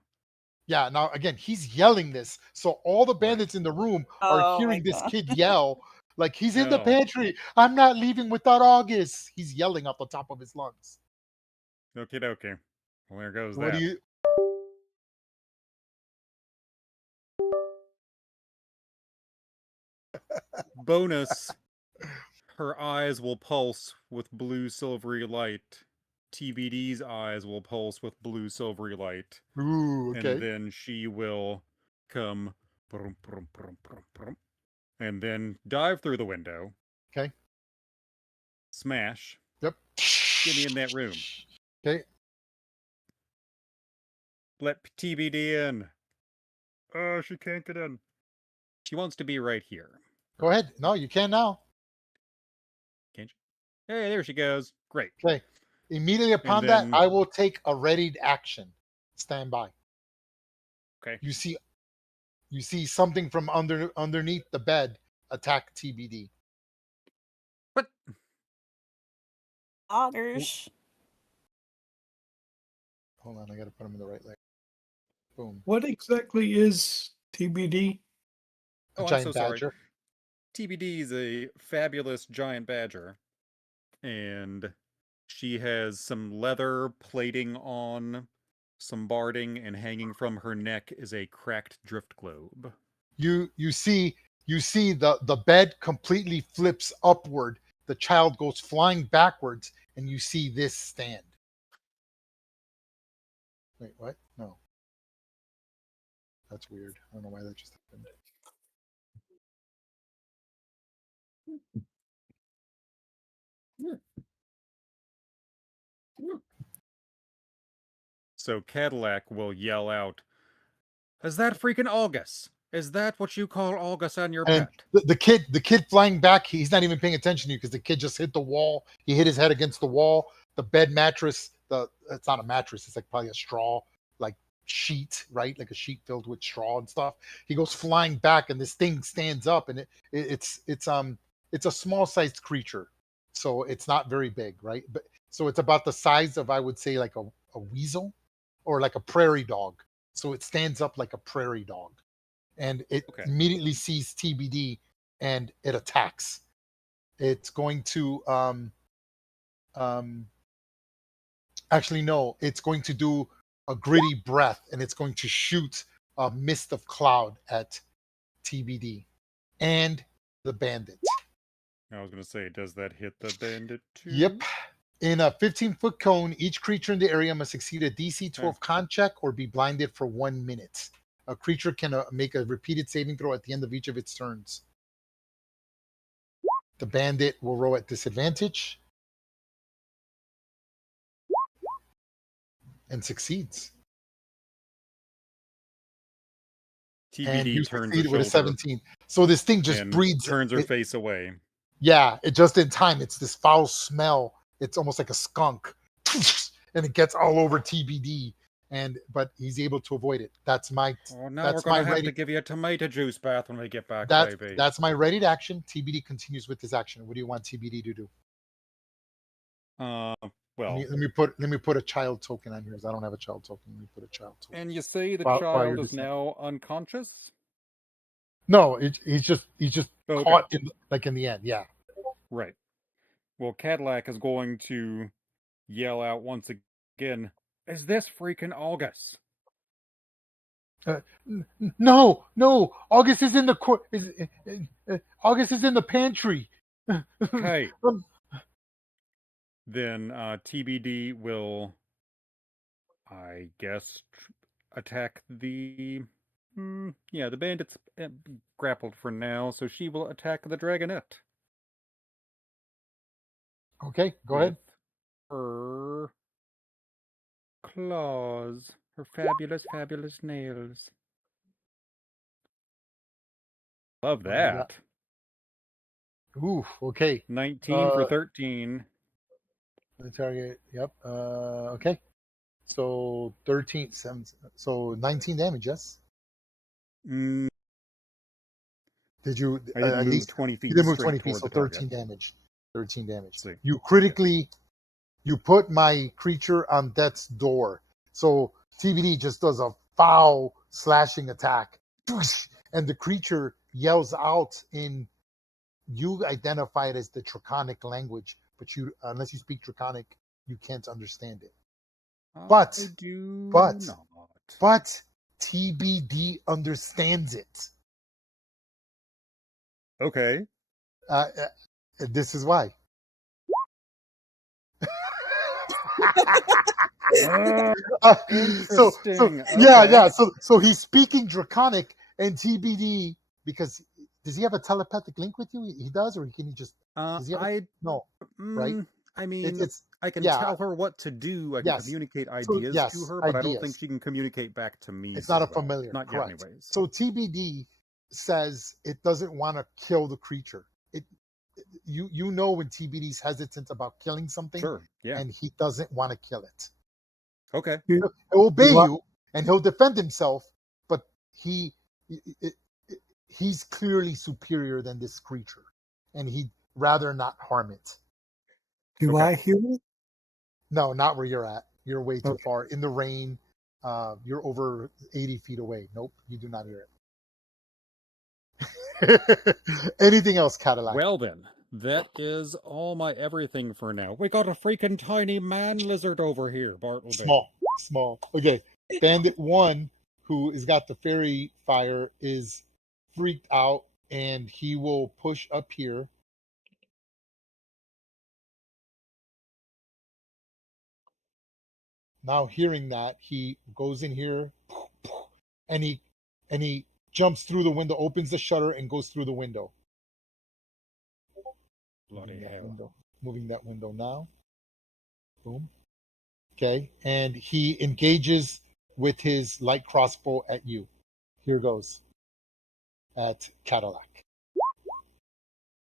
Yeah. Now again, he's yelling this, so all the bandits in the room are Oh hearing my this God. kid yell. Like he's in the No. pantry. I'm not leaving without August. He's yelling up the top of his lungs. Okie dokie. Well, there goes What that. do you? Bonus. Her eyes will pulse with blue silvery light. TBD's eyes will pulse with blue silvery light. Ooh, okay. And then she will come brum, brum, brum, brum, brum, and then dive through the window. Okay. Smash. Yep. Get me in that room. Okay. Let TBD in. Oh, she can't get in. She wants to be right here. Go ahead. No, you can now. Can't you? Hey, there she goes. Great. Okay. Immediately upon then- that, I will take a readied action. Stand by. Okay. You see something from underneath the bed attack TBD. What? Otters. Hold on, I gotta put him in the right leg. Boom. What exactly is TBD? A Oh, I'm giant so sorry. badger. TBD is a fabulous giant badger. And she has some leather plating on, some barding, and hanging from her neck is a cracked drift globe. You see the bed completely flips upward. The child goes flying backwards, and you see this stand. Wait, what? No. That's weird. I don't know why that just happened. So Cadillac will yell out, "Is that freaking August? Is that what you call August on your And pet?" the kid flying back, he's not even paying attention to you because the kid just hit the wall. He hit his head against the wall. The bed mattress, it's not a mattress, it's like probably a straw, like sheet, right? Like a sheet filled with straw and stuff. He goes flying back, and this thing stands up, and it's a small sized creature, so it's not very big, right? But so it's about the size of, I would say, like a weasel or like a prairie dog. So it stands up like a prairie dog, and it Okay. immediately sees TBD and it attacks. It's going to actually no, it's going to do a gritty breath, and it's going to shoot a mist of cloud at TBD. And the bandit. I was going to say, does that hit the bandit too? Yep. In a 15-foot cone, each creature in the area must succeed a DC 12 con check or be blinded for 1 minute. A creature can make a repeated saving throw at the end of each of its turns. The bandit will roll at disadvantage and succeeds. And you TBD turns succeed her with a shoulder 17. So this thing just and breeds. turns her face away. Yeah, it just in time. It's this foul smell. It's almost like a skunk, and it gets all over TBD. But he's able to avoid it. That's my. Oh, now that's we're going my to have ready. to give you a tomato juice bath when we get back, That's baby. that's my ready to action. TBD continues with his action. What do you want TBD to do? Well, let me put a child token on here, because I don't have a child token. Let me put a child token. and you say the While child you're is now unconscious? No, he's just Okay. caught in the end. Yeah. Right. Well, Cadillac is going to yell out once again, "Is this freaking August?" No, August is in the August is in the pantry. Okay. Then TBD will, I guess, attack the. The bandit's grappled for now, so she will attack the dragonette. Okay, go ahead. Her claws, her fabulous, fabulous nails. Love What do you got? that. Oof. Okay. 19 for 13. The target. Yep. Okay. So 13. So 19 damage. Yes. Mm, Did you I didn't at move least 20 feet you didn't move straight 20 feet? toward So the target. 13 damage. 13 damage. See. You critically. You put my creature on death's door. So TBD just does a foul slashing attack. And the creature yells out in, you identify it as the Draconic language, but unless you speak Draconic, you can't understand it. But I do but not. but TBD understands it. Okay. This is why. Interesting. Yeah. So he's speaking Draconic, and TBD, because does he have a telepathic link with you? He does, or can he just? Does he have no, right? I mean, It's I can yeah. tell her what to do. I can Yes. communicate So, ideas yes, to her, but I don't think ideas. she can communicate back to me. It's so not a well. familiar. Not Correct. yet, anyways. So TBD says it doesn't want to kill the creature. You know when TBD's hesitant about killing something, Sure. Yeah. and he doesn't want to kill it. Okay. He'll obey you, and he'll defend himself, but he's clearly superior than this creature, and he'd rather not harm it. Do I hear it? No, not where you're at. You're way too far. In the rain, you're over 80 feet away. Nope, you do not hear it. Anything else, Cadillac? Well then, that is all my everything for now. We got a freaking tiny man lizard over here, Bartleby. Small. Okay, Bandit 1, who has got the fairy fire, is freaked out, and he will push up here. Now, hearing that, he goes in here, and he jumps through the window, opens the shutter, and goes through the window. Bloody hell. Moving that window now. Boom. Okay, and he engages with his light crossbow at you. Here goes. At Cadillac.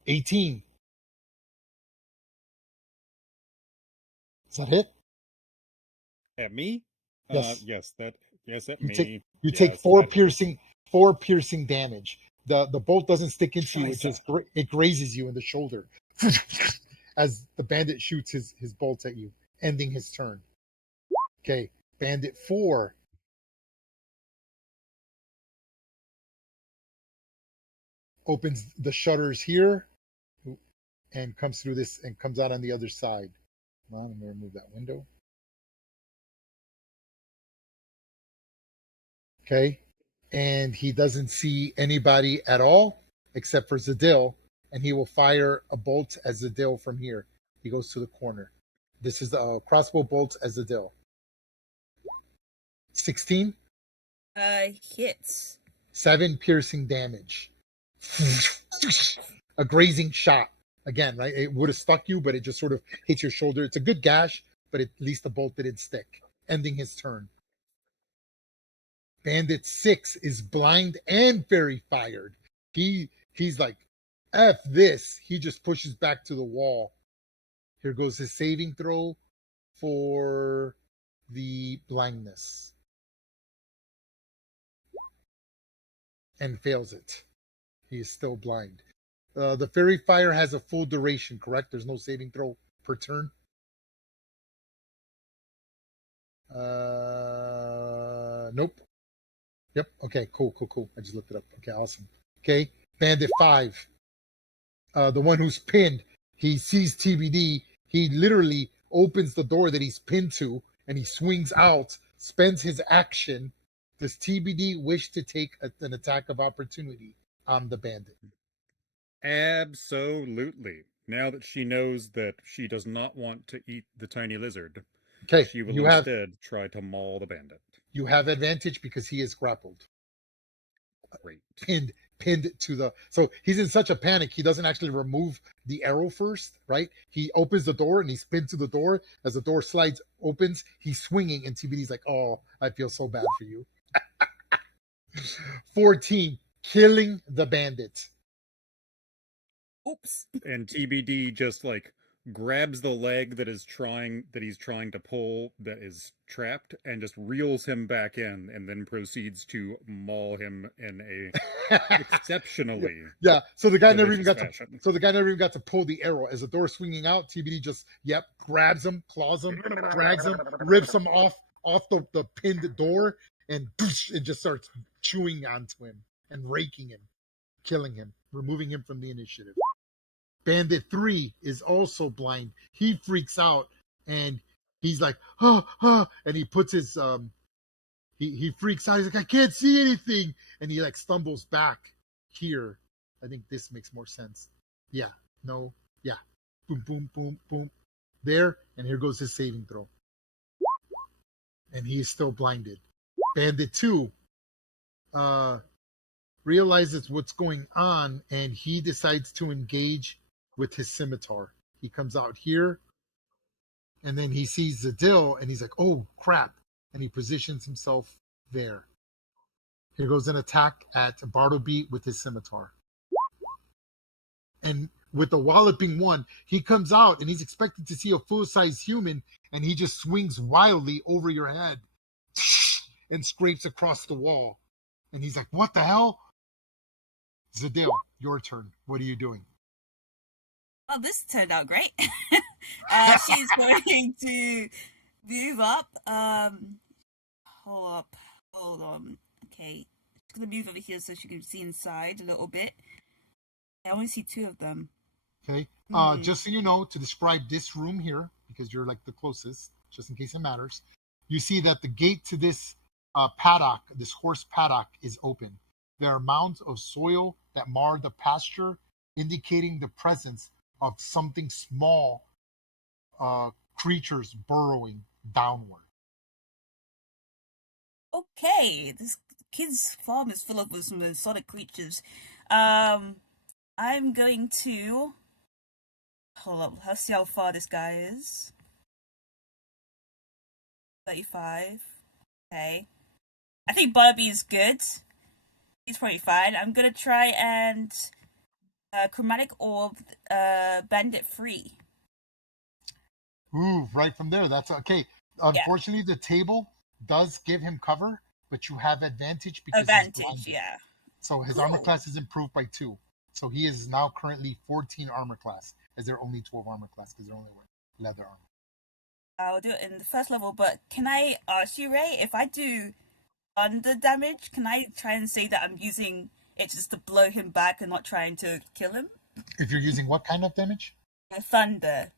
18. Is that hit? At me? Yes. Yes, at You me. take four piercing damage. The bolt doesn't stick into you; it grazes you in the shoulder as the bandit shoots his bolts at you, ending his turn. Okay, Bandit 4. Opens the shutters here and comes through this and comes out on the other side. Come on, I'm going to remove that window. Okay, and he doesn't see anybody at all, except for Zadil, and he will fire a bolt at Zadil from here. He goes to the corner. This is the crossbow bolts as Zadil. 16? Hits. 7 piercing damage. A grazing shot. Again, right? It would have stuck you, but it just sort of hits your shoulder. It's a good gash, but at least the bolt didn't stick, ending his turn. Bandit 6 is blind and fairy fired. He's like, F this. He just pushes back to the wall. Here goes his saving throw for the blindness. And fails it. He is still blind. The fairy fire has a full duration, correct? There's no saving throw per turn. Nope. Yep. Okay. Cool. I just looked it up. Okay. Awesome. Okay. Bandit 5. The one who's pinned. He sees TBD. He literally opens the door that he's pinned to, and he swings out. Spends his action. Does TBD wish to take an attack of opportunity on the bandit? Absolutely. Now that she knows that she does not want to eat the tiny lizard, Okay. she will instead try to maul the bandit. You have advantage because he is grappled. Great. Pinned to the... So he's in such a panic, he doesn't actually remove the arrow first, right? He opens the door and he's pinned to the door. As the door opens, he's swinging, and TBD's like, oh, I feel so bad for you. 14, killing the bandit. Oops. And TBD just like grabs the leg that he's trying to pull that is trapped and just reels him back in, and then proceeds to maul him in a exceptionally yeah. So the guy never even got fashion. to pull the arrow. As the door's swinging out, TBD just grabs him, claws him, drags him, rips him off the pinned door, and just starts chewing onto him and raking him, killing him, removing him from the initiative. Bandit 3 is also blind. He freaks out and he's like, and he puts his he freaks out. He's like, I can't see anything, and he like stumbles back here. I think this makes more sense. Yeah, no, yeah, boom, there, and here goes his saving throw, and he is still blinded. Bandit 2 realizes what's going on, and he decides to engage with his scimitar. He comes out here, and then he sees Zadil, and he's like, oh, crap. And he positions himself there. Here goes an attack at Bartleby with his scimitar. And with the walloping one, he comes out, and he's expected to see a full-size human, and he just swings wildly over your head and scrapes across the wall. And he's like, what the hell? Zadil, your turn. What are you doing? Well, this turned out great. She's going to move up. Hold on. Okay. She's going to move over here so she can see inside a little bit. I only see 2 of them. Okay. Just so you know, to describe this room here, because you're like the closest, just in case it matters, you see that the gate to this paddock, this horse paddock, is open. There are mounds of soil that mar the pasture, indicating the presence of something small, creatures burrowing downward. Okay, this kid's farm is full of some exotic creatures. I'm going to hold up. Let's see how far this guy is. 35. Okay. I think Bartleby is good. He's probably fine. I'm gonna try and chromatic orb bandit free. Ooh, right from there. That's okay. Unfortunately, the table does give him cover, but you have advantage because advantage, yeah. So his armor class is improved by 2. So he is now currently 14 armor class, as they're only 12 armor class because they're only wearing leather armor. I'll do it in the first level, but can I ask you, Ray, if I do thunder damage, can I try and say that I'm using it just to blow him back and not trying to kill him? If you're using what kind of damage? Thunder.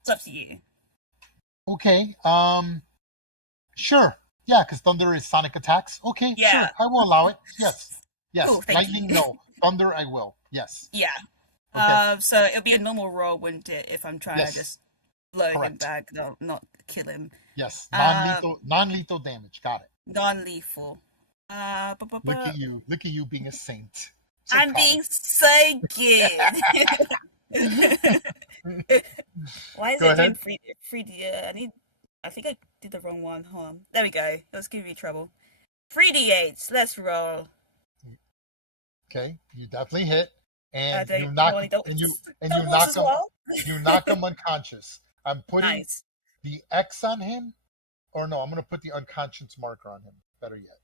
It's up to you. Okay. Sure. Yeah, because thunder is sonic attacks. Okay, Yeah. sure. I will allow it. Yes. Cool, Lightning, no. thunder, I will. Yes. Yeah. Okay. So it'll be a normal roll, wouldn't it? If I'm trying to Yes. just blow him Correct. back, not kill him. Yes. Non-lethal damage. Got it. Non-lethal. Look at you. Look at you being a saint. So I'm proud. being so good. Why is Go it doing ahead. 3D? I think I did the wrong one. Hold on. There we go. Let's give me trouble. 3d8s. Let's roll. Okay. You definitely hit. And Don't- you knock only don't- and you doubles knock as him well. you knock him unconscious. I'm putting Nice. the X on him. Or no, I'm gonna put the unconscious marker on him. Better yet.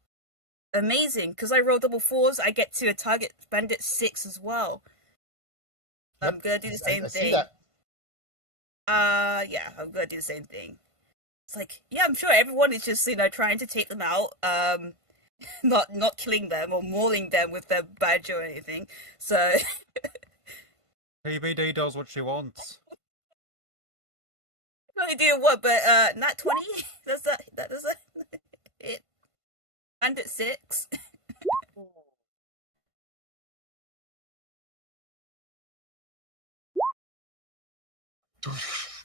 Amazing, because I roll double 4s, I get to a target bandit 6 as well. I'm Yep. gonna do the same I see thing. that. Yeah, I'm gonna do the same thing. It's like, yeah, I'm sure everyone is just, trying to take them out, not killing them or mauling them with their badge or anything. So PBD does what she wants. really do what, but nat 20? Does that hit? Bandit 6.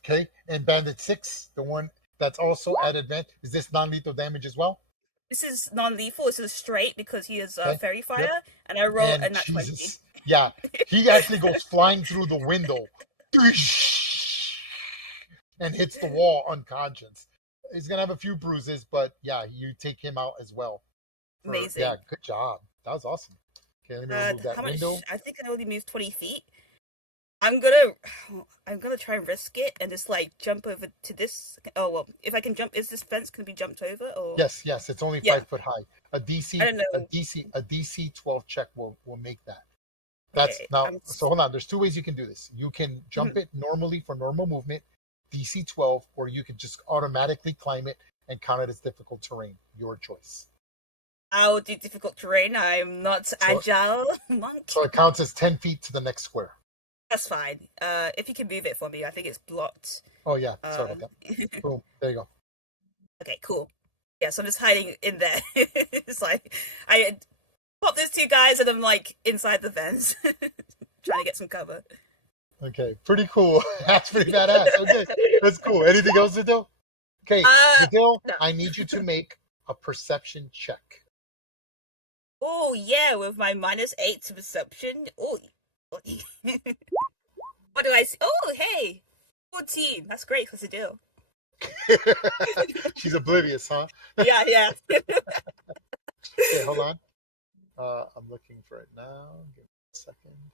Okay, and Bandit 6, the one that's also at advantage. Is this non-lethal damage as well? This is non-lethal. This is straight because he is Okay, fairy fire, yep. and I roll And a nat 20. Jesus, yeah, he actually goes flying through the window and hits the wall unconscious. He's gonna have a few bruises, but yeah, you take him out as well. Amazing. Yeah, good job. That was awesome. Okay, let me remove that How much? window. I think I only moved 20 feet. I'm gonna try and risk it and just jump over to this. Oh well, if I can jump, is this fence can be jumped over or? Yes, it's only 5 foot high. A I don't know. a DC 12 check will make that. That's Okay, now. So hold on. There's 2 ways you can do this. You can jump it normally for normal movement, DC 12, or you can just automatically climb it and count it as difficult terrain. Your choice. I'll do difficult terrain. I'm not agile, monk. So it counts as 10 feet to the next square. That's fine. If you can move it for me, I think it's blocked. Oh yeah, sorry about that. Boom. There you go. Okay, cool. Yeah, so I'm just hiding in there. It's like I pop those 2 guys and I'm inside the fence, trying to get some cover. Okay, pretty cool. That's pretty badass. Okay, that's cool. Anything else to do? Okay, Vidil, no. I need you to make a perception check. Oh yeah, with my -8 to perception. Oh, what do I see? Oh hey, 14. That's great for Vidil. She's oblivious, huh? Yeah. Okay, hold on. I'm looking for it now. Give me a second.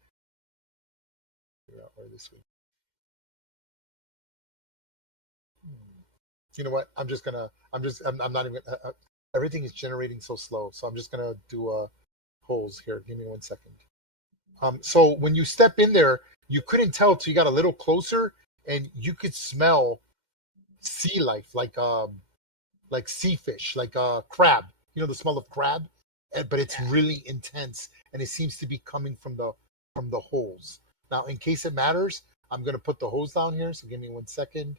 Figure out where this week. You know what? I'm not even. Everything is generating so slow, so I'm just gonna do holes here. Give me 1 second. So when you step in there, you couldn't tell till you got a little closer, and you could smell sea life, like sea fish, like crab. You know the smell of crab, but it's really intense, and it seems to be coming from the holes. Now, in case it matters, I'm gonna put the hose down here. So give me 1 second.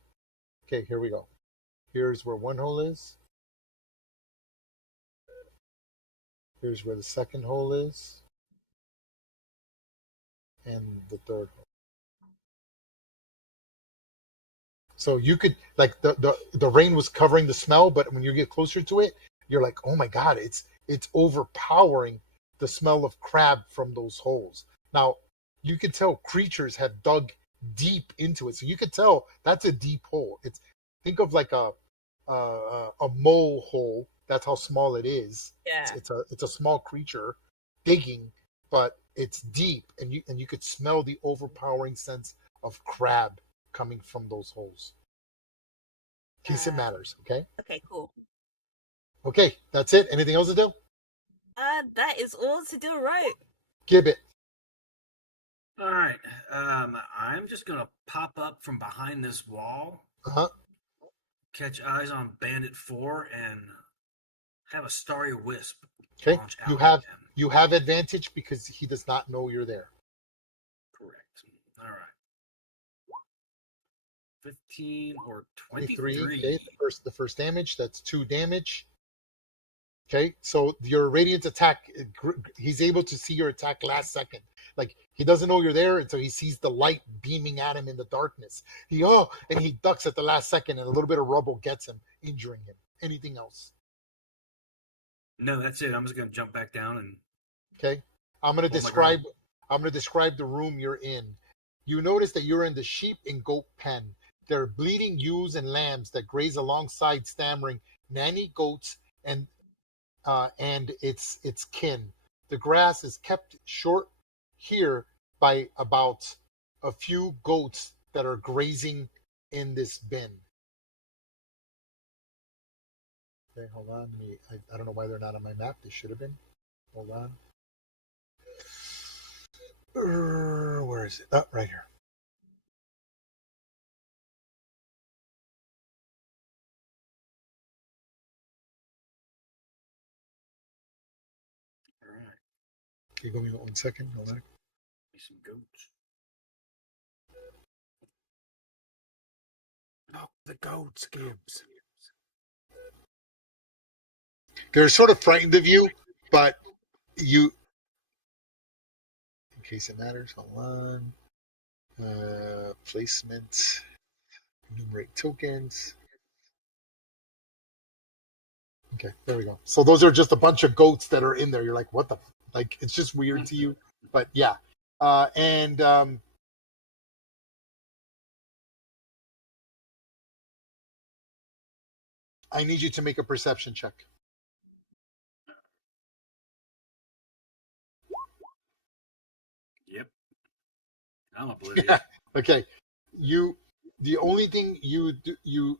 Okay, here we go. Here's where one hole is. Here's where the second hole is. And the third hole. So you could the rain was covering the smell, but when you get closer to it, you're like, oh my God, it's overpowering the smell of crab from those holes. Now, you can tell creatures have dug deep into it. So you could tell that's a deep hole. Think of like a mole hole. That's how small it is. Yeah. It's a small creature digging, but it's deep, and you could smell the overpowering sense of crab coming from those holes. In case it matters, okay? Okay, cool. Okay, that's it. Anything else to do? That is all to do, right? Gibbet. All right. I'm just gonna pop up from behind this wall, catch eyes on Bandit 4, and have a starry wisp. Okay. Launch out at him. You have advantage because he does not know you're there. Correct. All right. 15 or 23. Okay, the first damage. That's 2 damage. Okay, so your radiant attack, he's able to see your attack last second. Like he doesn't know you're there until he sees the light beaming at him in the darkness. And he ducks at the last second, and a little bit of rubble gets him, injuring him. Anything else? No, that's it. I'm just gonna jump back down and. Okay, I'm gonna describe the room you're in. You notice that you're in the sheep and goat pen. There are bleating ewes and lambs that graze alongside stammering nanny goats and its kin. The grass is kept short here by about a few goats that are grazing in this bin. Okay, hold on. I don't know why they're not on my map. They should have been. Hold on. Where is it? Oh, right here. All right. Can you give me 1 second? Hold on. Some goats. Oh, the goats, Gibbs. They're sort of frightened of you, but you. In case it matters, hold on. Placement. Enumerate tokens. Okay, there we go. So those are just a bunch of goats that are in there. You're like, what the? Like, it's just weird to you, but yeah. And I need you to make a perception check. Yep. I'm oblivious. Yeah. Okay. The only thing you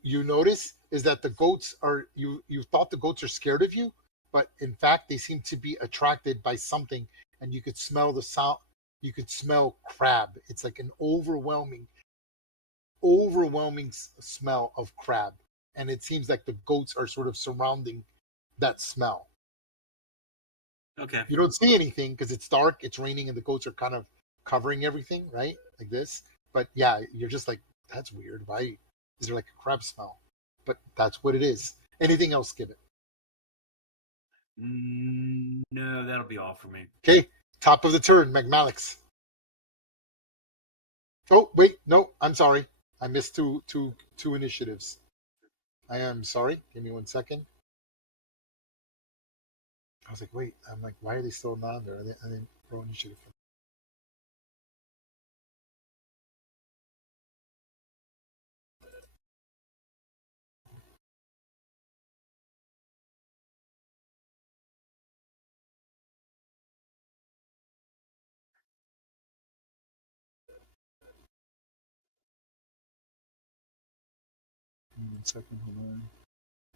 notice is that the goats are you thought the goats are scared of you, but in fact they seem to be attracted by something, and you could smell the sound. You could smell crab. It's like an overwhelming smell of crab, and it seems like the goats are sort of surrounding that smell. Okay. You don't see anything because it's dark, it's raining, and the goats are kind of covering everything, right? Like this. But yeah, you're just like, that's weird. Why is there like a crab smell? But that's what it is. Anything else, give it. No, that'll be all for me. Okay, top of the turn, Magmalix. Oh, wait, no, I'm sorry. I missed two initiatives. I am sorry. Give me 1 second. I was like, wait. I'm like, why are they still not on there? I didn't roll initiative. 1 second, hold on.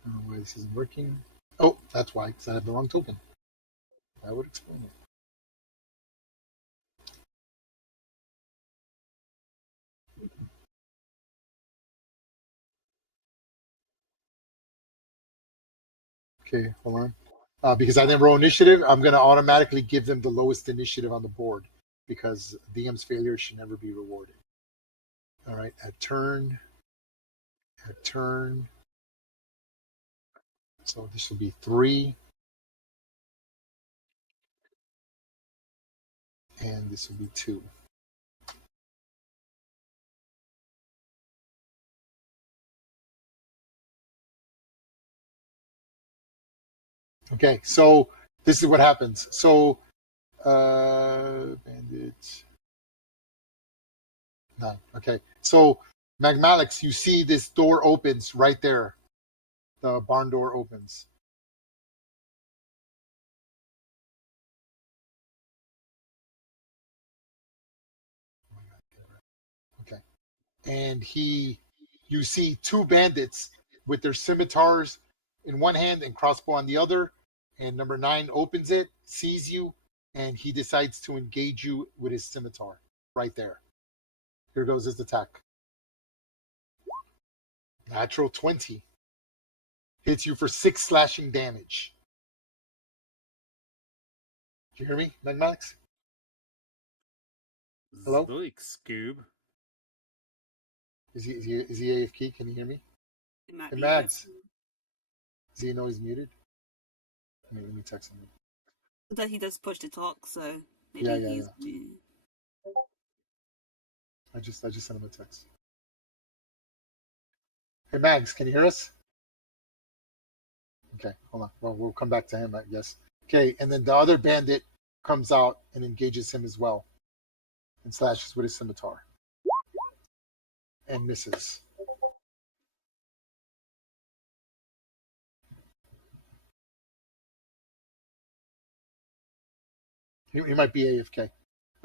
I don't know why this isn't working. Oh, that's why, because I have the wrong token. That would explain it. Okay, hold on. Because I didn't roll initiative, I'm going to automatically give them the lowest initiative on the board because DM's failure should never be rewarded. All right, at turn. So this will be 3. And this will be 2. Okay, so this is what happens. So, bandit 9. Okay, so Magmalix, you see this door opens right there. The barn door opens. Okay, and you see 2 bandits with their scimitars in one hand and crossbow on the other. And number 9 opens it, sees you, and he decides to engage you with his scimitar right there. Here goes his attack. Natural 20. Hits you for 6 slashing damage. Do you hear me, Magmax? Hello? Zoik, Scoob. Is he AFK? Can you hear me? Hey, Mags. Does he know he's muted? Let me text him. That he does push to talk, so maybe Yeah. he's. I just sent him a text. Hey Mags, can you hear us? Okay, hold on. Well, we'll come back to him, I guess. Okay, and then the other bandit comes out and engages him as well, and slashes with his scimitar, and misses. He might be AFK.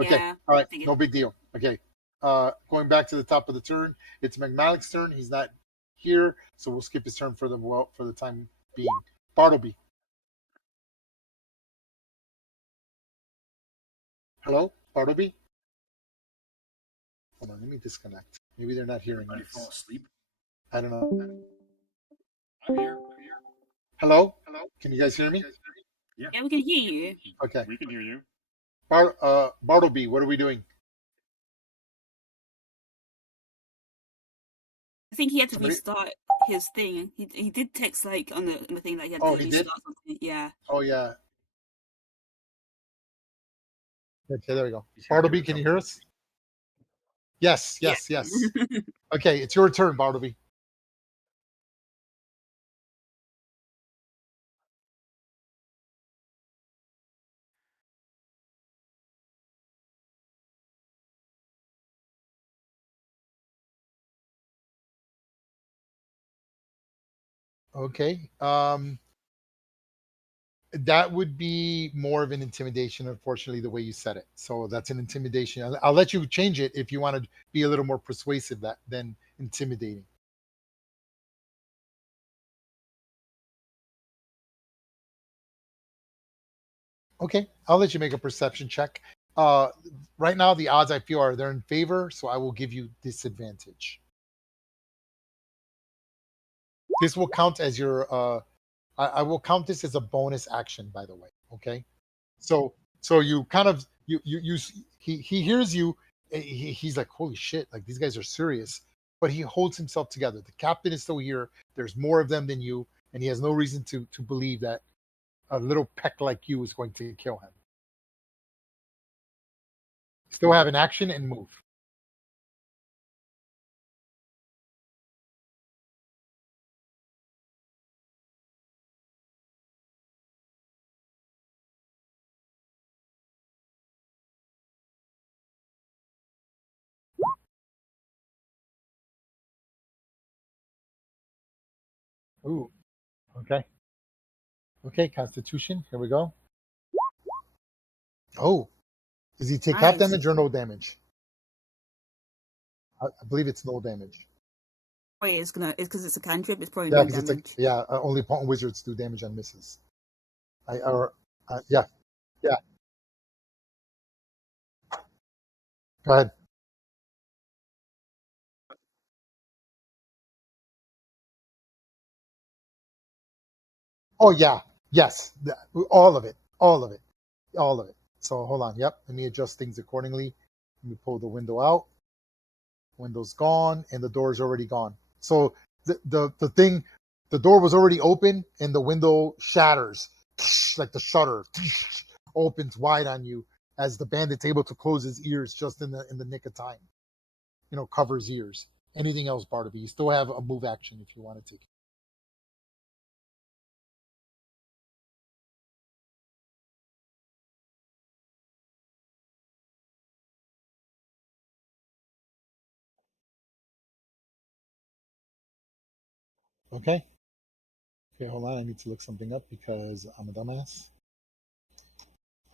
Okay, Yeah, all right, I figured. no big deal. Okay, going back to the top of the turn, it's McMalik's turn. He's not here, so we'll skip his turn for the time being. Bartleby. Hello, Bartleby? Hold on, let me disconnect. Maybe they're not hearing Everybody us. fall asleep. I don't know. I'm here. Hello? Can you guys hear me? Yeah, we can hear you. Okay. We can hear you. Bartleby, what are we doing? I think he had to Somebody- restart his thing. He did text like on the thing that he had Oh, to he did? restart something. Yeah. Oh, yeah. Okay, there we go. He's Bartleby, doing can you hear us? Yes. Yeah. Okay, it's your turn, Bartleby. Okay. That would be more of an intimidation, unfortunately, the way you said it. So that's an intimidation. I'll let you change it if you want to be a little more persuasive than intimidating. Okay, I'll let you make a perception check. Right now, the odds I feel are they're in favor, so I will give you disadvantage. This will count as your. I will count this as a bonus action, by the way. Okay, so you kind of he hears you. He's like, holy shit! Like these guys are serious, but he holds himself together. The captain is still here. There's more of them than you, and he has no reason to believe that a little peck like you is going to kill him. Still have an action and move. Ooh, okay. Okay, Constitution. Here we go. Oh, does he take half Nice. damage or no damage? I believe it's no damage. Wait, it's because it's a cantrip. It's probably Yeah, no because damage. it's only potent wizards do damage on misses. Yeah. Go ahead. Oh yeah, yes, all of it, all of it, all of it. So hold on. Yep, let me adjust things accordingly. Let me pull the window out. Window's gone, and the door's already gone. So the thing, the door was already open, and the window shatters like the shutter opens wide on you as the bandit's able to close his ears just in the nick of time. Cover his ears. Anything else, Bartleby? You still have a move action if you want to take it. Okay. Okay, hold on. I need to look something up because I'm a dumbass.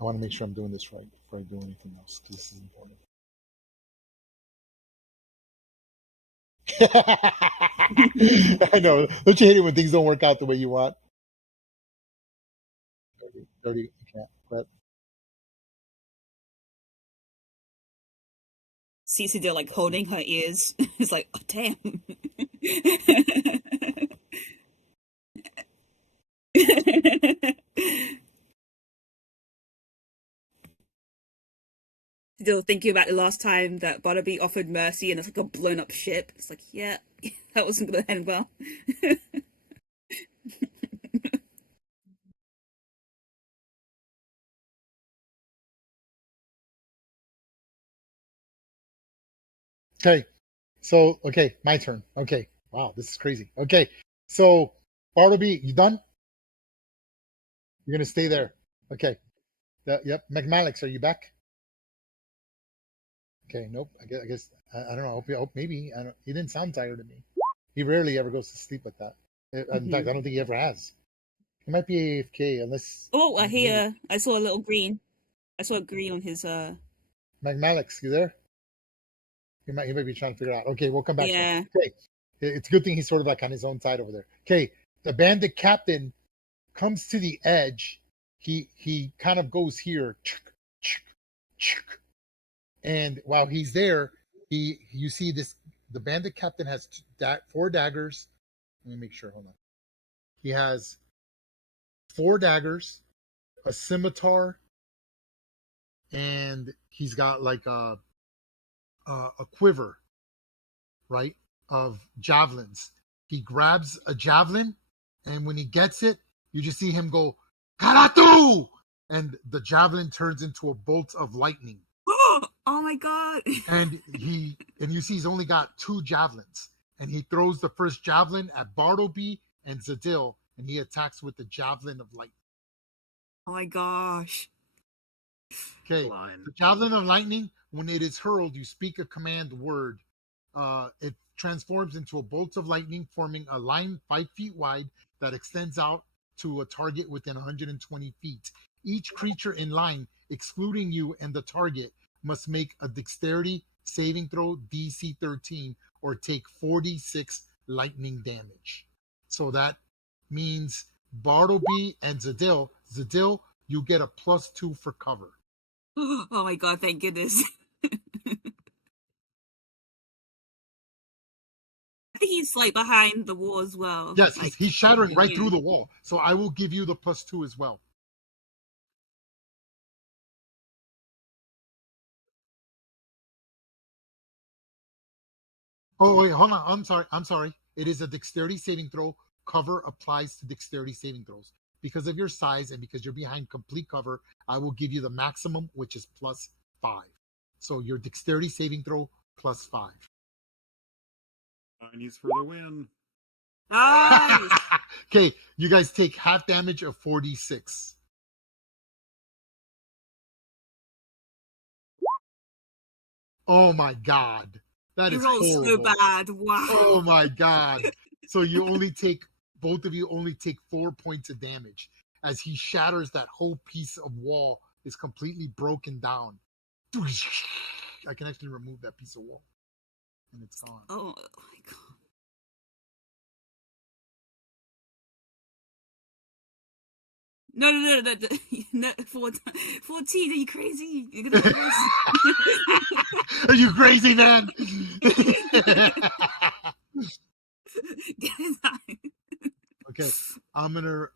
I want to make sure I'm doing this right before I do anything else because this is important. I know. Don't you hate it when things don't work out the way you want? 30, you can't. But Cece, they're like holding her ears. It's like, oh, damn. Still thinking about the last time that Bartleby offered mercy and it's like a blown up ship. It's like, yeah, that wasn't going to end well. Okay. So, okay, my turn. Okay. Wow, this is crazy. Okay. So, Bartleby, you done? You're going to stay there. Okay. Yep. McMalix, are you back? Okay. Nope. I guess I don't know. I hope maybe. I don't, he didn't sound tired to me. He rarely ever goes to sleep like that. In fact, I don't think he ever has. He might be AFK unless. Oh, I hear. I saw a little green. I saw a green on his. McMalix, you there? He might be trying to figure it out. Okay, we'll come back to Yeah. him. Okay. It's a good thing he's sort of like on his own side over there. Okay. The bandit captain comes to the edge. He kind of goes here. And while he's there, you see this the bandit captain has 4 daggers. Let me make sure. Hold on. He has 4 daggers, a scimitar, and he's got like a quiver, right, of javelins. He grabs a javelin, and when he gets it, you just see him go, Karatu! And the javelin turns into a bolt of lightning. Oh my god. And you see he's only got 2 javelins. And he throws the first javelin at Bartleby and Zadil, and he attacks with the javelin of lightning. Oh my gosh. Okay. The javelin of lightning, when it is hurled, you speak a command word. It transforms into a bolt of lightning, forming a line 5 feet wide that extends out to a target within 120 feet. Each creature in line, excluding you and the target, must make a dexterity saving throw DC 13 or take 46 lightning damage. So that means Bartleby and Zadil, you get a +2 for cover. Oh my god, thank goodness. I think he's like behind the wall as well. Yes, like, he's shattering right through the wall. So I will give you the +2 as well. Oh, wait, hold on. I'm sorry. It is a dexterity saving throw. Cover applies to dexterity saving throws. Because of your size and because you're behind complete cover, I will give you the maximum, which is +5. So your dexterity saving throw +5. Chinese for the win. Nice. Okay, you guys take half damage of 46. Oh my god. That You is roll horrible. so bad. Wow. Oh my god. So both of you only take 4 points of damage. As he shatters, that whole piece of wall is completely broken down. I can actually remove that piece of wall. And it's gone. Oh my god. No, 14. Are you crazy? You're gonna do Are you crazy, man? Okay, I'm gonna.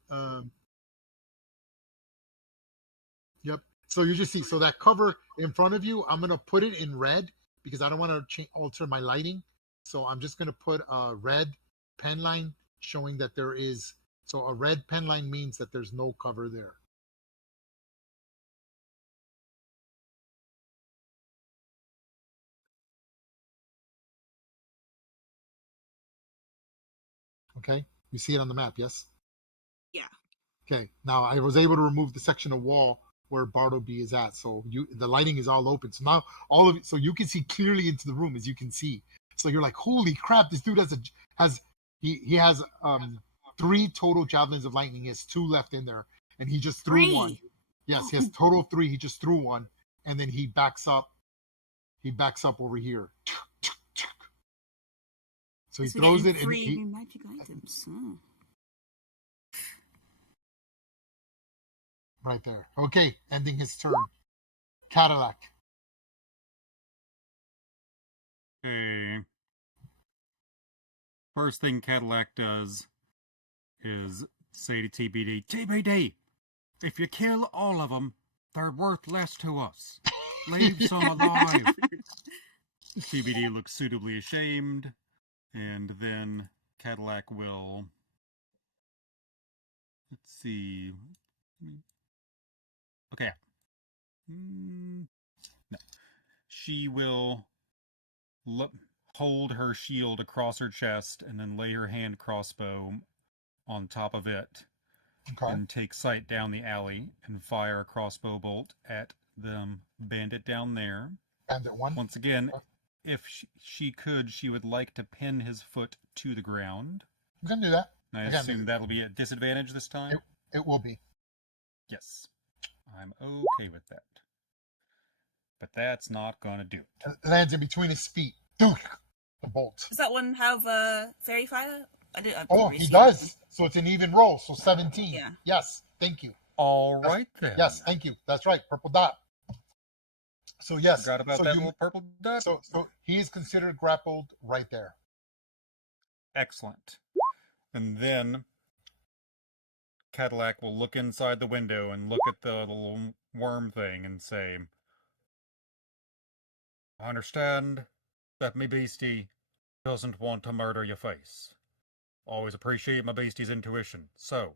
Yep. So you just see. So that cover in front of you, I'm gonna put it in red because I don't want to alter my lighting. So I'm just gonna put a red pen line showing that there is. So a red pen line means that there's no cover there. Okay, you see it on the map, yes? Yeah. Okay, now I was able to remove the section of wall where Bartleby is at, so the lighting is all open. So now so you can see clearly into the room, as you can see. So you're like, holy crap, this dude has 3 total javelins of lightning. He has 2 left in there, and he just threw 1. Yes, he has total 3. He just threw 1, and then he backs up. He backs up over here. So he throws it, and he magic items. right there. Okay, ending his turn. Cadillac. Okay. First thing Cadillac does is say to TBD, TBD, if you kill all of them, they're worth less to us. Leave some alive. TBD looks suitably ashamed, and then Cadillac will... Let's see... Okay. No. She will hold her shield across her chest and then lay her hand crossbow on top of it. Okay. And take sight down the alley and fire a crossbow bolt at the bandit down there. Bandit 1. Once again, if she could, she would like to pin his foot to the ground. You can do that. I assume that'll be at disadvantage this time? It will be. Yes. I'm okay with that. But that's not going to do it. It lands in between his feet. The bolt. Does that one have fairy fire? He does. So it's an even roll. So 17. Yeah. Yes. Thank you. All right, then. Yes. Thank you. That's right. Purple dot. So yes. Forgot about that little purple dot. So he is considered grappled right there. Excellent. And then Cadillac will look inside the window and look at the little worm thing and say, I understand that me beastie doesn't want to murder your face. Always appreciate my beastie's intuition. So,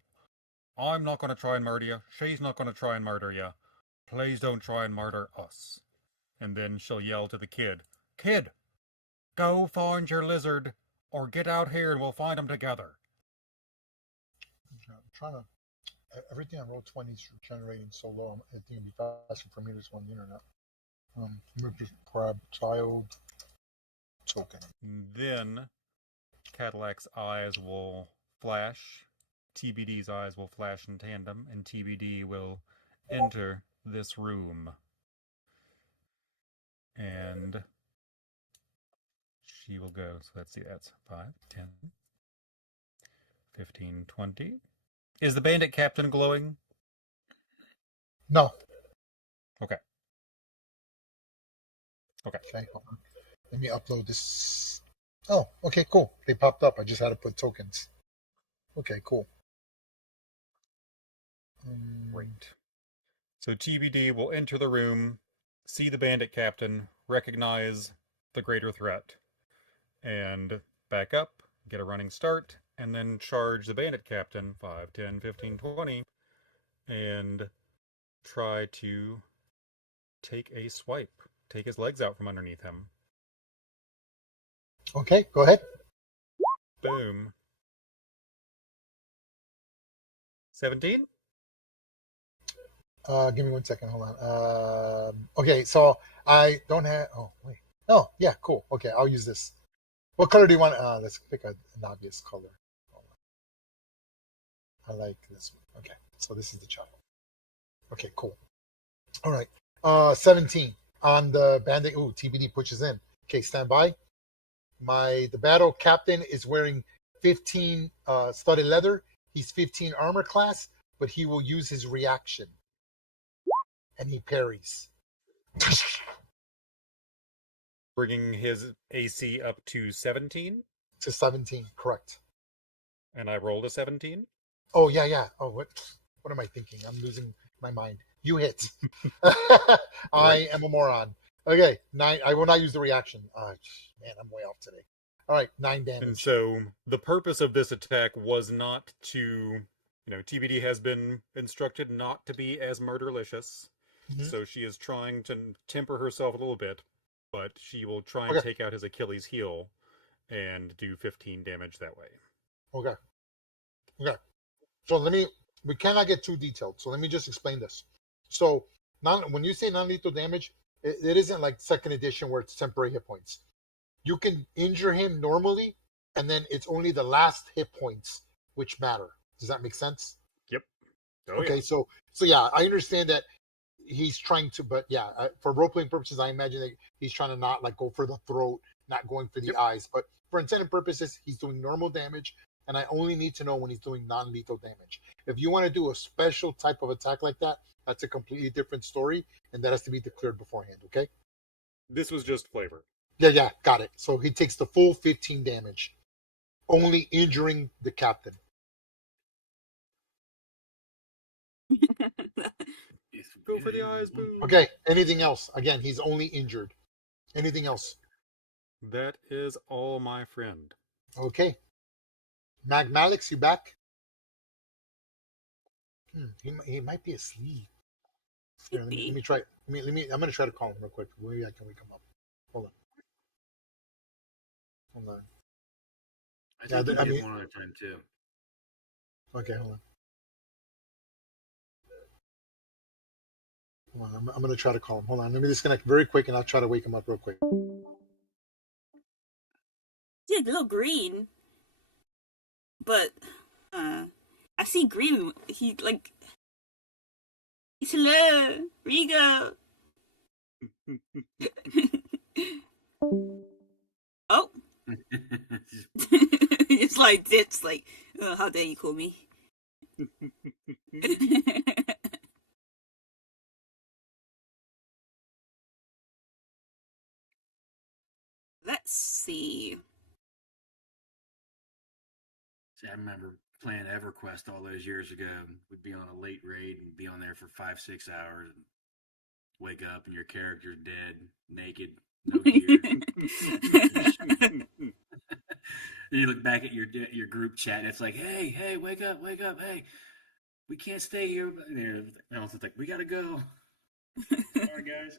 I'm not going to try and murder you. She's not going to try and murder you. Please don't try and murder us. And then she'll yell to the kid, Kid, go find your lizard, or get out here and we'll find him together. I'm trying to... Everything on roll 20 is generating so low. I think it'd be faster for me to just go on the internet. Let me just grab child token. Then Cadillac's eyes will flash, TBD's eyes will flash in tandem, and TBD will enter this room. And she will go, so let's see, that's 5, 10, 15, 20. Is the bandit captain glowing? No. Okay. Okay, hold on. Let me upload this. Oh, okay, cool. They popped up. I just had to put tokens. Okay, cool. Great. So TBD will enter the room, see the bandit captain, recognize the greater threat, and back up, get a running start, and then charge the bandit captain 5, 10, 15, 20, and try to take a swipe. Take his legs out from underneath him. Okay, go ahead. Boom. 17? Give me 1 second. Hold on. Okay, so I don't have... Oh, wait. Oh, yeah, cool. Okay, I'll use this. What color do you want? Let's pick an obvious color. I like this one. Okay, so this is the child. Okay, cool. All right. 17 on the bandit. Ooh, TBD pushes in. Okay, stand by. The battle captain is wearing 15 studded leather. He's 15 armor class, but he will use his reaction. And he parries. Bringing his AC up to 17? To 17, correct. And I rolled a 17? Oh, yeah. Oh, what am I thinking? I'm losing my mind. You hit. I am a moron. Okay, 9. I will not use the reaction. Man, I'm way off today. All right, 9 damage. And so the purpose of this attack was not to, TBD has been instructed not to be as murderlicious. Mm-hmm. So she is trying to temper herself a little bit, but she will try and take out his Achilles heel and do 15 damage that way. Okay. So we cannot get too detailed. So let me just explain this. So when you say non-lethal damage, it isn't like second edition where it's temporary hit points. You can injure him normally, and then it's only the last hit points which matter. Does that make sense? Yep. Okay, yeah. So yeah, I understand that he's trying to, but yeah, for role-playing purposes, I imagine that he's trying to not like go for the throat, not going for the eyes. But for intended purposes, he's doing normal damage, and I only need to know when he's doing non-lethal damage. If you want to do a special type of attack like that, that's a completely different story, and that has to be declared beforehand, okay? This was just flavor. Yeah, got it. So he takes the full 15 damage, only injuring the captain. Go for the eyes, boo. Okay, anything else? Again, he's only injured. Anything else? That is all, my friend. Okay. Magmalix, you back? He might be asleep. Here, let me try. I'm going to try to call him real quick. Maybe I can wake him up. Hold on. Hold on. I Yeah, think I he did mean- one other time too. Okay, hold on. Hold on, I'm gonna try to call him. Hold on, let me disconnect very quick, and I'll try to wake him up real quick. See a little green, but I see green. He like. Hello, Rigo. Oh. It's like this, like, oh, how dare you call me? Let's see. See, I remember playing EverQuest all those years ago. We'd be on a late raid and be on there for 5-6 hours and wake up and your character's dead, naked, no gear. You look back at your group chat and it's like, hey, wake up, hey, we can't stay here. And everyone's like, we gotta go. Sorry, guys.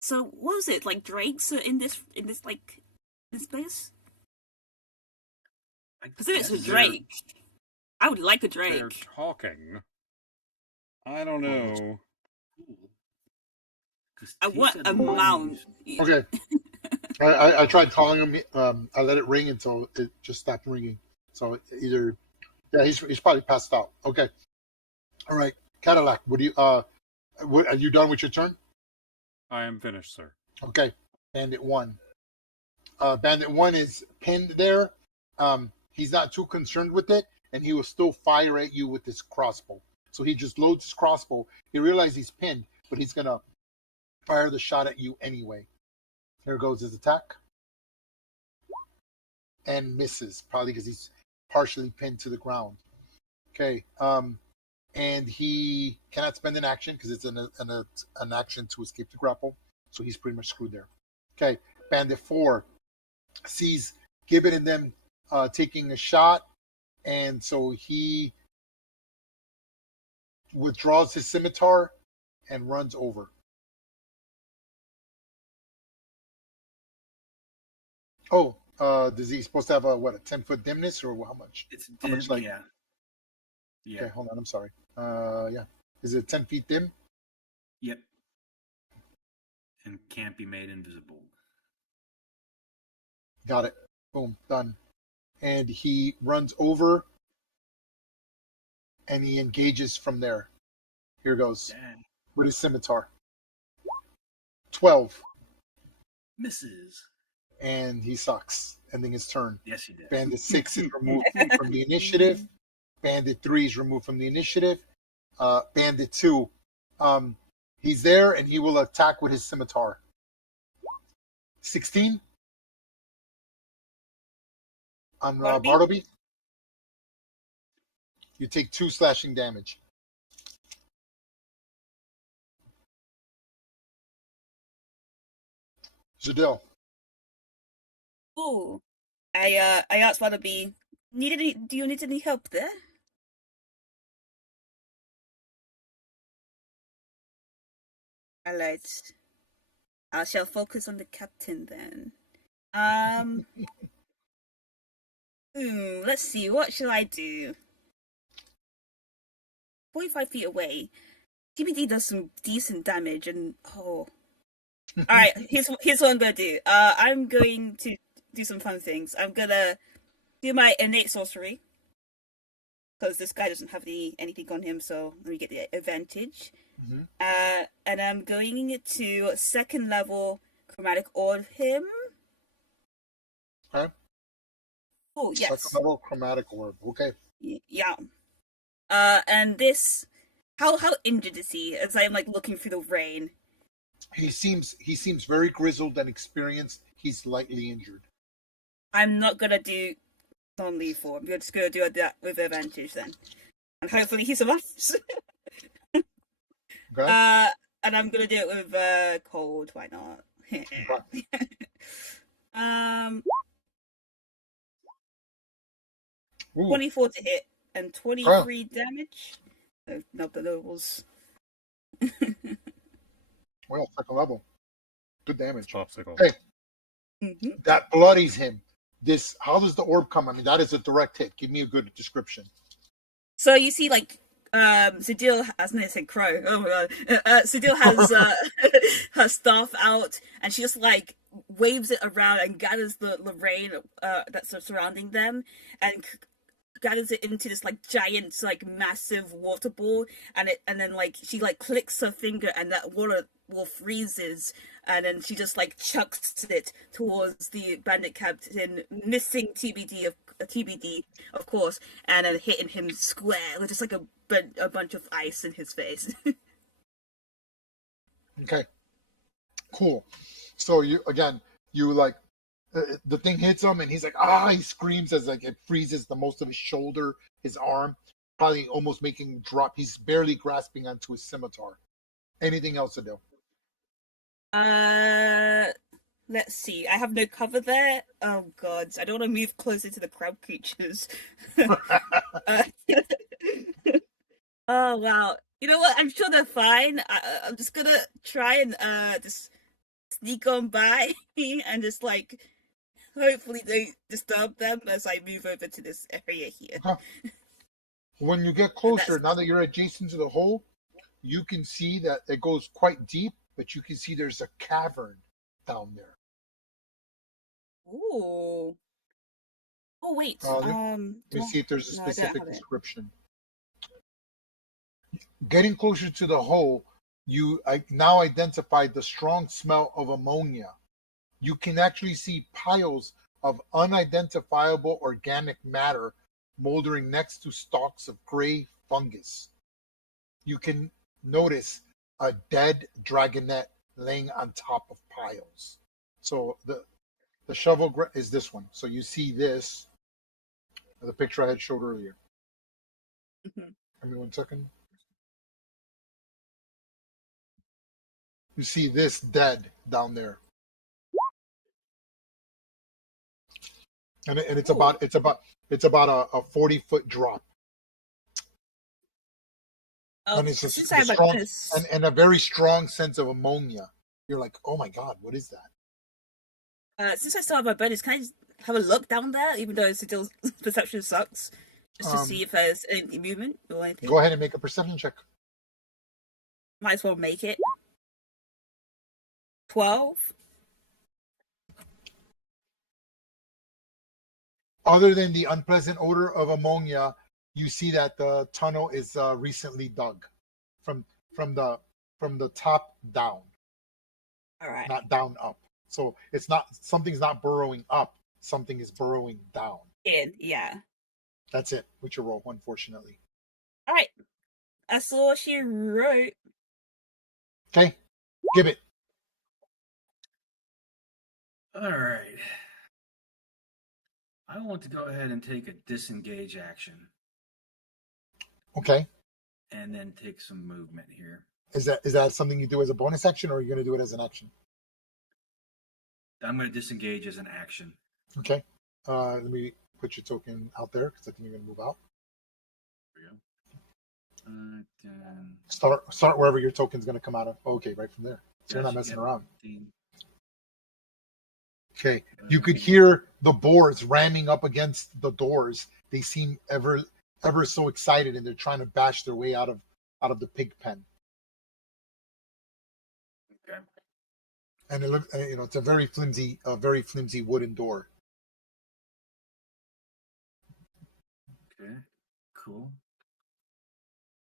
So what was it like? Drakes in this place? Because if it's a Drake, I would like a They're Drake. talking. I don't know. I want a mount. Okay. I tried calling him. I let it ring until it just stopped ringing. So either, yeah, he's probably passed out. Okay. All right, Cadillac. What do you are you done with your turn? I am finished, sir. Okay. Bandit 1. Bandit 1 is pinned there. He's not too concerned with it, and he will still fire at you with his crossbow. So he just loads his crossbow. He realizes he's pinned, but he's gonna fire the shot at you anyway. Here goes his attack. And misses, probably because he's partially pinned to the ground. Okay. And he cannot spend an action because it's an action to escape the grapple. So he's pretty much screwed there. Okay. Bandit 4 sees Gibbon and them taking a shot. And so he withdraws his scimitar and runs over. Oh, is he supposed to have a 10-foot dimness or how much? It's How dim, much, like- yeah. Yeah. Okay, hold on. I'm sorry. Yeah. Is it 10 feet dim? Yep. And can't be made invisible. Got it. Boom. Done. And he runs over and he engages from there. Here goes. Damn. With his scimitar. 12. Misses. And he sucks. Ending his turn. Yes, he did. Bandit 6 is removed from the initiative. Bandit 3 is removed from the initiative. Bandit 2, he's there and he will attack with his scimitar. 16 on Bartleby. You take 2 slashing damage. Jadil. Oh, I asked Wallaby, do you need any help there? Alright. I shall focus on the captain then. Let's see, what shall I do? 45 feet away. TBD does some decent damage and Alright, here's what I'm gonna do. I'm going to do some fun things. I'm gonna do my innate sorcery. Because this guy doesn't have anything on him, so let me get the advantage. Mm-hmm. And I'm going to 2nd level chromatic orb him. Okay. Oh, yes. 2nd level chromatic orb. Okay. Yeah. And this, how injured is he? As I'm like looking through the rain. He seems very grizzled and experienced. He's lightly injured. I'm not gonna do non-lethal. I'm just gonna do that with advantage then, and hopefully he survives. Okay. And I'm gonna do it with cold. Why not? Okay. 24 to hit and 23 damage. So not the nobles. Well, 2nd level. Good damage. Popsicle. Hey, Mhm. That bloodies him. How does the orb come? I mean, that is a direct hit. Give me a good description. So you see, like, Sidil, as I said, crow. Oh my god, Sidil has her staff out, and she just like waves it around and gathers the rain that's surrounding them, and gathers it into this like giant, like massive water ball, and then like she like clicks her finger, and that water ball freezes, and then she just like chucks it towards the bandit captain, missing TBD of course, and then hitting him square with just like a bunch of ice in his face. Okay, cool. So you like the thing hits him, and he's like, he screams as like it freezes the most of his shoulder, his arm, probably almost making him drop. He's barely grasping onto his scimitar. Anything else to do? Let's see. I have no cover there. Oh god, I don't want to move closer to the crab creatures. uh, oh wow. You know what? I'm sure they're fine. I'm just gonna try and just sneak on by and just like hopefully don't disturb them as I move over to this area here. When you get closer, now that you're adjacent to the hole, you can see that it goes quite deep, but you can see there's a cavern down there. Ooh. Oh wait. Let me see if there's a specific description. Getting closer to the hole, you now identified the strong smell of ammonia. You can actually see piles of unidentifiable organic matter moldering next to stalks of gray fungus. You can notice a dead dragonette laying on top of piles. So the shovel is this one. So you see this, the picture I had showed earlier. Mm-hmm. Give me 1 second. You see this dead down there. And it's about a 40-foot drop. And it's just a strong and a very strong sense of ammonia. You're like, oh my god, what is that? Since I still have my bonus, can I just have a look down there, even though Sidil's perception sucks, just to see if there's any movement or anything? Go ahead and make a perception check. Might as well make it. 12. Other than the unpleasant odor of ammonia, you see that the tunnel is recently dug from the top down. All right. Not down up. So it's not something's not burrowing up. Something is burrowing down. Yeah. That's it. With your roll, unfortunately. All right. That's all she wrote. Okay. Give it. All right. I want to go ahead and take a disengage action. Okay. And then take some movement here. Is that something you do as a bonus action, or are you going to do it as an action? I'm going to disengage as an action. Okay. Let me put your token out there because I think you're going to move out. There we go. Start wherever your token's going to come out of. Okay, right from there. So you're not messing around. Okay. You could hear the boards ramming up against the doors. They seem ever so excited, and they're trying to bash their way out of the pig pen. Okay. And it's a very flimsy wooden door. Okay, cool.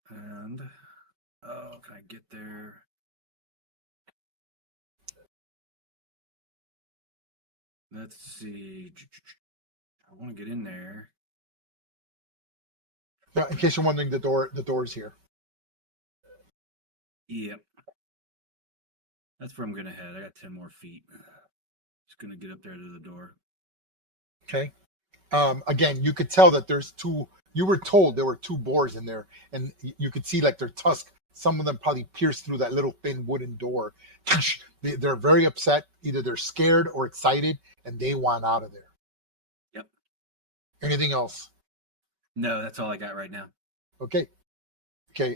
And can I get there? Let's see. I want to get in there. Yeah, in case you're wondering, the door's here. Yep. That's where I'm gonna head. I got 10 more feet. Just gonna get up there to the door. Okay. Again, you could tell that there's two. You were told there were two boars in there, and you could see like their tusk. Some of them probably pierced through that little thin wooden door. They're very upset. Either they're scared or excited, and they want out of there. Yep. Anything else? No, that's all I got right now. Okay.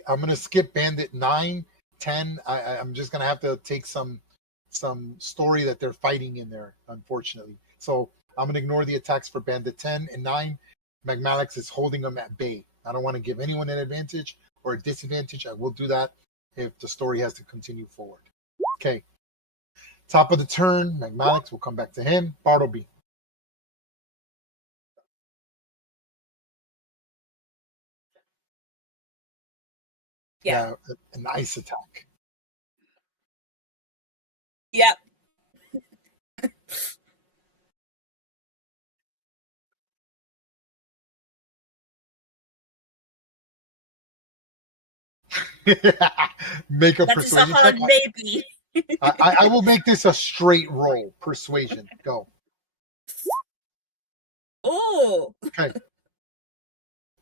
I'm gonna skip Bandit 9, 10. I'm just gonna have to take some story that they're fighting in there, unfortunately. So I'm going to ignore the attacks for Bandit 10 and 9. Magmalix is holding them at bay. I don't want to give anyone an advantage or a disadvantage. I will do that if the story has to continue forward. Okay. Top of the turn, Magmalix, we'll come back to him. Bartleby. Yeah. A nice attack. Yep. Make a That is a persuasion hard check. maybe. I will make this a straight roll. Persuasion. Go. Oh. Okay.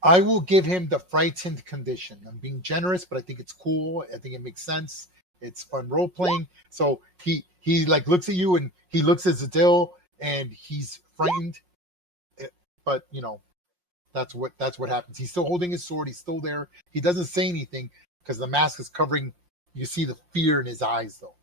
I will give him the frightened condition. I'm being generous, but I think it's cool. I think it makes sense. It's fun role playing. So he like looks at you and he looks at Zadil and he's frightened. But you know, that's what happens. He's still holding his sword. He's still there. He doesn't say anything because the mask is covering. You see the fear in his eyes, though.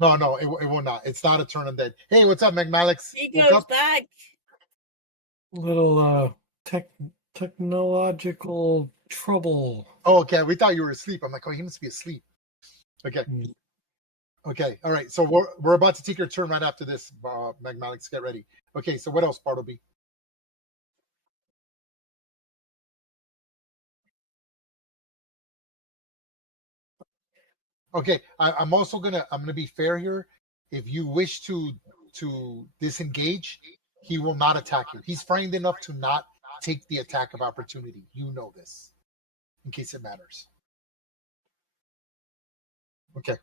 No, it will not. It's not a turn undead. Hey, what's up, Magmalix? He goes back. Little technological trouble. Oh, okay. We thought you were asleep. I'm like, oh, he must be asleep. Okay. Okay. All right. So we're about to take your turn right after this, Magmalix. Get ready. Okay. So what else, Bartleby? Okay. I'm gonna be fair here. If you wish to disengage, he will not attack you. He's frightened enough to not take the attack of opportunity. You know this, in case it matters. Okay.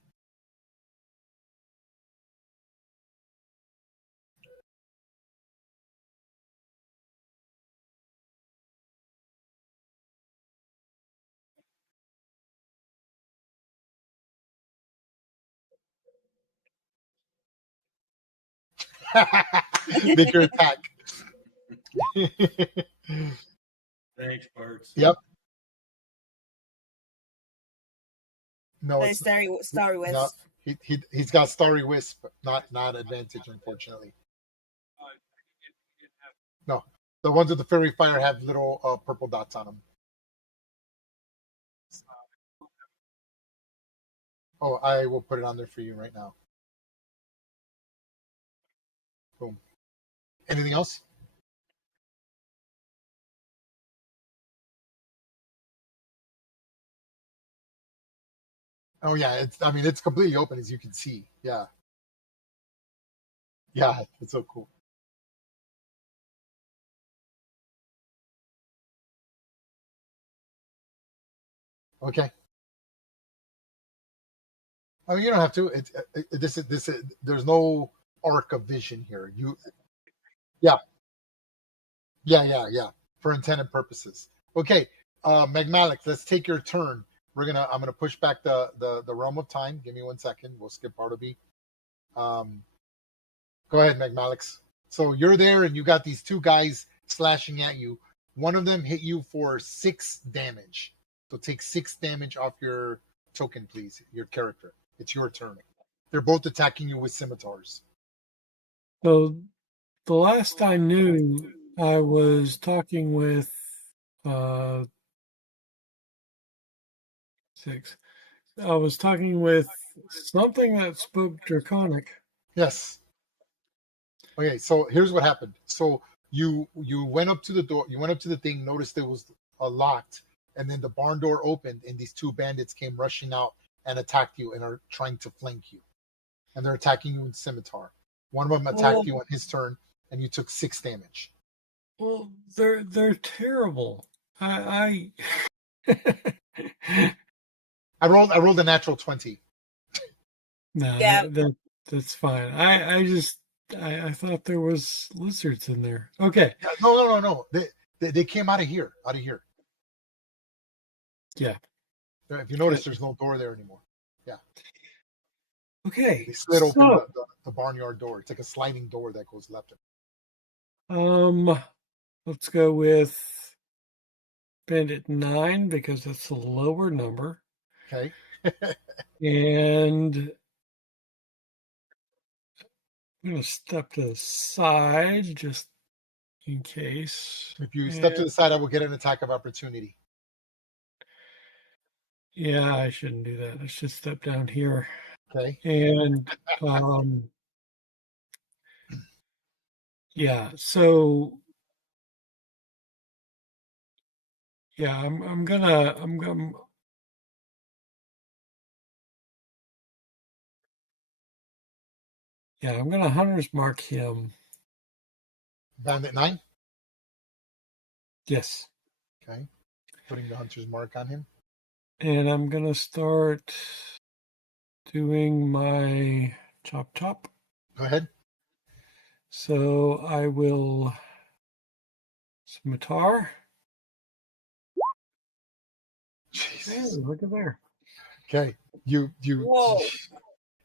Make your attack. Thanks, Bartz. Yep. No, it's Starry Wisp. no, he's got Starry Wisp, not advantage, unfortunately. No, the ones with the fairy fire have little purple dots on them. Oh, I will put it on there for you right now. Boom. Anything else? Oh yeah, it's completely open as you can see. Yeah. Yeah, it's so cool. Okay. I mean, you don't have to. This is there's no arc of vision here. Yeah, yeah. For intended purposes. Okay, Magmalic, let's take your turn. I'm gonna push back the realm of time. Give me 1 second. We'll skip Bartleby. Go ahead, Magmalix. So you're there, and you got these two guys slashing at you. One of them hit you for 6 damage. So take 6 damage off your token, please. Your character. It's your turn. They're both attacking you with scimitars. So the last I knew, I was talking with 6. I was talking with something that spoke Draconic. Yes. Okay, so here's what happened. So you went up to the door, you went up to the thing, noticed it was locked, and then the barn door opened, and these 2 bandits came rushing out and attacked you and are trying to flank you. And they're attacking you with scimitar. One of them attacked you on his turn, and you took 6 damage. Well, they're terrible. I rolled a natural 20. No, Yeah. that's fine. I thought there was lizards in there. Okay. No. They came out of here. Yeah. If you notice, there's no door there anymore. Yeah. Okay. They slid open the barnyard door. It's like a sliding door that goes left. Let's go with Bandit 9 because it's a lower number. Okay. And I'm going to step to the side just in case. If you step to the side, I will get an attack of opportunity. Yeah, I shouldn't do that. I should step down here. Okay. And yeah, so yeah, I'm gonna hunter's mark him. Bandit 9. Yes. Okay. Putting the hunter's mark on him. And I'm gonna start doing my chop. Go ahead. So I will scimitar. Jesus. Hey, look at there. Okay. You Whoa.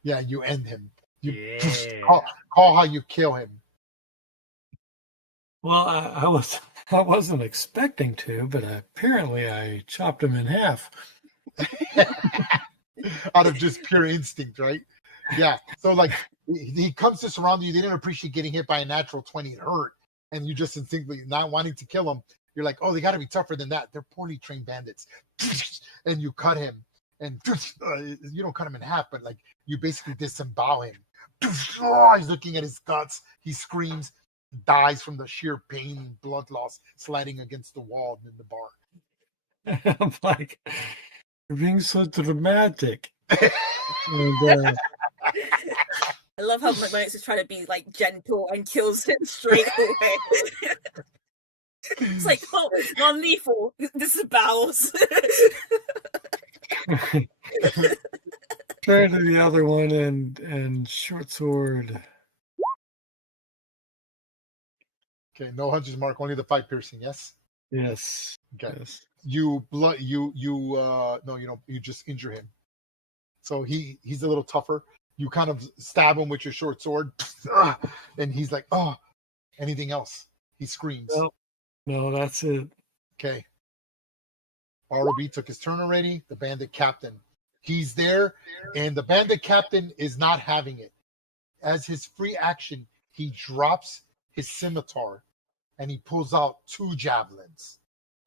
Yeah, you end him. You Yeah. call how you kill him. Well, I wasn't expecting to, but apparently I chopped him in half. Out of just pure instinct, right? Yeah. So like he comes to surround you. They didn't appreciate getting hit by a natural 20. It hurt. And you just instinctively not wanting to kill him. You're like, oh, they got to be tougher than that. They're poorly trained bandits. And you cut him. And you don't cut him in half, but like you basically disembowel him. He's looking at his guts. He screams, dies from the sheer pain and blood loss, sliding against the wall in the bar. I'm like, you're being so dramatic. And, I love how McManus is trying to be like gentle and kills him straight away. It's like, oh, non-lethal. This is bowels. turn to the other one and short sword. Okay, no hunter's mark, only the 5 piercing. Yes. Yes. Okay. Yes. You no, you don't. You just injure him. So he's a little tougher. You kind of stab him with your short sword, and he's like, oh. Anything else? He screams. No, that's it. Okay. Bartleby took his turn already. The bandit captain. He's there, and the bandit captain is not having it. As his free action, he drops his scimitar, and he pulls out 2 javelins.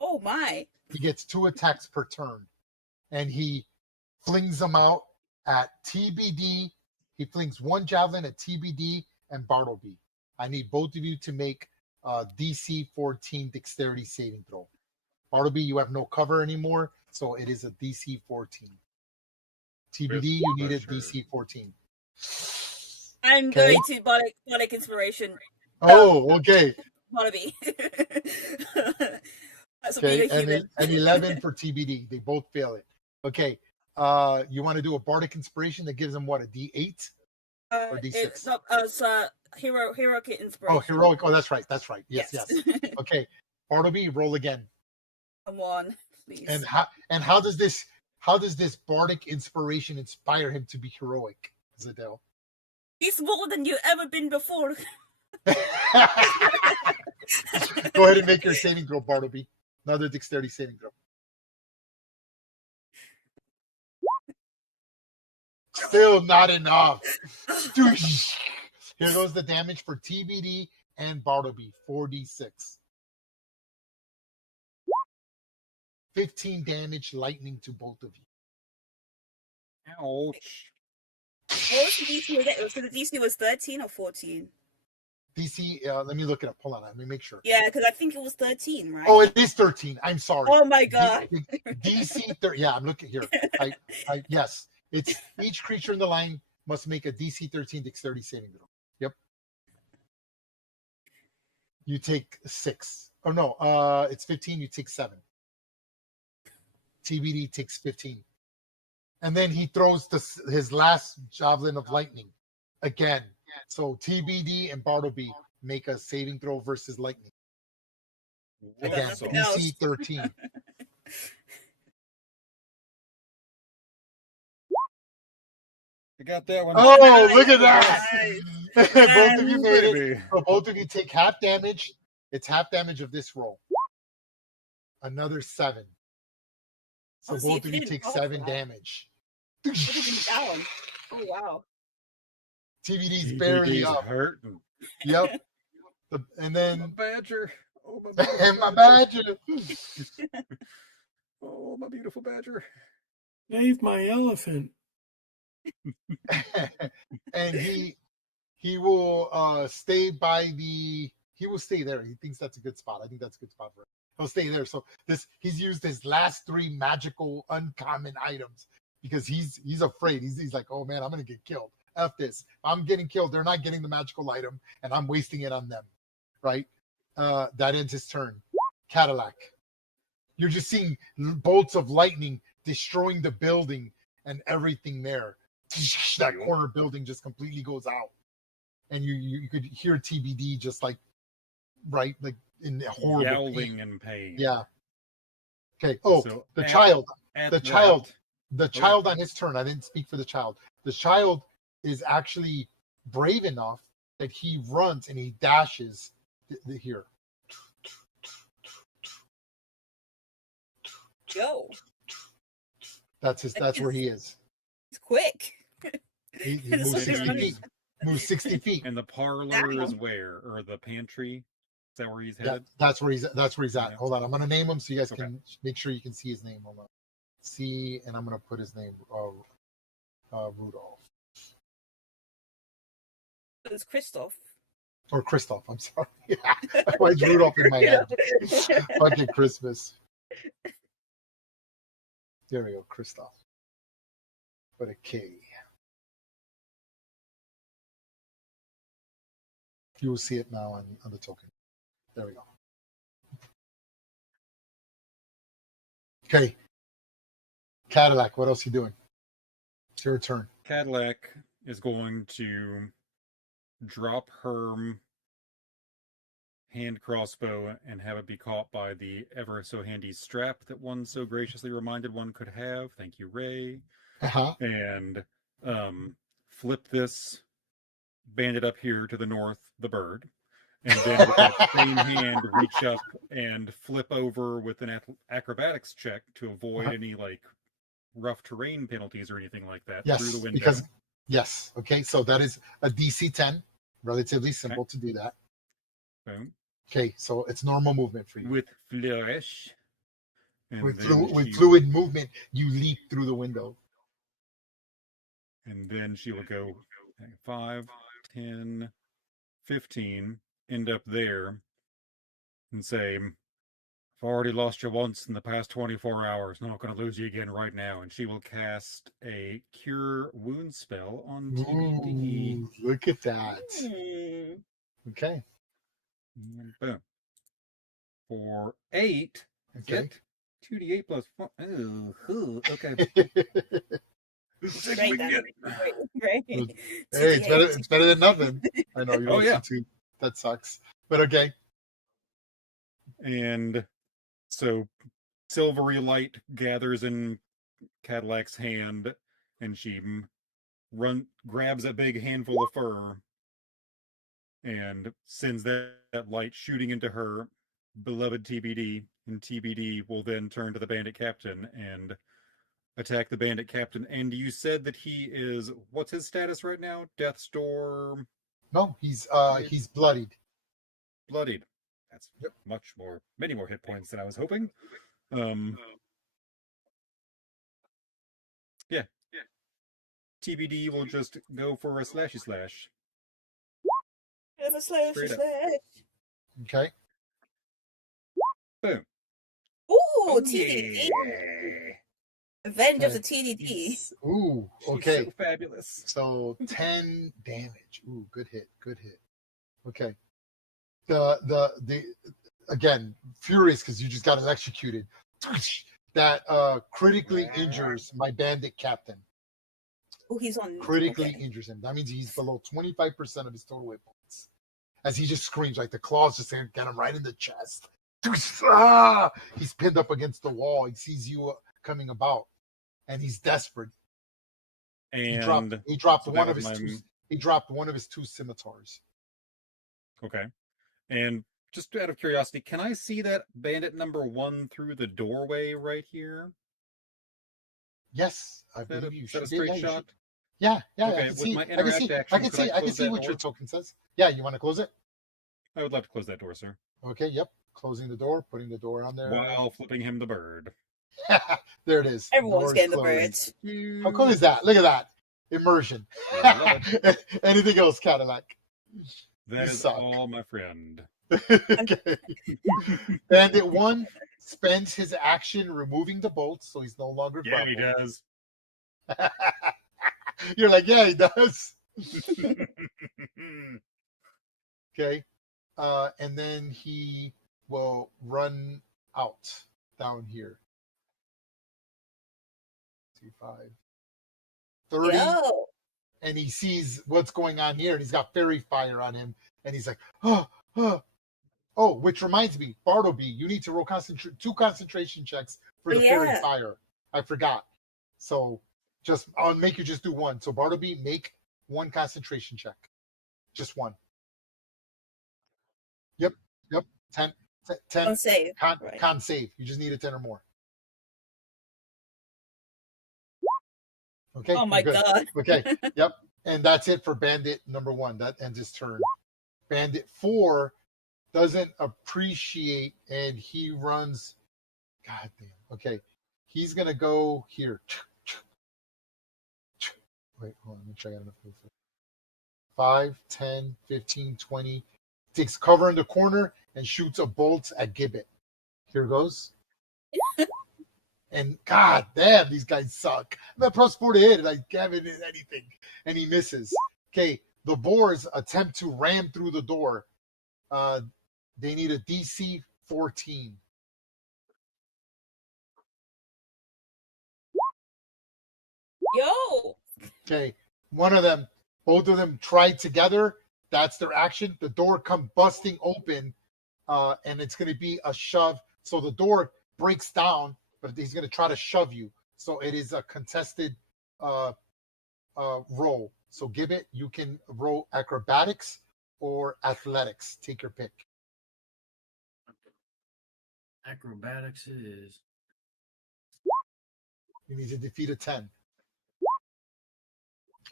Oh my. He gets 2 attacks per turn, and he flings them out at TBD. He flings 1 javelin at TBD and Bartleby. I need both of you to make DC 14 dexterity saving throw. Bartleby, you have no cover anymore, so it is a DC 14. TBD, you need a DC 14. I'm Okay. going to Bardic Inspiration. Oh, okay. Bartleby. That's Okay, being a human. and 11 for TBD. They both fail it. Okay. You want to do a Bardic Inspiration that gives them what, a D8 or D6? It's heroic inspiration. Oh, heroic. Oh, that's right. That's right. Yes. Okay. Bartleby, roll again. Come on, please. And how does this Bardic Inspiration inspire him to be heroic, Zadell? He's more than you've ever been before. Go ahead and make your saving throw, Bartleby. Another dexterity saving throw. Still not enough. Here goes the damage for TBD and Bartleby. 4d6. 15 damage lightning to both of you. Ouch. What was the DC again? So the DC was 13 or 14? DC, let me look it up. Hold on, let me make sure. Yeah, because I think it was 13, right? Oh, it is 13. I'm sorry. Oh my god. DC 13. Yeah, I'm looking here. Yes. It's each creature in the line must make a DC 13 dexterity saving throw. Yep. You take 6. Oh no, it's 15, you take 7. TBD takes 15. And then he throws his last javelin of lightning again. So TBD and Bartleby make a saving throw versus lightning. Again, DC 13. I got that one. Oh, look at that! Nice. Both of you made it. Baby. So both of you take half damage. It's half damage of this roll. Another 7. So Oh, so both you of you didn't take roll 7 for that. damage. Put it in down. Oh wow. TVD's barely DVD's up. hurting. Yep. And My then badger. Oh, my beautiful and my badger. badger. Oh, my beautiful badger. Save my elephant. And he will stay by he will stay there. He thinks that's a good spot. I think that's a good spot for him. He'll stay there. So he's used his last 3 magical uncommon items because he's afraid. He's like, oh man, I'm gonna get killed. F this. I'm getting killed. They're not getting the magical item, and I'm wasting it on them. Right? That ends his turn. Cadillac. You're just seeing bolts of lightning destroying the building and everything there. That corner building just completely goes out. And you could hear TBD just like in horrible Yowling pain. in pain. Yeah. Okay. Oh, So the at child that- on his turn. I didn't speak for the child. The child is actually brave enough that he runs and he dashes here. Go. That's where he is. It's quick. He It's moves like 60 running. feet. Moves 60 feet. And the parlor Damn. is where? Or the pantry? Is that where he's Yeah, headed? that's where he's at. Yeah. Hold on, I'm gonna name him so you guys Okay. can make sure you can see his name. Hold on. See, and I'm gonna put his name Rudolph It's Christoph. or Christoph. I'm sorry. Why is Rudolph in my head? Fucking Christmas. There we go, Christoph. But a K. You will see it now on the token. There we go. Okay. Cadillac, what else are you doing? It's your turn. Cadillac is going to drop her hand crossbow and have it be caught by the ever so handy strap that one so graciously reminded one could have. Thank you, Ray. Uh-huh. And flip this bandit up here to the north, the bird. And then with that same hand, reach up and flip over with an acrobatics check to avoid any like rough terrain penalties or anything like that through the window. Yes. Okay, so that is a DC 10. Relatively simple to do that. Boom. Okay, so it's normal movement for you. With flourish. And With then fluid movement, you leap through the window. And then she will go 5, 10, 15, end up there, and say, I've already lost you once in the past 24 hours. Not going to lose you again right now. And she will cast a Cure Wound spell on TBD. Ooh, look at that. Okay. And boom. For 8, Okay. get 2d8 plus 4. Ooh, okay. Great. Hey, it's better than nothing. I know you. Oh, yeah. Too. That sucks, but okay. And so silvery light gathers in Cadillac's hand, and she grabs a big handful of fur and sends that light shooting into her beloved TBD, and TBD will then turn to the bandit captain and attack the bandit captain. And you said that he is, what's his status right now? Deathstorm? No, he's bloodied. Bloodied. That's many more hit points than I was hoping. Yeah. TBD will just go for a slashy slash. Slash. Okay. Boom. Ooh, TDD. Yeah. Avenge of the TDD. Ooh, She's okay. so fabulous. So 10 damage. Ooh, good hit. Okay. The again, furious because you just got electrocuted. That critically injures my bandit captain. Oh, he's on. Critically injures him. That means he's below 25% of his total hit points. As he just screams, like the claws just get him right in the chest. He's pinned up against the wall. He sees you coming about, and he's desperate. And he dropped so one that of was his my- two. He dropped one of his 2 scimitars. Okay. And just out of curiosity, can I see that bandit number 1 through the doorway right here? Yes, I believe you Is that should. a straight Yeah, you shot? should. Yeah, I Okay, can with see. my I can interact see. action, I can could see. I can close see that what your door? token says. Yeah, you want to close it? I would love to close that door, sir. Okay. Yep. Closing the door. Putting the door on there. While flipping him the bird. There it is. Everyone's Door is getting the closed. birds. How cool is that? Look at that. Immersion. Love Anything else, Cadillac? That You is suck. all, my friend. Okay. Bandit 1 spends his action removing the bolts, so he's no longer Yeah, grappled. he does. You're like, yeah, he does. Okay. And then he will run out down here. 2, 5, 30. Yo. And he sees what's going on here, and he's got fairy fire on him, and he's like, oh, which reminds me, Bartleby, you need to roll 2 concentration checks for the fairy Yeah. fire. I forgot. So I'll make you just do 1. So Bartleby, make 1 concentration check. Just 1. Yep. 10. Con save. Right. Con save. You just need a 10 or more. Okay. Oh my good. god. Okay. Yep. And that's it for Bandit number 1. That ends his turn. Bandit 4 doesn't appreciate, and he runs. God damn. Okay. He's gonna go here. Wait, hold on. Let me try enough. 5, 10, 15, 20. Takes cover in the corner and shoots a bolt at Gibbet. Here goes. And god damn, these guys suck. I'm at +4 to hit, and I haven't hit anything. And he misses. Okay, the boars attempt to ram through the door. They need a DC 14. Yo. Okay, both of them try together. That's their action. The door come busting open, and it's going to be a shove. So the door breaks down, but he's going to try to shove you. So it is a contested roll. So Gibbet, you can roll acrobatics or athletics. Take your pick. Acrobatics it is. You need to defeat a 10.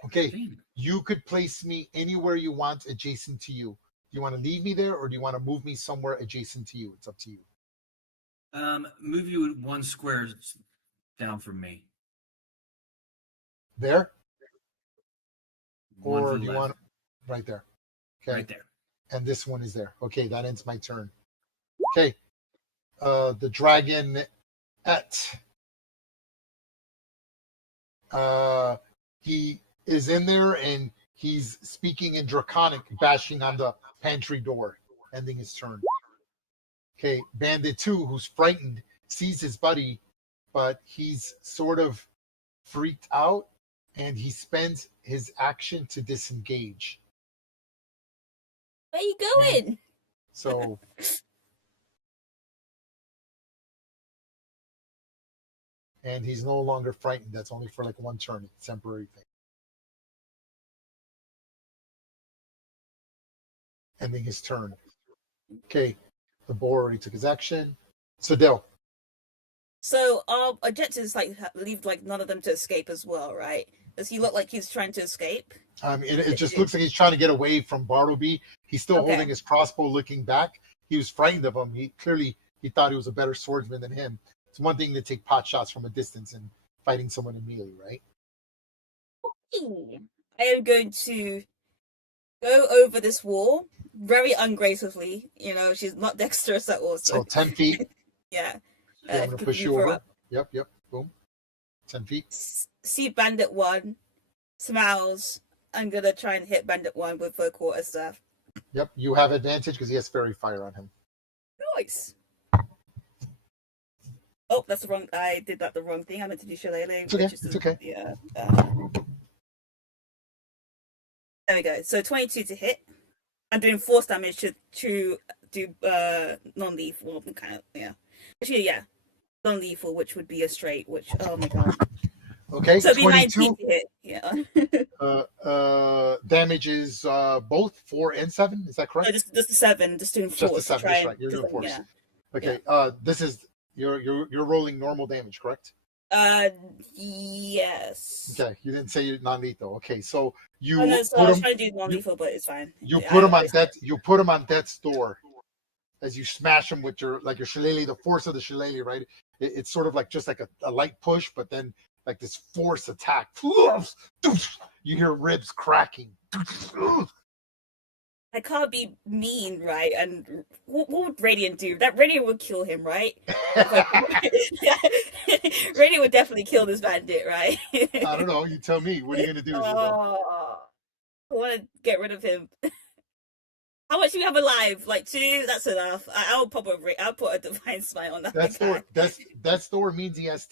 Okay, you could place me anywhere you want adjacent to you. Do you want to leave me there, or do you want to move me somewhere adjacent to you? It's up to you. Move you 1 square down from me. There? One Or to do the you left. want right there? Okay. Right there. And this one is there. Okay, that ends my turn. Okay. The dragon he is in there, and he's speaking in Draconic, bashing on the pantry door, ending his turn. Okay, Bandit 2, who's frightened, sees his buddy, but he's sort of freaked out, and he spends his action to disengage. Where you going? So and he's no longer frightened. That's only for like 1 turn. It's a temporary thing. Ending his turn. Okay, the boar already took his action. Sadil. So our objective is like leave like none of them to escape as well, right? Does he look like he's trying to escape? It just looks like he's trying to get away from Bartleby. He's still holding his crossbow, looking back. He was frightened of him. He thought he was a better swordsman than him. It's one thing to take pot shots from a distance and fighting someone in melee, right? I am going to go over this wall very ungracefully. You know, she's not dexterous at all. So 10 feet. Yeah. I'm going to push you over. Up. Yep. Boom. 10 feet. See Bandit 1. Smiles. I'm going to try and hit Bandit 1 with the quarter staff. Yep. You have advantage because he has fairy fire on him. Nice. Oh, that's the wrong. I did that the wrong thing. I meant to do Shillelagh. It's okay. It's okay. Yeah. There we go. So 22 to hit. I'm doing force damage to do non-lethal kind of, yeah. Actually, yeah. Non-lethal, which would be a straight, which, oh my god. Okay, So it'd be 19 22. to hit. Yeah. Damage is both 4 and 7. Is that No, correct? just the 7, just doing Just the force to 7. try That's and right. You're just doing force. yeah. Okay. This is you're rolling normal damage, correct? Yes. Okay. You didn't say you're non-lethal. Okay. So you Oh, no, so I put was him. trying to do non-lethal, but it's fine. You I put him on always- death. You put him on death's door as you smash him with your shillelagh. The force of the shillelagh, right? It's sort of like just like a light push, but then like this force attack. You hear ribs cracking. I can't be mean, right? And what would Radiant do? That Radiant would kill him, right? Radiant would definitely kill this bandit, right? I don't know. You tell me. What are you gonna do? Oh, I want to get rid of him. How much do we have alive? Like 2? That's enough. I'll put a divine smite on that. That door means he has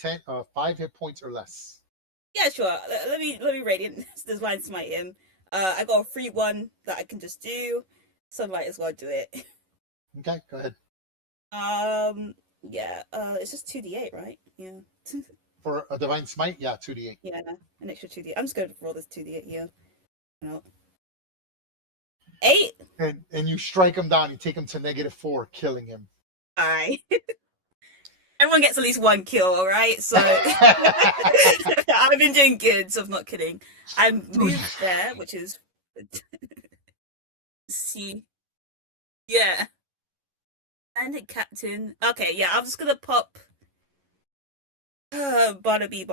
5 hit points or less. Yeah, sure. Let me Radiant divine smite him. I got a free one that I can just do, so I might as well do it. Okay, go ahead. Yeah. It's just 2d8, right? Yeah. For a divine smite, yeah, 2d8. Yeah, an extra 2d8. I'm just gonna roll this 2d8. Yeah. No. 8. And you strike him down. You take him to -4, killing him. All right. Everyone gets at least 1 kill, all right? So I've been doing good, so I'm not kidding. I moved there, which is see. Yeah. Bandit captain. Okay, yeah, I'm just gonna pop Bartleby.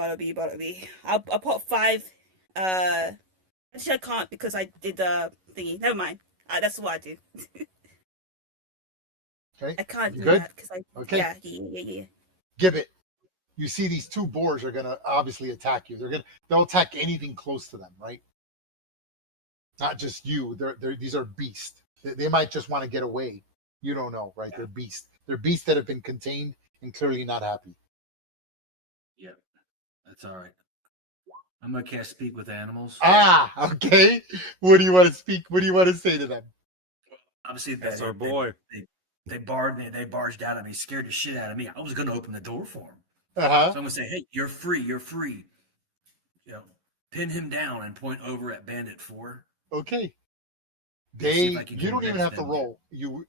I'll pop 5. Actually I can't because I did thingy. Never mind. That's what I do. Okay. I can't do Good? that because I Okay. Yeah. Give it. You see these 2 boars are gonna obviously attack you. They'll attack anything close to them, right? Not just you. These are beasts. They might just want to get away. You don't know, right? They're beasts. They're beasts that have been contained and clearly not happy. Yep, that's all right. I'm gonna cast Speak with Animals. Okay. What do you want to speak? What do you want to say to them? Obviously, That's our boy. They barged out of me, scared the shit out of me. I was gonna open the door for them. So Uh-huh. I'm gonna say, "Hey, you're free. You're free." Pin him down and point over at Bandit 4. Okay. See if I can You don't even convince have to them. roll.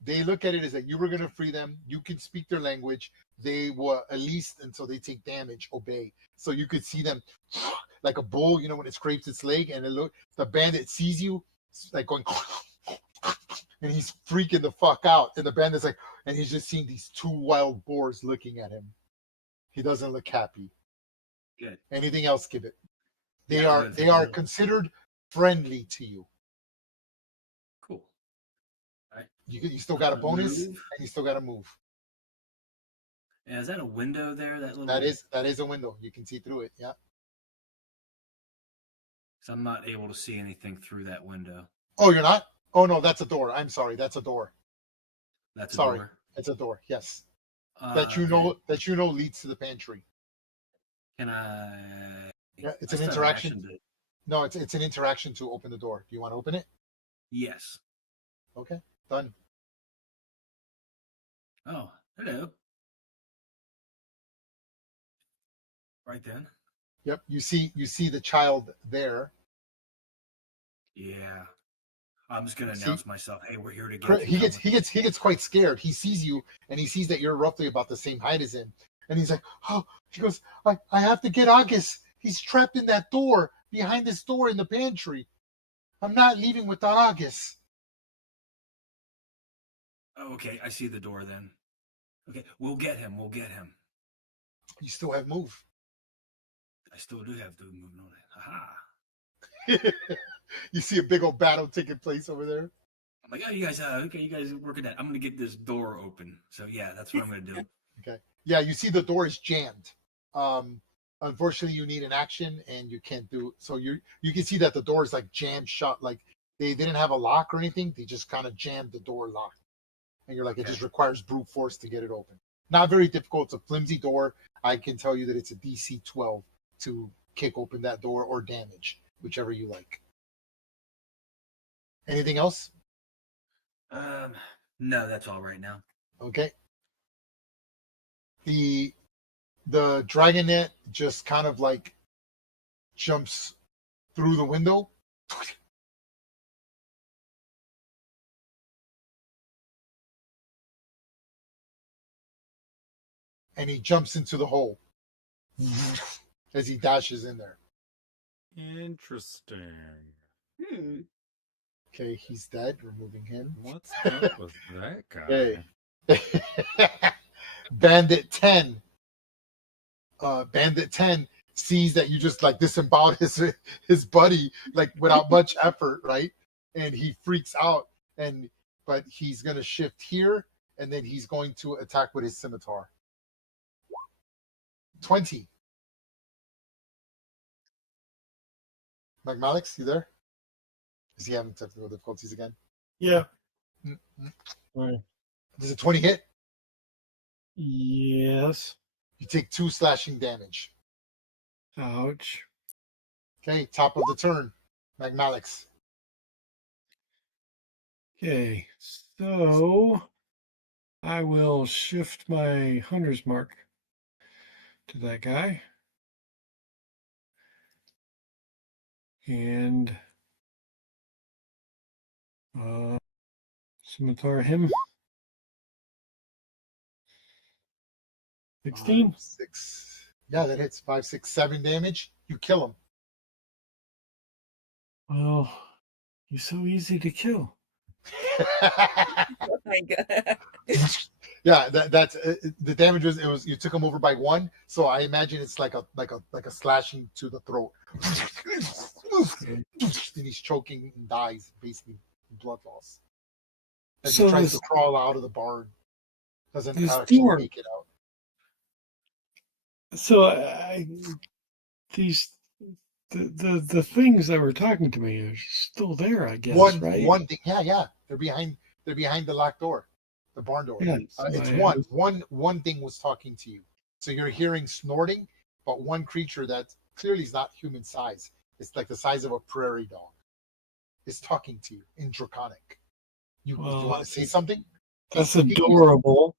They look at it as that you were gonna free them. You can speak their language. They will, at least until they take damage, obey. So you could see them like a bull, when it scrapes its leg, and the bandit sees you, like going, and he's freaking the fuck out. And the bandit's like, and he's just seeing these 2 wild boars looking at him. He doesn't look happy. Good. Anything else, give it. They Yeah, are good. they are considered friendly to you. Cool. All right. You still got a bonus, Move. and you still got to move. And is that a window there? That little. That is a window. You can see through it. Yeah. So I'm not able to see anything through that window. Oh, you're not? Oh no, that's a door. I'm sorry, that's a door. That's a Sorry, door. it's a door. Yes, Okay. that you know leads to the pantry. Can I? Yeah, it's I an still have interaction. action to- No, it's an interaction to open the door. Do you want to open it? Yes. Okay, done. Oh, hello. Right then. Yep, you see the child there. Yeah. I'm just gonna See? announce myself. Hey, we're here to get. He gets quite scared. He sees you, and he sees that you're roughly about the same height as him, and he's like, oh, he goes, I have to get August. He's trapped in that door, behind this door in the pantry. I'm not leaving without August. Oh, okay, I see the door then. Okay, we'll get him. We'll get him. You still have move. I still do have to move on it. Aha. You see a big old battle taking place over there. I'm like, oh, you guys, okay, you guys are working that. I'm gonna get this door open. So yeah, that's what I'm gonna do. Okay. Yeah, you see the door is jammed. Unfortunately, you need an action, and you can't do. So you can see that the door is like jammed shut. Like they didn't have a lock or anything. They just kind of jammed the door locked. And you're like, it just requires brute force to get it open. Not very difficult. It's a flimsy door. I can tell you that it's a DC 12 to kick open that door or damage, whichever you like. Anything else? No, that's all right now. Okay. The dragonet just kind of like jumps through the window. And he jumps into the hole as he dashes in there. Interesting. Okay, he's dead. Removing him. What's up with that guy? Okay. Bandit 10. Bandit 10 sees that you just like disemboweled his buddy like without much effort, right? And he freaks out, but he's gonna shift here, and then he's going to attack with his scimitar. 20. Malix, you there? Is he having technical difficulties again? Yeah. Mm-hmm. Right. Does a 20 hit? Yes. You take 2 slashing damage. Ouch. Okay, top of the turn. Malix. Okay, so I will shift my hunter's mark to that guy. And scimitar him. 16. 5, 6. Yeah, that hits 5, 6, 7 damage. You kill him. Well, he's so easy to kill. Oh my god. Yeah, that's the damage was you took him over by 1, so I imagine it's like a slashing to the throat. And he's choking and dies, basically blood loss. As he tries to crawl out of the barn. Doesn't actually make it out. So the things that were talking to me are still there, I guess. Right? One thing, yeah. They're behind the locked door, the barn door. Yeah, it's one thing was talking to you. So you're hearing snorting, but one creature that clearly is not human size. It's like the size of a prairie dog. Is talking to you in Draconic. You want to say something? That's adorable.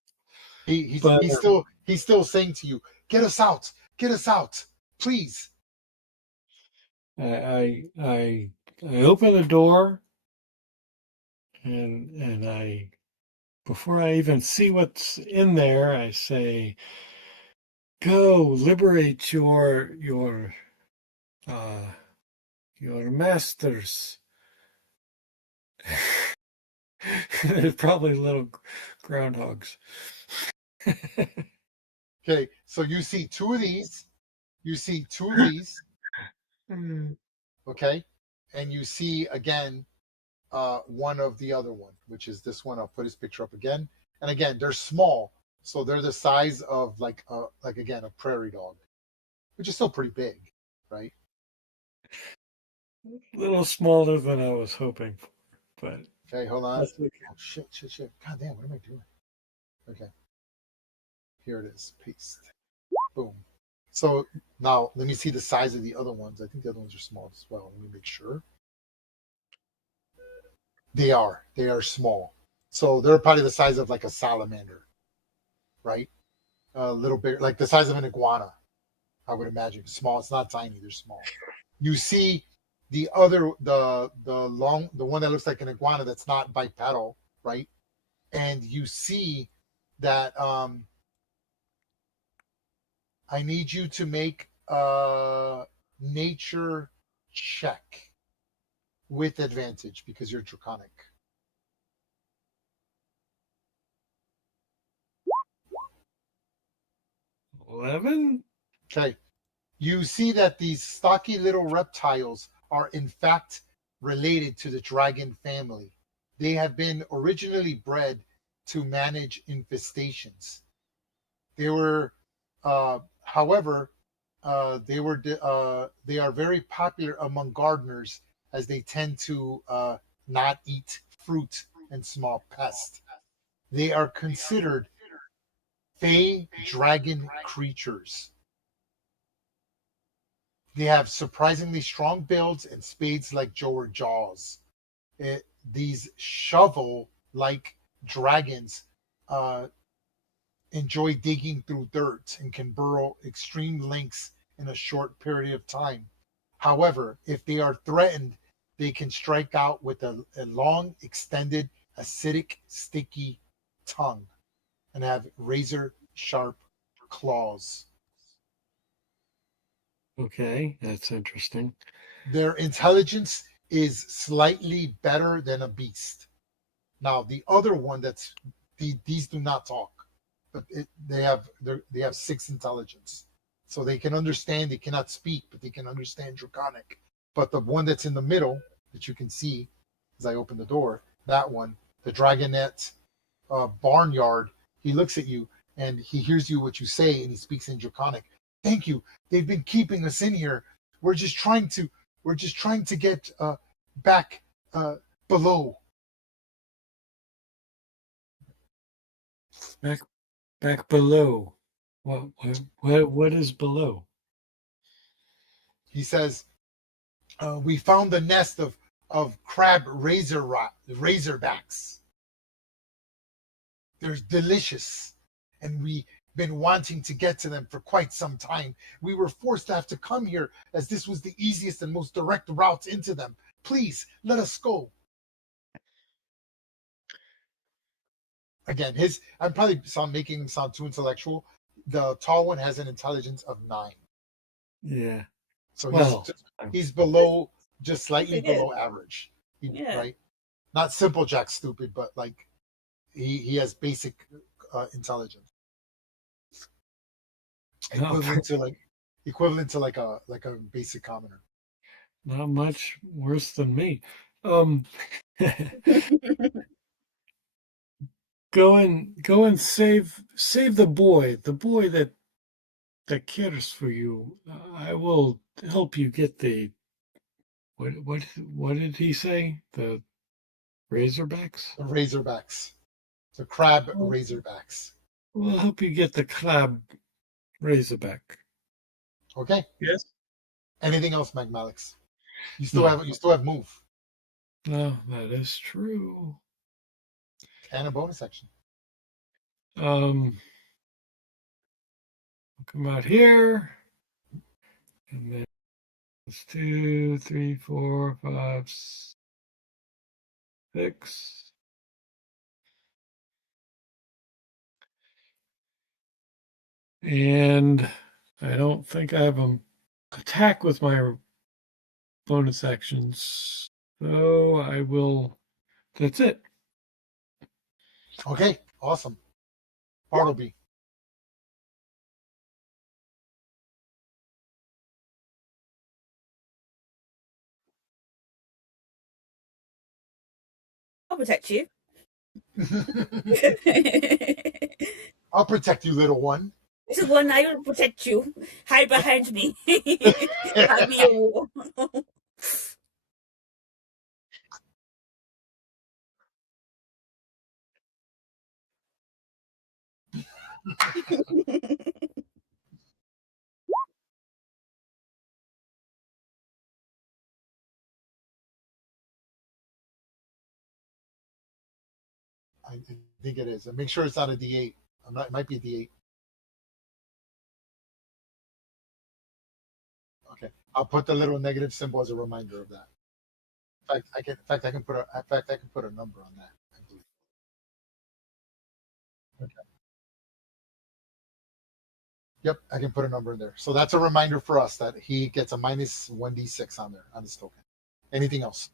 He's still saying to you, get us out, please. I open the door and I, before I even see what's in there, I say, go liberate your masters. They're probably little groundhogs. Okay, so you see 2 of these. Okay, and you see again one of the other one, which is this one. I'll put his picture up again. And again, they're small, so they're the size of like again a prairie dog, which is still pretty big, right? A little smaller than I was hoping for, but okay, hold on. Okay. Oh, shit! God damn, what am I doing? Okay, here it is. Paste. Boom. So now let me see the size of the other ones. I think the other ones are small as well. Let me make sure. They are small. So they're probably the size of like a salamander, right? A little bit like the size of an iguana, I would imagine. Small. It's not tiny. They're small. You see the other, the one that looks like an iguana that's not bipedal, right? And you see that I need you to make a nature check with advantage because you're Draconic. 11? Okay. You see that these stocky little reptiles are in fact related to the dragon family. They have been originally bred to manage infestations. They were, however, they are very popular among gardeners as they tend to not eat fruit and small pests. They are considered fey dragon creatures. They have surprisingly strong builds and spades like Joe jaws. These shovel-like dragons enjoy digging through dirt and can burrow extreme lengths in a short period of time. However, if they are threatened, they can strike out with a long, extended, acidic, sticky tongue and have razor sharp claws. Okay, that's interesting. Their intelligence is slightly better than a beast. Now, the other one these do not talk, but they have 6 intelligence, so they can understand. They cannot speak, but they can understand Draconic. But the one that's in the middle that you can see as I open the door, that one, the Dragonette Barnyard, he looks at you and he hears what you say and he speaks in Draconic. Thank you. They've been keeping us in here. We're just trying to get back below. Back below. What is below? He says, we found the nest of crab razorbacks. They're delicious, and we've been wanting to get to them for quite some time. We were forced to have to come here as this was the easiest and most direct route into them. Please, let us go. Again, I'm probably making him sound too intellectual. The tall one has an intelligence of 9. Yeah. So he's below, just slightly below average. Right? Not simple Jack stupid, but like he has basic intelligence. Equivalent to like a basic commoner. Not much worse than me. Go and save the boy that cares for you. I will help you get the what did he say? The razorbacks? The razorbacks. The crab razorbacks. We'll help you get the crab razorback. Okay. Yes. Anything else, Magmalix? You still have move. No, that is true. And a bonus action. I'll come out here. And then it's 2, 3, 4, 5, 6. And I don't think I have an attack with my bonus actions. So I will. That's it. Okay, awesome. Bartleby. I'll protect you. I'll protect you, little one. Little one, I will protect you. Hide behind me. I'll be a wall. I think it is. And make sure it's not a D8. It might be a D8. Okay. I'll put the little negative symbol as a reminder of that. In fact, I can put a number on that, I believe. Okay. Yep, I can put a number in there. So that's a reminder for us that he gets a minus 1d6 on there on his token. Anything else?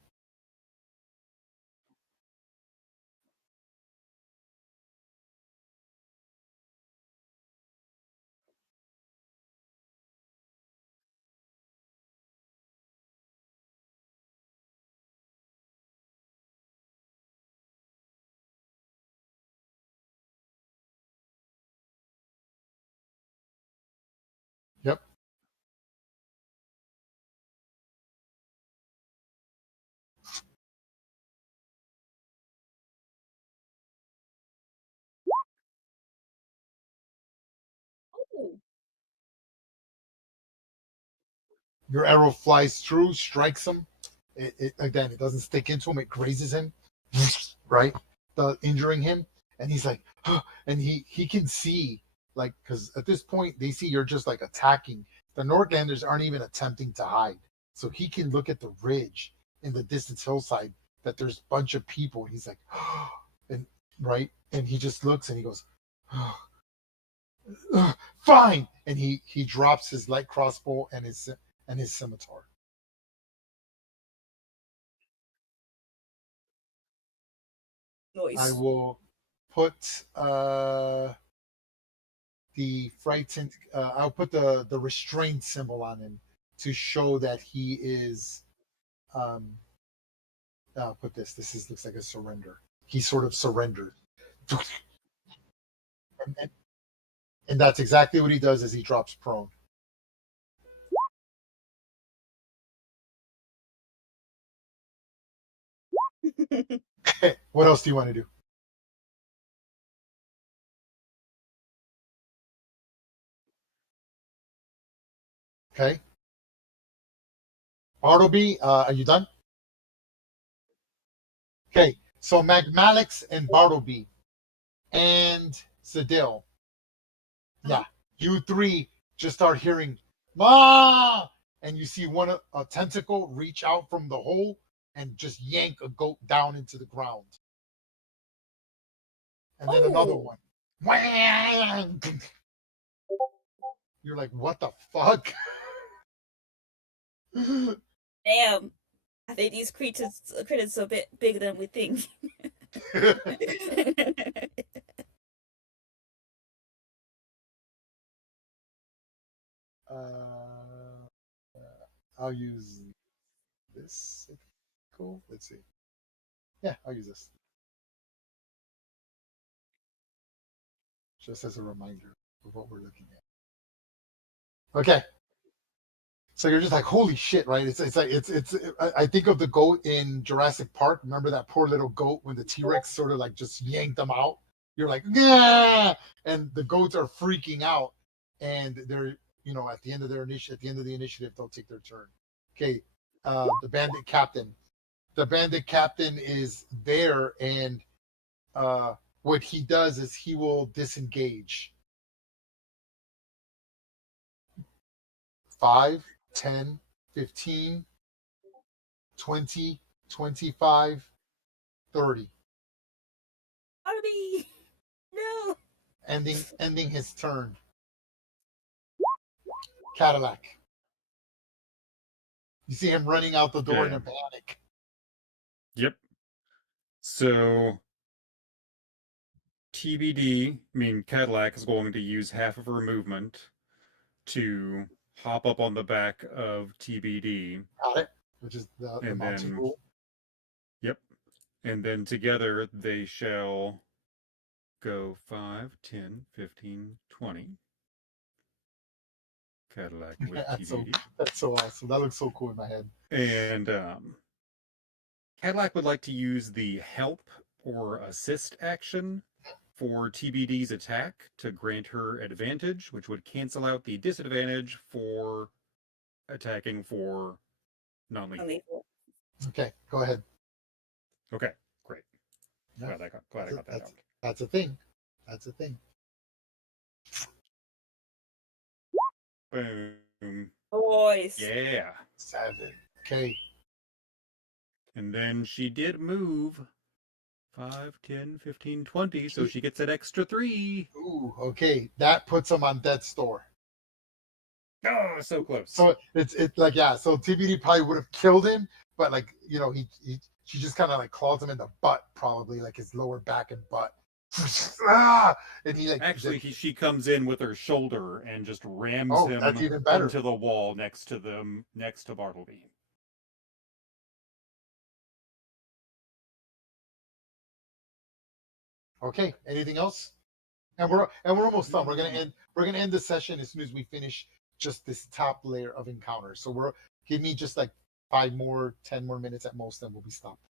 Yep. Your arrow flies through, strikes him. It doesn't stick into him. It grazes him, right? Injuring him, and he's like, huh, and he can see, like, because at this point they see you're just like attacking. The Nordlanders aren't even attempting to hide, so he can look at the ridge in the distance hillside that there's a bunch of people. And he's like, and right, and he just looks and he goes, fine, and he drops his light crossbow and his scimitar. Nice. I will put the frightened. I'll put the restrained symbol on him to show that he is. I'll put this. This looks like a surrender. He sort of surrendered, and that's exactly what he does as he drops prone. What else do you want to do? Okay. Bartleby, are you done? Okay. So Magmalix and Bartleby and Sedil. Yeah. You three just start hearing "Ma!" and you see a tentacle reach out from the hole and just yank a goat down into the ground. And then another one. Whang! You're like, what the fuck? Damn. I think these critters are a bit bigger than we think. I'll use this. Cool. Let's see. Yeah, I'll use this. Just as a reminder of what we're looking at. Okay. So you're just like, holy shit, right? It's like I think of the goat in Jurassic Park. Remember that poor little goat when the T-Rex sort of like just yanked them out? You're like, yeah, and the goats are freaking out, and they're at the end of the initiative, they'll take their turn. Okay, the bandit captain. The bandit captain is there, and what he does is he will disengage. 5, 10, 15, 20, 25, 30. Bartleby! No! Ending his turn. Cadillac. You see him running out the door in a panic. Yep. So TBD, Cadillac is going to use half of her movement to hop up on the back of TBD. Got it. Which is the mountain rule. Yep. And then together they shall go 5, 10, 15, 20. Cadillac with TBD. That's so awesome. That looks so cool in my head. And Cadillac would like to use the help or assist action for TBD's attack to grant her advantage, which would cancel out the disadvantage for attacking for non-lethal. Okay, go ahead. Okay, great. Yeah. Glad I got that out. That's a thing. Boom. Boys. Yeah. 7. Okay. And then she did move 5, 10, 15, 20, so she gets an extra 3. Ooh, okay. That puts him on death's door. Oh, so close. So it's like, yeah, so TBD probably would have killed him, but like, she just kind of like claws him in the butt, probably like his lower back and butt. And he like actually she comes in with her shoulder and just rams him that's even better. into the wall next to Bartleby. Okay, anything else? And we're almost done. We're gonna end the session as soon as we finish just this top layer of encounters. So give me just like 5 more, 10 more minutes at most, and we'll be stopped.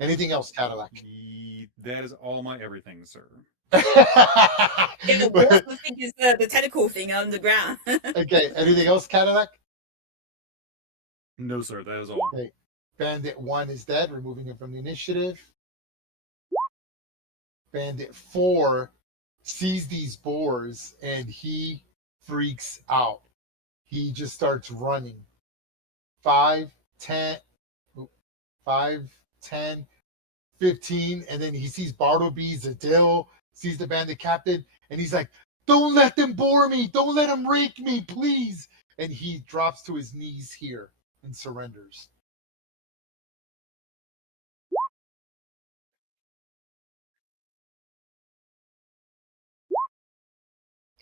Anything else, Cadillac? That is all my everything, sir. The thing is the tentacle thing on the ground. Okay, anything else, Cadillac? No, sir, that is all. Okay. Bandit 1 is dead, removing him from the initiative. Bandit 4 sees these boars and he freaks out. He just starts running. 5, 10, 5, 10, 15, and then he sees Bartleby, Zadil, sees the bandit captain, and he's like, "Don't let them bore me! Don't let them rake me, please!" And he drops to his knees here and surrenders.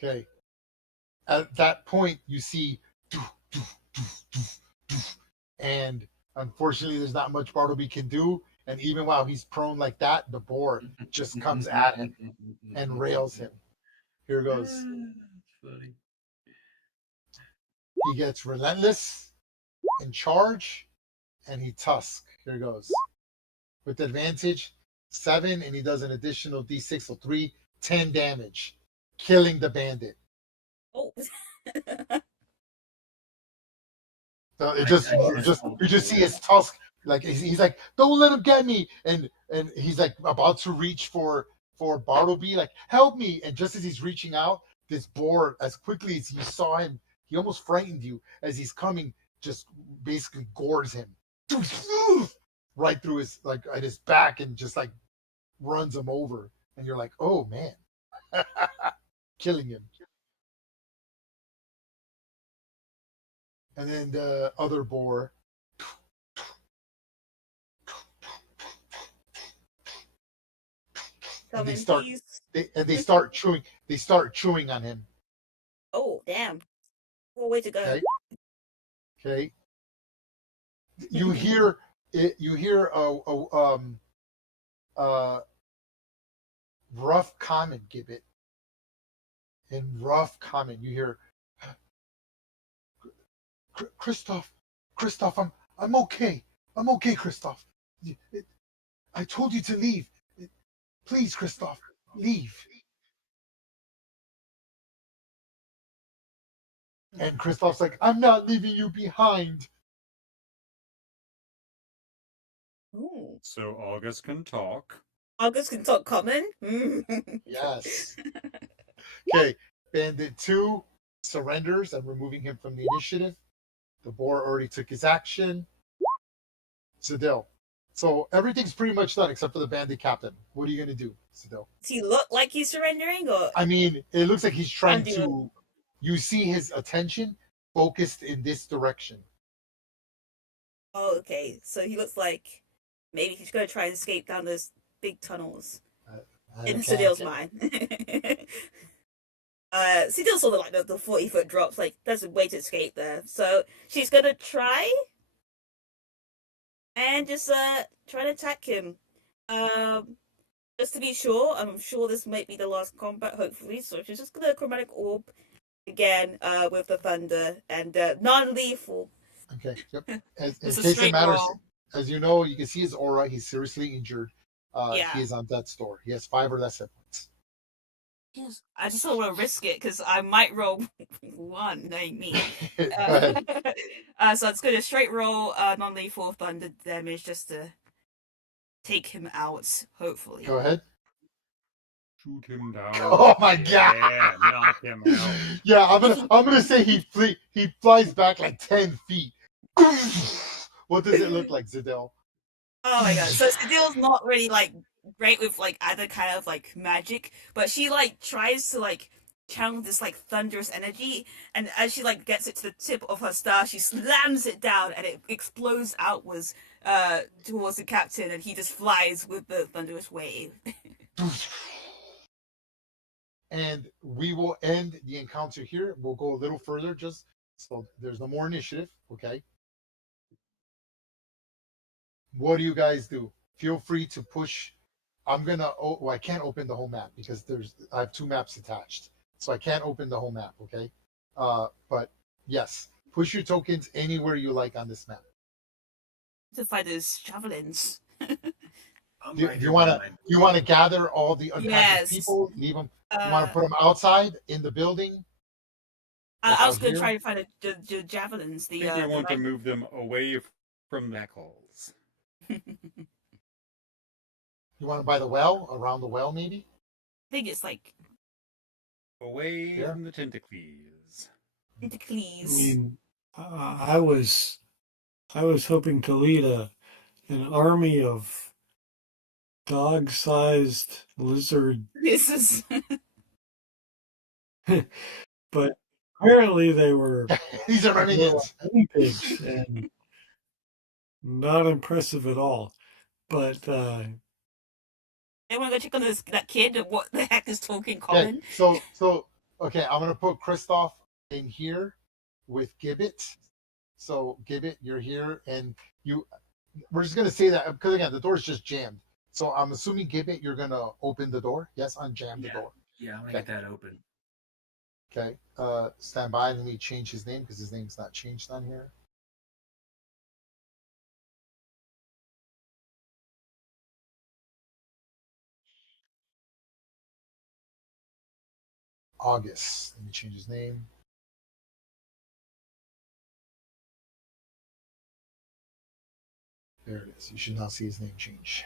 Okay. At that point, you see, and unfortunately, there's not much Bartleby can do. And even while he's prone like that, the boar just comes at him and rails him. Here goes. That's funny. He gets relentless and charge, and he tusk. Here goes. With advantage, 7, and he does an additional d6, so 3, 10 damage, killing the bandit. Oh. So you just see his tusk, like he's like, "Don't let him get me," and he's like about to reach for Bartleby, like, "Help me!" And just as he's reaching out, this boar, as quickly as you saw him, he almost frightened you as he's coming, just basically gores him right through his like at his back and just like runs him over, and you're like, "Oh man," killing him. And then the other boar. And they start chewing. They start chewing on him. Oh damn! Well, way to go. Okay. You hear it. You hear rough comment, Gibbet. In rough comment, you hear, Christoph, I'm okay. I'm okay, Christoph. I told you to leave. Please, Christoph, leave. And Christoph's like, "I'm not leaving you behind." Ooh. So August can talk. August can talk common. Yes. Okay, Bandit 2 surrenders. I'm removing him from the initiative. The boar already took his action. Zadil. So everything's pretty much done except for the bandit captain. What are you going to do, Zadil? Does he look like he's surrendering, or? I mean, it looks like he's trying to. You see his attention focused in this direction. Oh, okay. So he looks like maybe he's going to try and escape down those big tunnels. In Sadil's mind. Sadil saw like the 40-foot drops. Like, there's a way to escape there. So she's going to try and just try to attack him. Just to be sure, I'm sure this might be the last combat, hopefully. So she's just going to chromatic orb again with the thunder and non-lethal. Okay. Yep. In case it matters, as you know, you can see his aura. He's seriously injured. He is on death's door. He has 5 or less hit points. Yes, I just don't want to risk it because I might roll 1, knowing me. So it's going to straight roll non-lethal thunder damage just to take him out, hopefully. Go ahead. Shoot him down. Oh my god! Yeah, knock him out. Yeah, I'm gonna say he flies back like 10 feet. What does it look like, Zadil? Oh my god! So Zadil's not really like great with like either kind of like magic, but she like tries to like channel this like thunderous energy, and as she like gets it to the tip of her star, she slams it down and it explodes outwards towards the captain, and he just flies with the thunderous wave. And we will end the encounter here. We'll go a little further, just so there's no more initiative. Okay. What do you guys do? Feel free to push. I'm gonna. Oh, I can't open the whole map because I have 2 maps attached, so I can't open the whole map. Okay. But yes, push your tokens anywhere you like on this map. To fight those javelins. You want to gather all the unconscious people, leave them. You want to put them outside in the building? I was going to try to find the javelins. I think I want to move them away from the holes. You want to by the well, around the well, maybe? I think it's like away from the tentacles. I mean, I was I was hoping to lead an army of dog-sized lizard, This is but apparently they were These are my more like minions. guinea pigs and not impressive at all. But I want to go check on that kid. What the heck is talking Okay, common? okay, I'm gonna put Christoph in here with Gibbet. So Gibbet, you're here, and you. We're just gonna say that because again, the door's just jammed. So I'm assuming Gibbet, you're gonna open the door. Yes, unjam the Yeah. door. Yeah, I'm gonna Okay. get that open. Okay. Stand by. Let me change his name because his name's not changed on here. August. Let me change his name. There it is. You should now see his name change.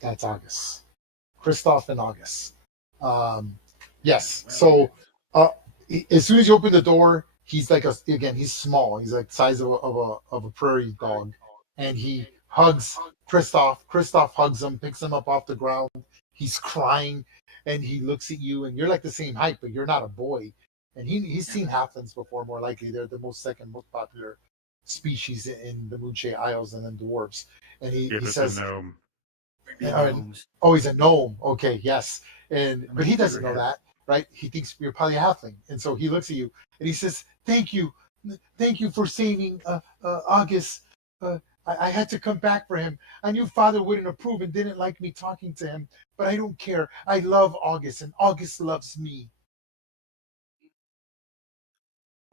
That's August. Christoph and August. Yes. So as soon as you open the door, he's like again, he's small. He's like the size of a prairie dog, and he hugs Christoph. Christoph hugs him, picks him up off the ground. He's crying, and he looks at you, and you're like the same height, but you're not a boy. And he's seen halflings before. More likely, they're the second most popular species in the Moonshade Isles, and then dwarves. And he Give us says, a gnome. oh, he's a gnome. Okay, yes. I'm But he gonna doesn't know figure it that, right? He thinks you're probably a halfling. And so he looks at you and he says, Thank you. Thank you for saving August. I had to come back for him. I knew Father wouldn't approve and didn't like me talking to him, but I don't care. I love August, and August loves me.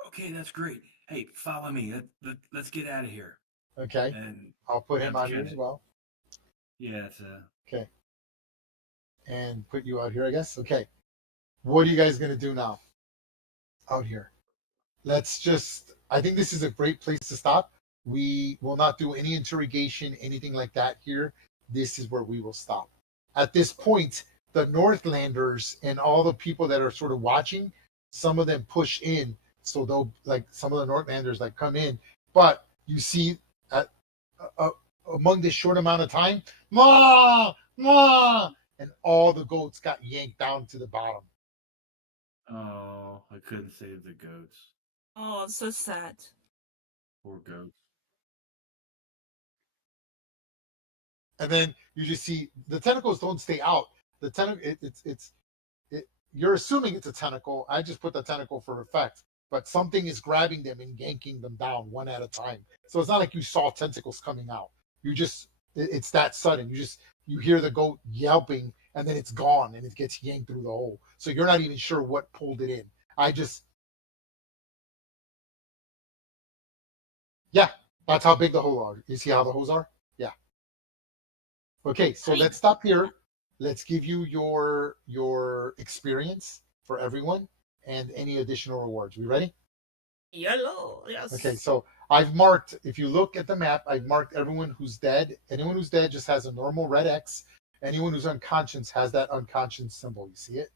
Okay, that's great. Hey, follow me. Let's get out of here. Okay. And I'll put him Yeah, on here okay. as well. yeah, it's Okay. And put you out here, I guess. Okay. What are you guys going to do now out here? I think this is a great place to stop. We will not do any interrogation, anything like that here. This is where we will stop. At this point, the Northlanders and all the people that are sort of watching, some of them push in. So they'll like some of the Northlanders like come in, but you see at among this short amount of time, ma, ma, and all the goats got yanked down to the bottom. Oh, I couldn't save the goats. Oh, it's so sad. Poor goats. And then you just see the tentacles don't stay out. The tentacle, you're assuming it's a tentacle. I just put the tentacle for effect, but something is grabbing them and yanking them down one at a time. So it's not like you saw tentacles coming out. It's that sudden. You hear the goat yelping and then it's gone and it gets yanked through the hole. So you're not even sure what pulled it in. Yeah, that's how big the hole are. You see how the holes are? Yeah. Okay, so let's stop here. Let's give you your experience for everyone and any additional rewards. We ready? Yellow, yes. Okay, so I've marked, if you look at the map, I've marked everyone who's dead. Anyone who's dead just has a normal red X. Anyone who's unconscious has that unconscious symbol. You see it?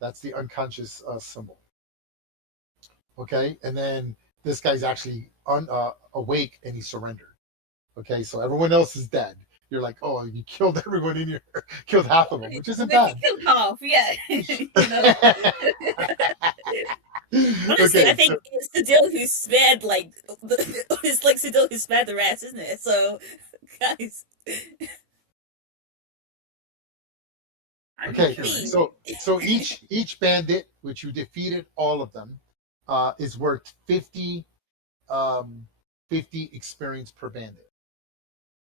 That's the unconscious symbol. Okay, and then this guy's actually awake and he surrendered. Okay, so everyone else is dead. You're like, oh, you killed everyone in here, killed half of them, which isn't bad. Killed half, yeah. You know? Honestly, Okay, I think it's Sadil who spared, like, it's like Sadil who spared the rest, isn't it? So, guys. Okay, so each bandit, which you defeated all of them, is worth 50 experience per bandit.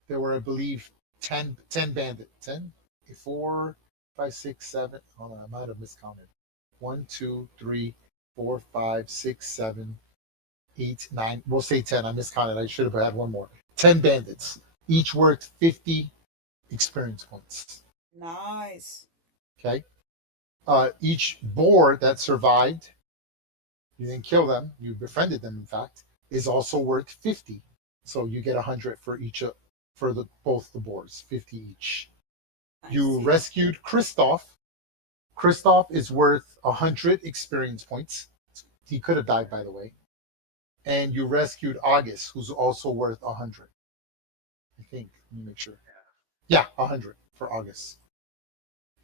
There were, I believe, 10 bandit. 10? 4, 5, 6, 7. Hold on, I might have miscounted. 1, 2, 3, 4, 5, 6, 7, 8, 9. We'll say 10. I miscounted. I should have had one more. 10 bandits. Each worth 50 experience points. Nice. Okay. Each boar that survived, you didn't kill them, you befriended them, in fact, is also worth 50. So you get 100 for each for both the boars, 50 each. You rescued Christoph. Christoph is worth 100 experience points. He could have died, by the way. and you rescued August, who's also worth 100. I think. Let me make sure. Yeah, 100 for August.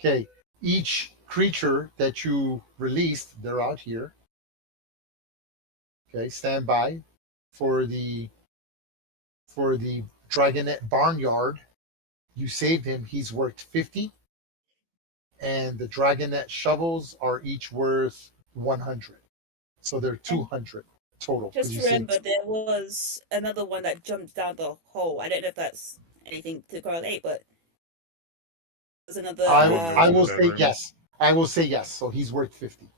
Okay. Each creature that you released, they're out here. Okay, stand by for the Dragonette Barnyard. You saved him. He's worth 50, and the Dragonette shovels are each worth 100. So they're 200 total. Just remember, there was another one that jumped down the hole. I don't know if that's anything to correlate, but there's another. I will say yes. I will say yes. So he's worth 50.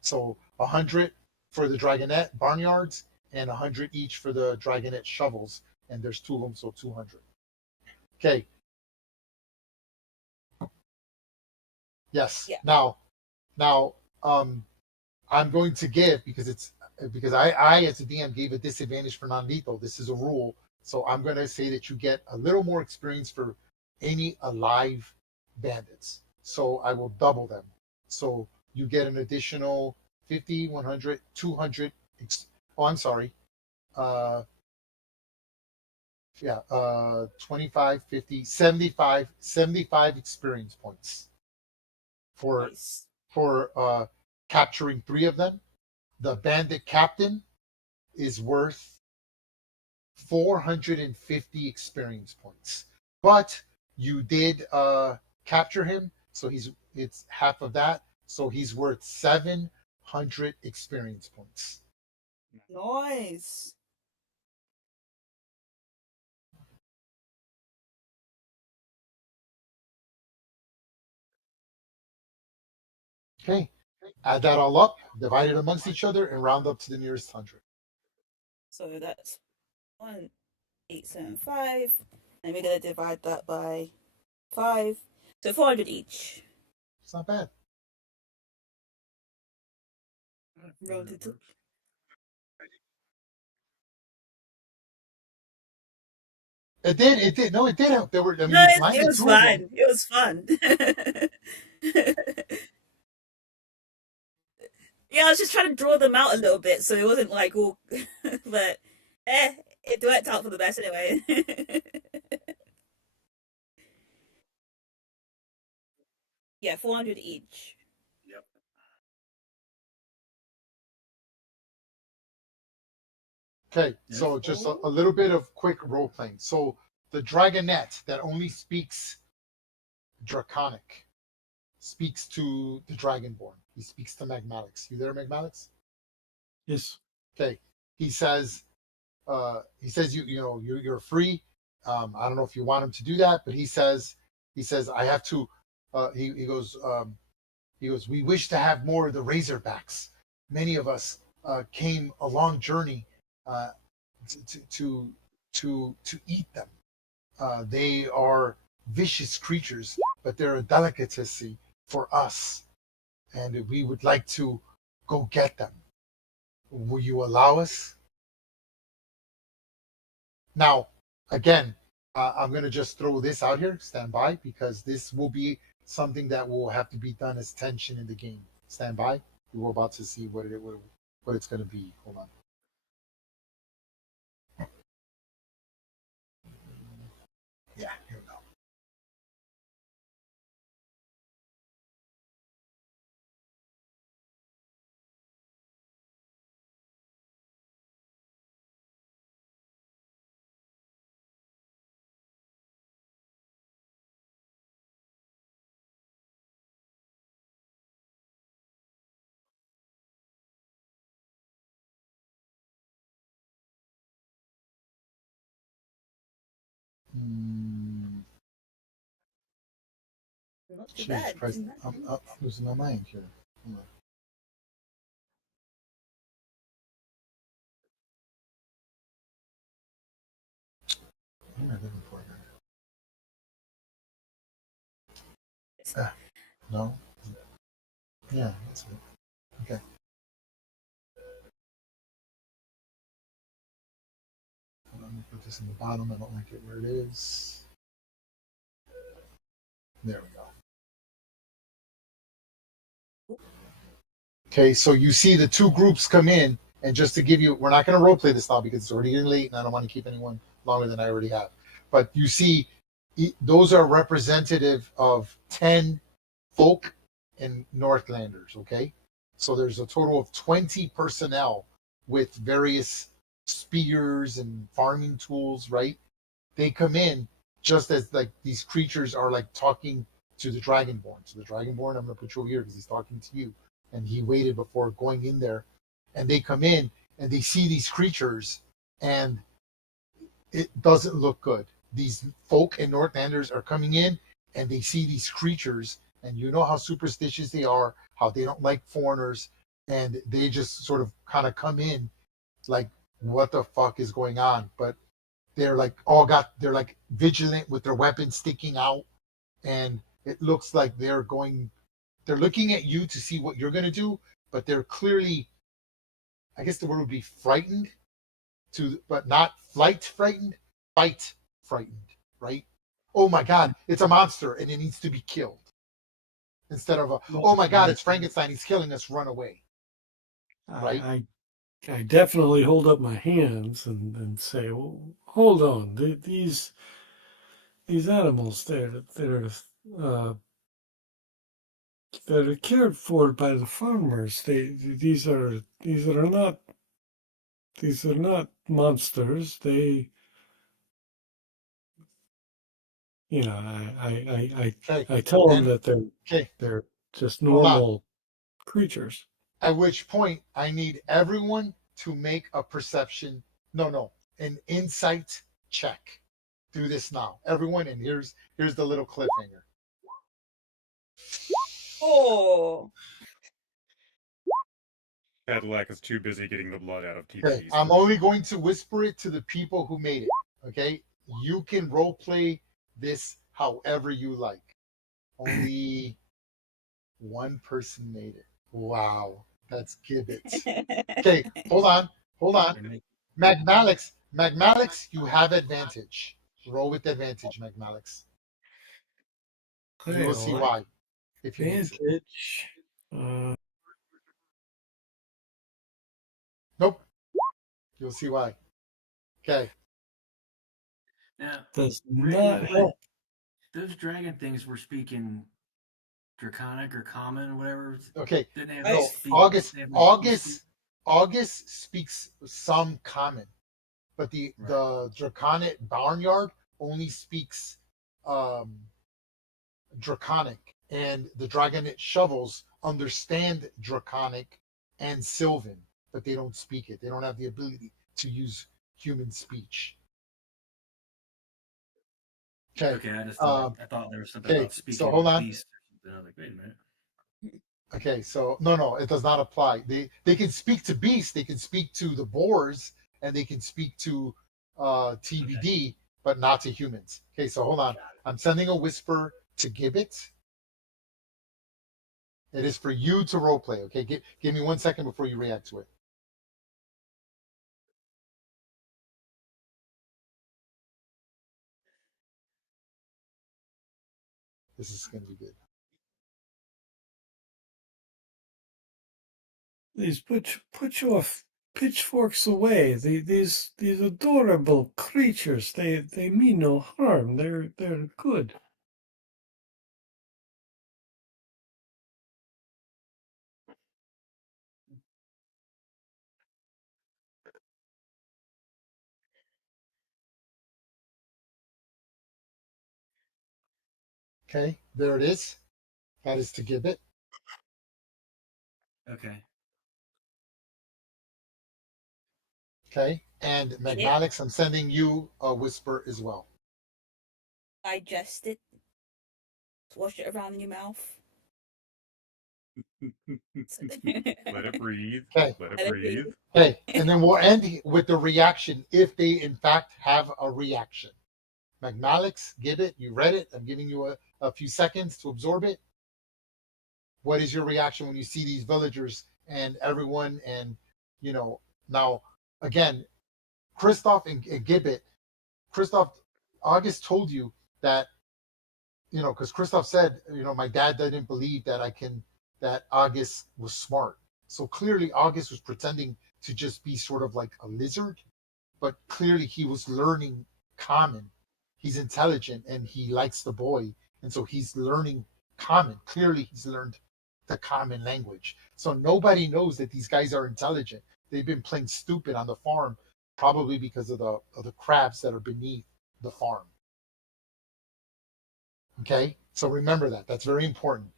So 100 for the Dragonette Barnyards and 100 each for the Dragonette shovels. And there's two of them, so 200. Okay. Yes. Yeah. Now, I'm going to give because I as a DM gave a disadvantage for non-lethal. This is a rule, so I'm going to say that you get a little more experience for any alive bandits. So I will double them. So you get an additional 50, 100, 200. Oh, I'm sorry. 25, 50, 75 experience points for capturing 3 of them. The bandit captain is worth 450 experience points, but you did capture him, so it's half of that, so he's worth 700 experience points. Nice. Okay, add that all up, divide it amongst each other, and round up to the nearest 100. So that's 1,875, and we're gonna divide that by 5, so 400 each. It's not bad. Rounded to. It did. No, it did help. There were. I mean, No, it was fun. It was fun. Yeah, I was just trying to draw them out a little bit, so it wasn't like all. But it worked out for the best anyway. Yeah, 400 each. Yep. Okay, so just a little bit of quick role playing. So the Dragonette that only speaks Draconic speaks to the Dragonborn. He speaks to Magmatics. You there, Magmatics? Yes. Okay. He says you're free. I don't know if you want him to do that, but he says I have to. He goes, we wish to have more of the Razorbacks. Many of us came a long journey to eat them. They are vicious creatures, but they're a delicacy for us, and we would like to go get them. Will you allow us? Now, again, I'm going to just throw this out here. Stand by, because this will be something that will have to be done as tension in the game. Stand by. We're about to see what it's going to be. Hold on. Yeah, here we go. Not too Jesus bad. Christ, I'm losing my mind here. Hold on. What am I looking for here? No. Yeah, that's it. Okay. Let me put this in the bottom. I don't like it where it is. There we go. Okay, so you see the two groups come in, And just to give you, we're not going to role play this now because it's already getting late and I don't want to keep anyone longer than I already have. But you see, those are representative of 10 folk and Northlanders, okay? So there's a total of 20 personnel with various spears and farming tools, right? They come in just as like these creatures are like talking to the Dragonborn. So the Dragonborn, I'm going to put you over here because he's talking to you. And he waited before going in there. And they come in and they see these creatures and it doesn't look good. These folk and Northlanders are coming in and they see these creatures, and you know how superstitious they are, how they don't like foreigners, and they just sort of kind of come in like, what the fuck is going on? But they're like they're like vigilant with their weapons sticking out, and it looks like they're looking at you to see what you're going to do, but they're clearly, I guess the word would be frightened, but not flight frightened, fight frightened, right? Oh my God, it's a monster and it needs to be killed. Instead of oh my God, it's Frankenstein, he's killing us, run away. Right? I definitely hold up my hands and say, well, hold on, these animals that are cared for by the farmers, these are not monsters. They, I tell them that they're just normal creatures. At which point I need everyone to make a perception, an insight check. Do this now, everyone, and here's the little cliffhanger. Oh. Cadillac is too busy getting the blood out of TPs. Okay, I'm only going to whisper it to the people who made it. Okay, you can role play this however you like. Only one person made it. Wow, that's Gibbets. Okay, hold on. Magmalix, you have advantage. Roll with advantage, Magmalix. You will see why. If you advantage. Nope. You'll see why. Okay. Now, does not help. Those dragon things were speaking Draconic or Common or whatever. Okay. No, August speaks some Common, but the Draconic Barnyard only speaks Draconic, and the Dragonite Shovels understand Draconic and Sylvan, but they don't speak it. They don't have the ability to use human speech. Okay, I thought there was something about speaking so hold on. beast or something. I was like, wait a minute. Okay, so no, it does not apply. They can speak to beasts, they can speak to the boars, and they can speak to TBD, but not to humans. Okay, so hold on. I'm sending a whisper to Gibbet. It is for you to roleplay. Okay, give me 1 second before you react to it. This is going to be good. Please put your pitchforks away. These adorable creatures. They mean no harm. They're good. Okay, there it is. That is to Gibbet. Okay. Okay, and Magmalix, I'm sending you a whisper as well. Digest it. Wash it around in your mouth. Let it breathe. Okay. Let it breathe. Okay, and then we'll end with the reaction if they in fact have a reaction. Magmalix, Gibbet, you read it. I'm giving you a few seconds to absorb it. What is your reaction when you see these villagers and everyone? And now again, Christoph and Gibbet, August told you that, because Christoph said, my dad didn't believe that August was smart. So clearly August was pretending to just be sort of like a lizard, but clearly he was learning common. He's intelligent and he likes the boy, and so he's learning common. Clearly he's learned the common language. So nobody knows that these guys are intelligent. They've been playing stupid on the farm, probably because of the crabs that are beneath the farm. Okay, so remember that. That's very important.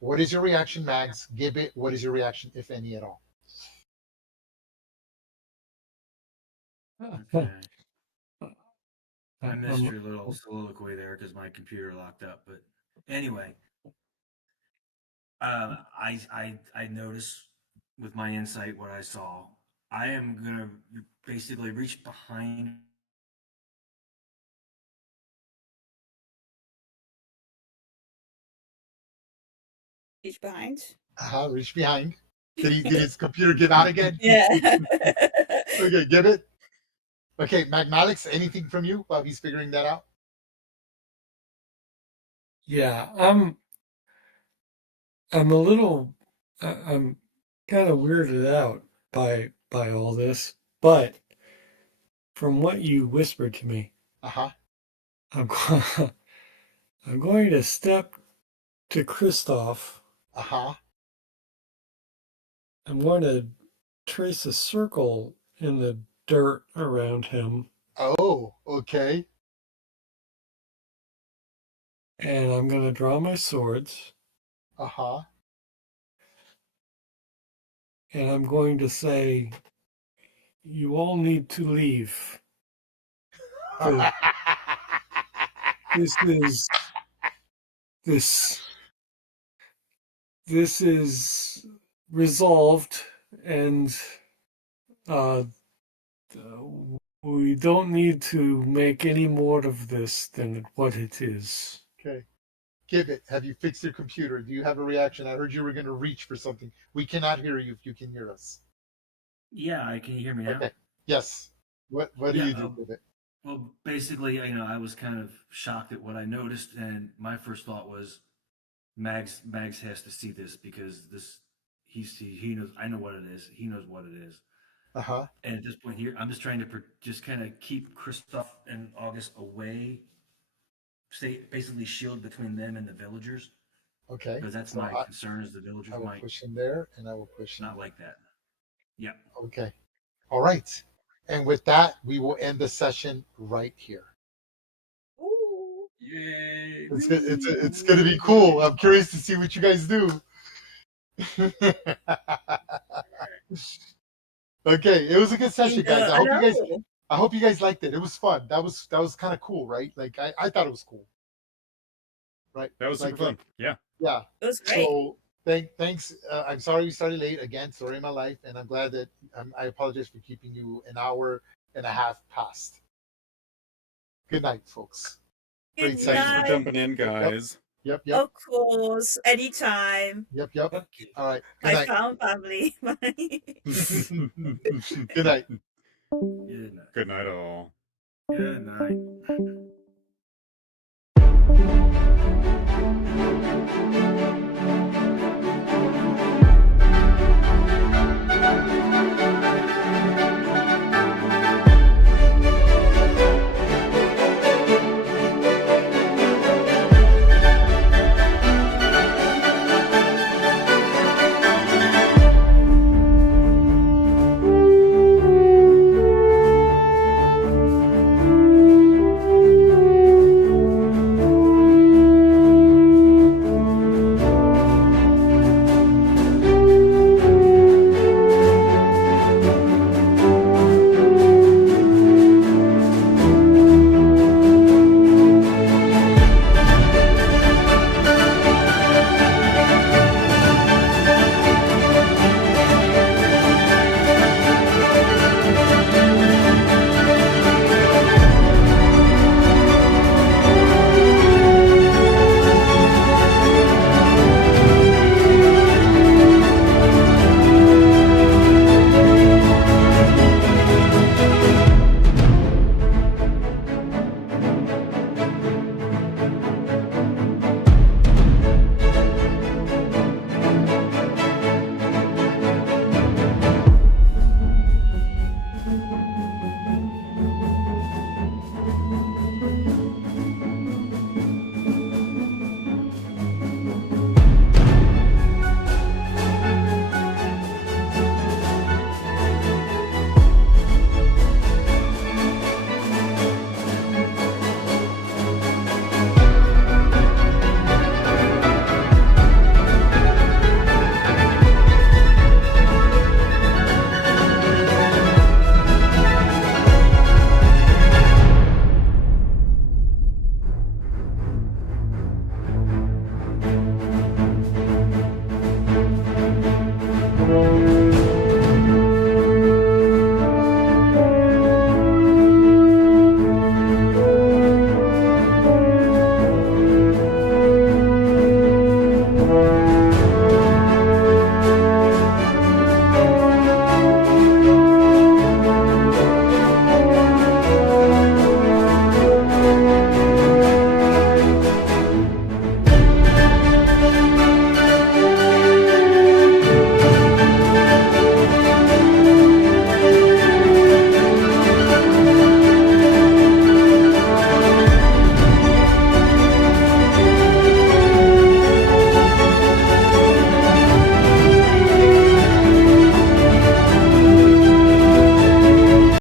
What is your reaction, Mags? Gibbet, what is your reaction, if any at all? Okay. I missed your little soliloquy there because my computer locked up. But anyway, I noticed with my insight what I saw. I am gonna basically reach behind. Reach behind. Reach behind. Did his computer give out again? Yeah. Okay, Gibbet. Okay, Magmalix, anything from you while he's figuring that out? Yeah, I'm a little, I'm kind of weirded out by all this, but from what you whispered to me, Uh-huh. I'm I'm going to step to Christoph. Uh-huh. I'm going to trace a circle in the dirt around him, Oh, okay. and I'm going to draw my swords, Uh-huh. and I'm going to say, "You all need to leave. This is this is resolved, and uh, we don't need to make any more of this than what it is." Okay. Gibbet, have you fixed your computer? Do you have a reaction? I heard you were going to reach for something. We cannot hear you if you can hear us. Yeah, can you hear me now? Okay. Yes. What do you do with it? Well, basically, I was kind of shocked at what I noticed, and my first thought was, Mags has to see this because he knows. I know what it is. He knows what it is. Uh-huh. And at this point here, I'm just trying to just kind of keep Christoph and August away, stay basically shield between them and the villagers. Okay. Because that's So my concern is the villagers I will might push in there, and I will push in not there. like that. Yeah. Okay. All right. And with that, we will end the session right here. Ooh. Yay! It's going to be cool. I'm curious to see what you guys do. Okay, it was a good session, guys. I hope you guys liked it. It was fun. That was kind of cool, right? Like I thought it was cool. Right? That was super fun. Yeah. Yeah. It was great. So thanks. I'm sorry we started late again. Sorry, my life, and I'm glad that I apologize for keeping you an hour and a half past. Good night, folks. Good Great Thanks session. for jumping in, guys. Yep. Of course, anytime. Yep. All right. Good I night. found family. Good night. Good night. Good night, all. Good night.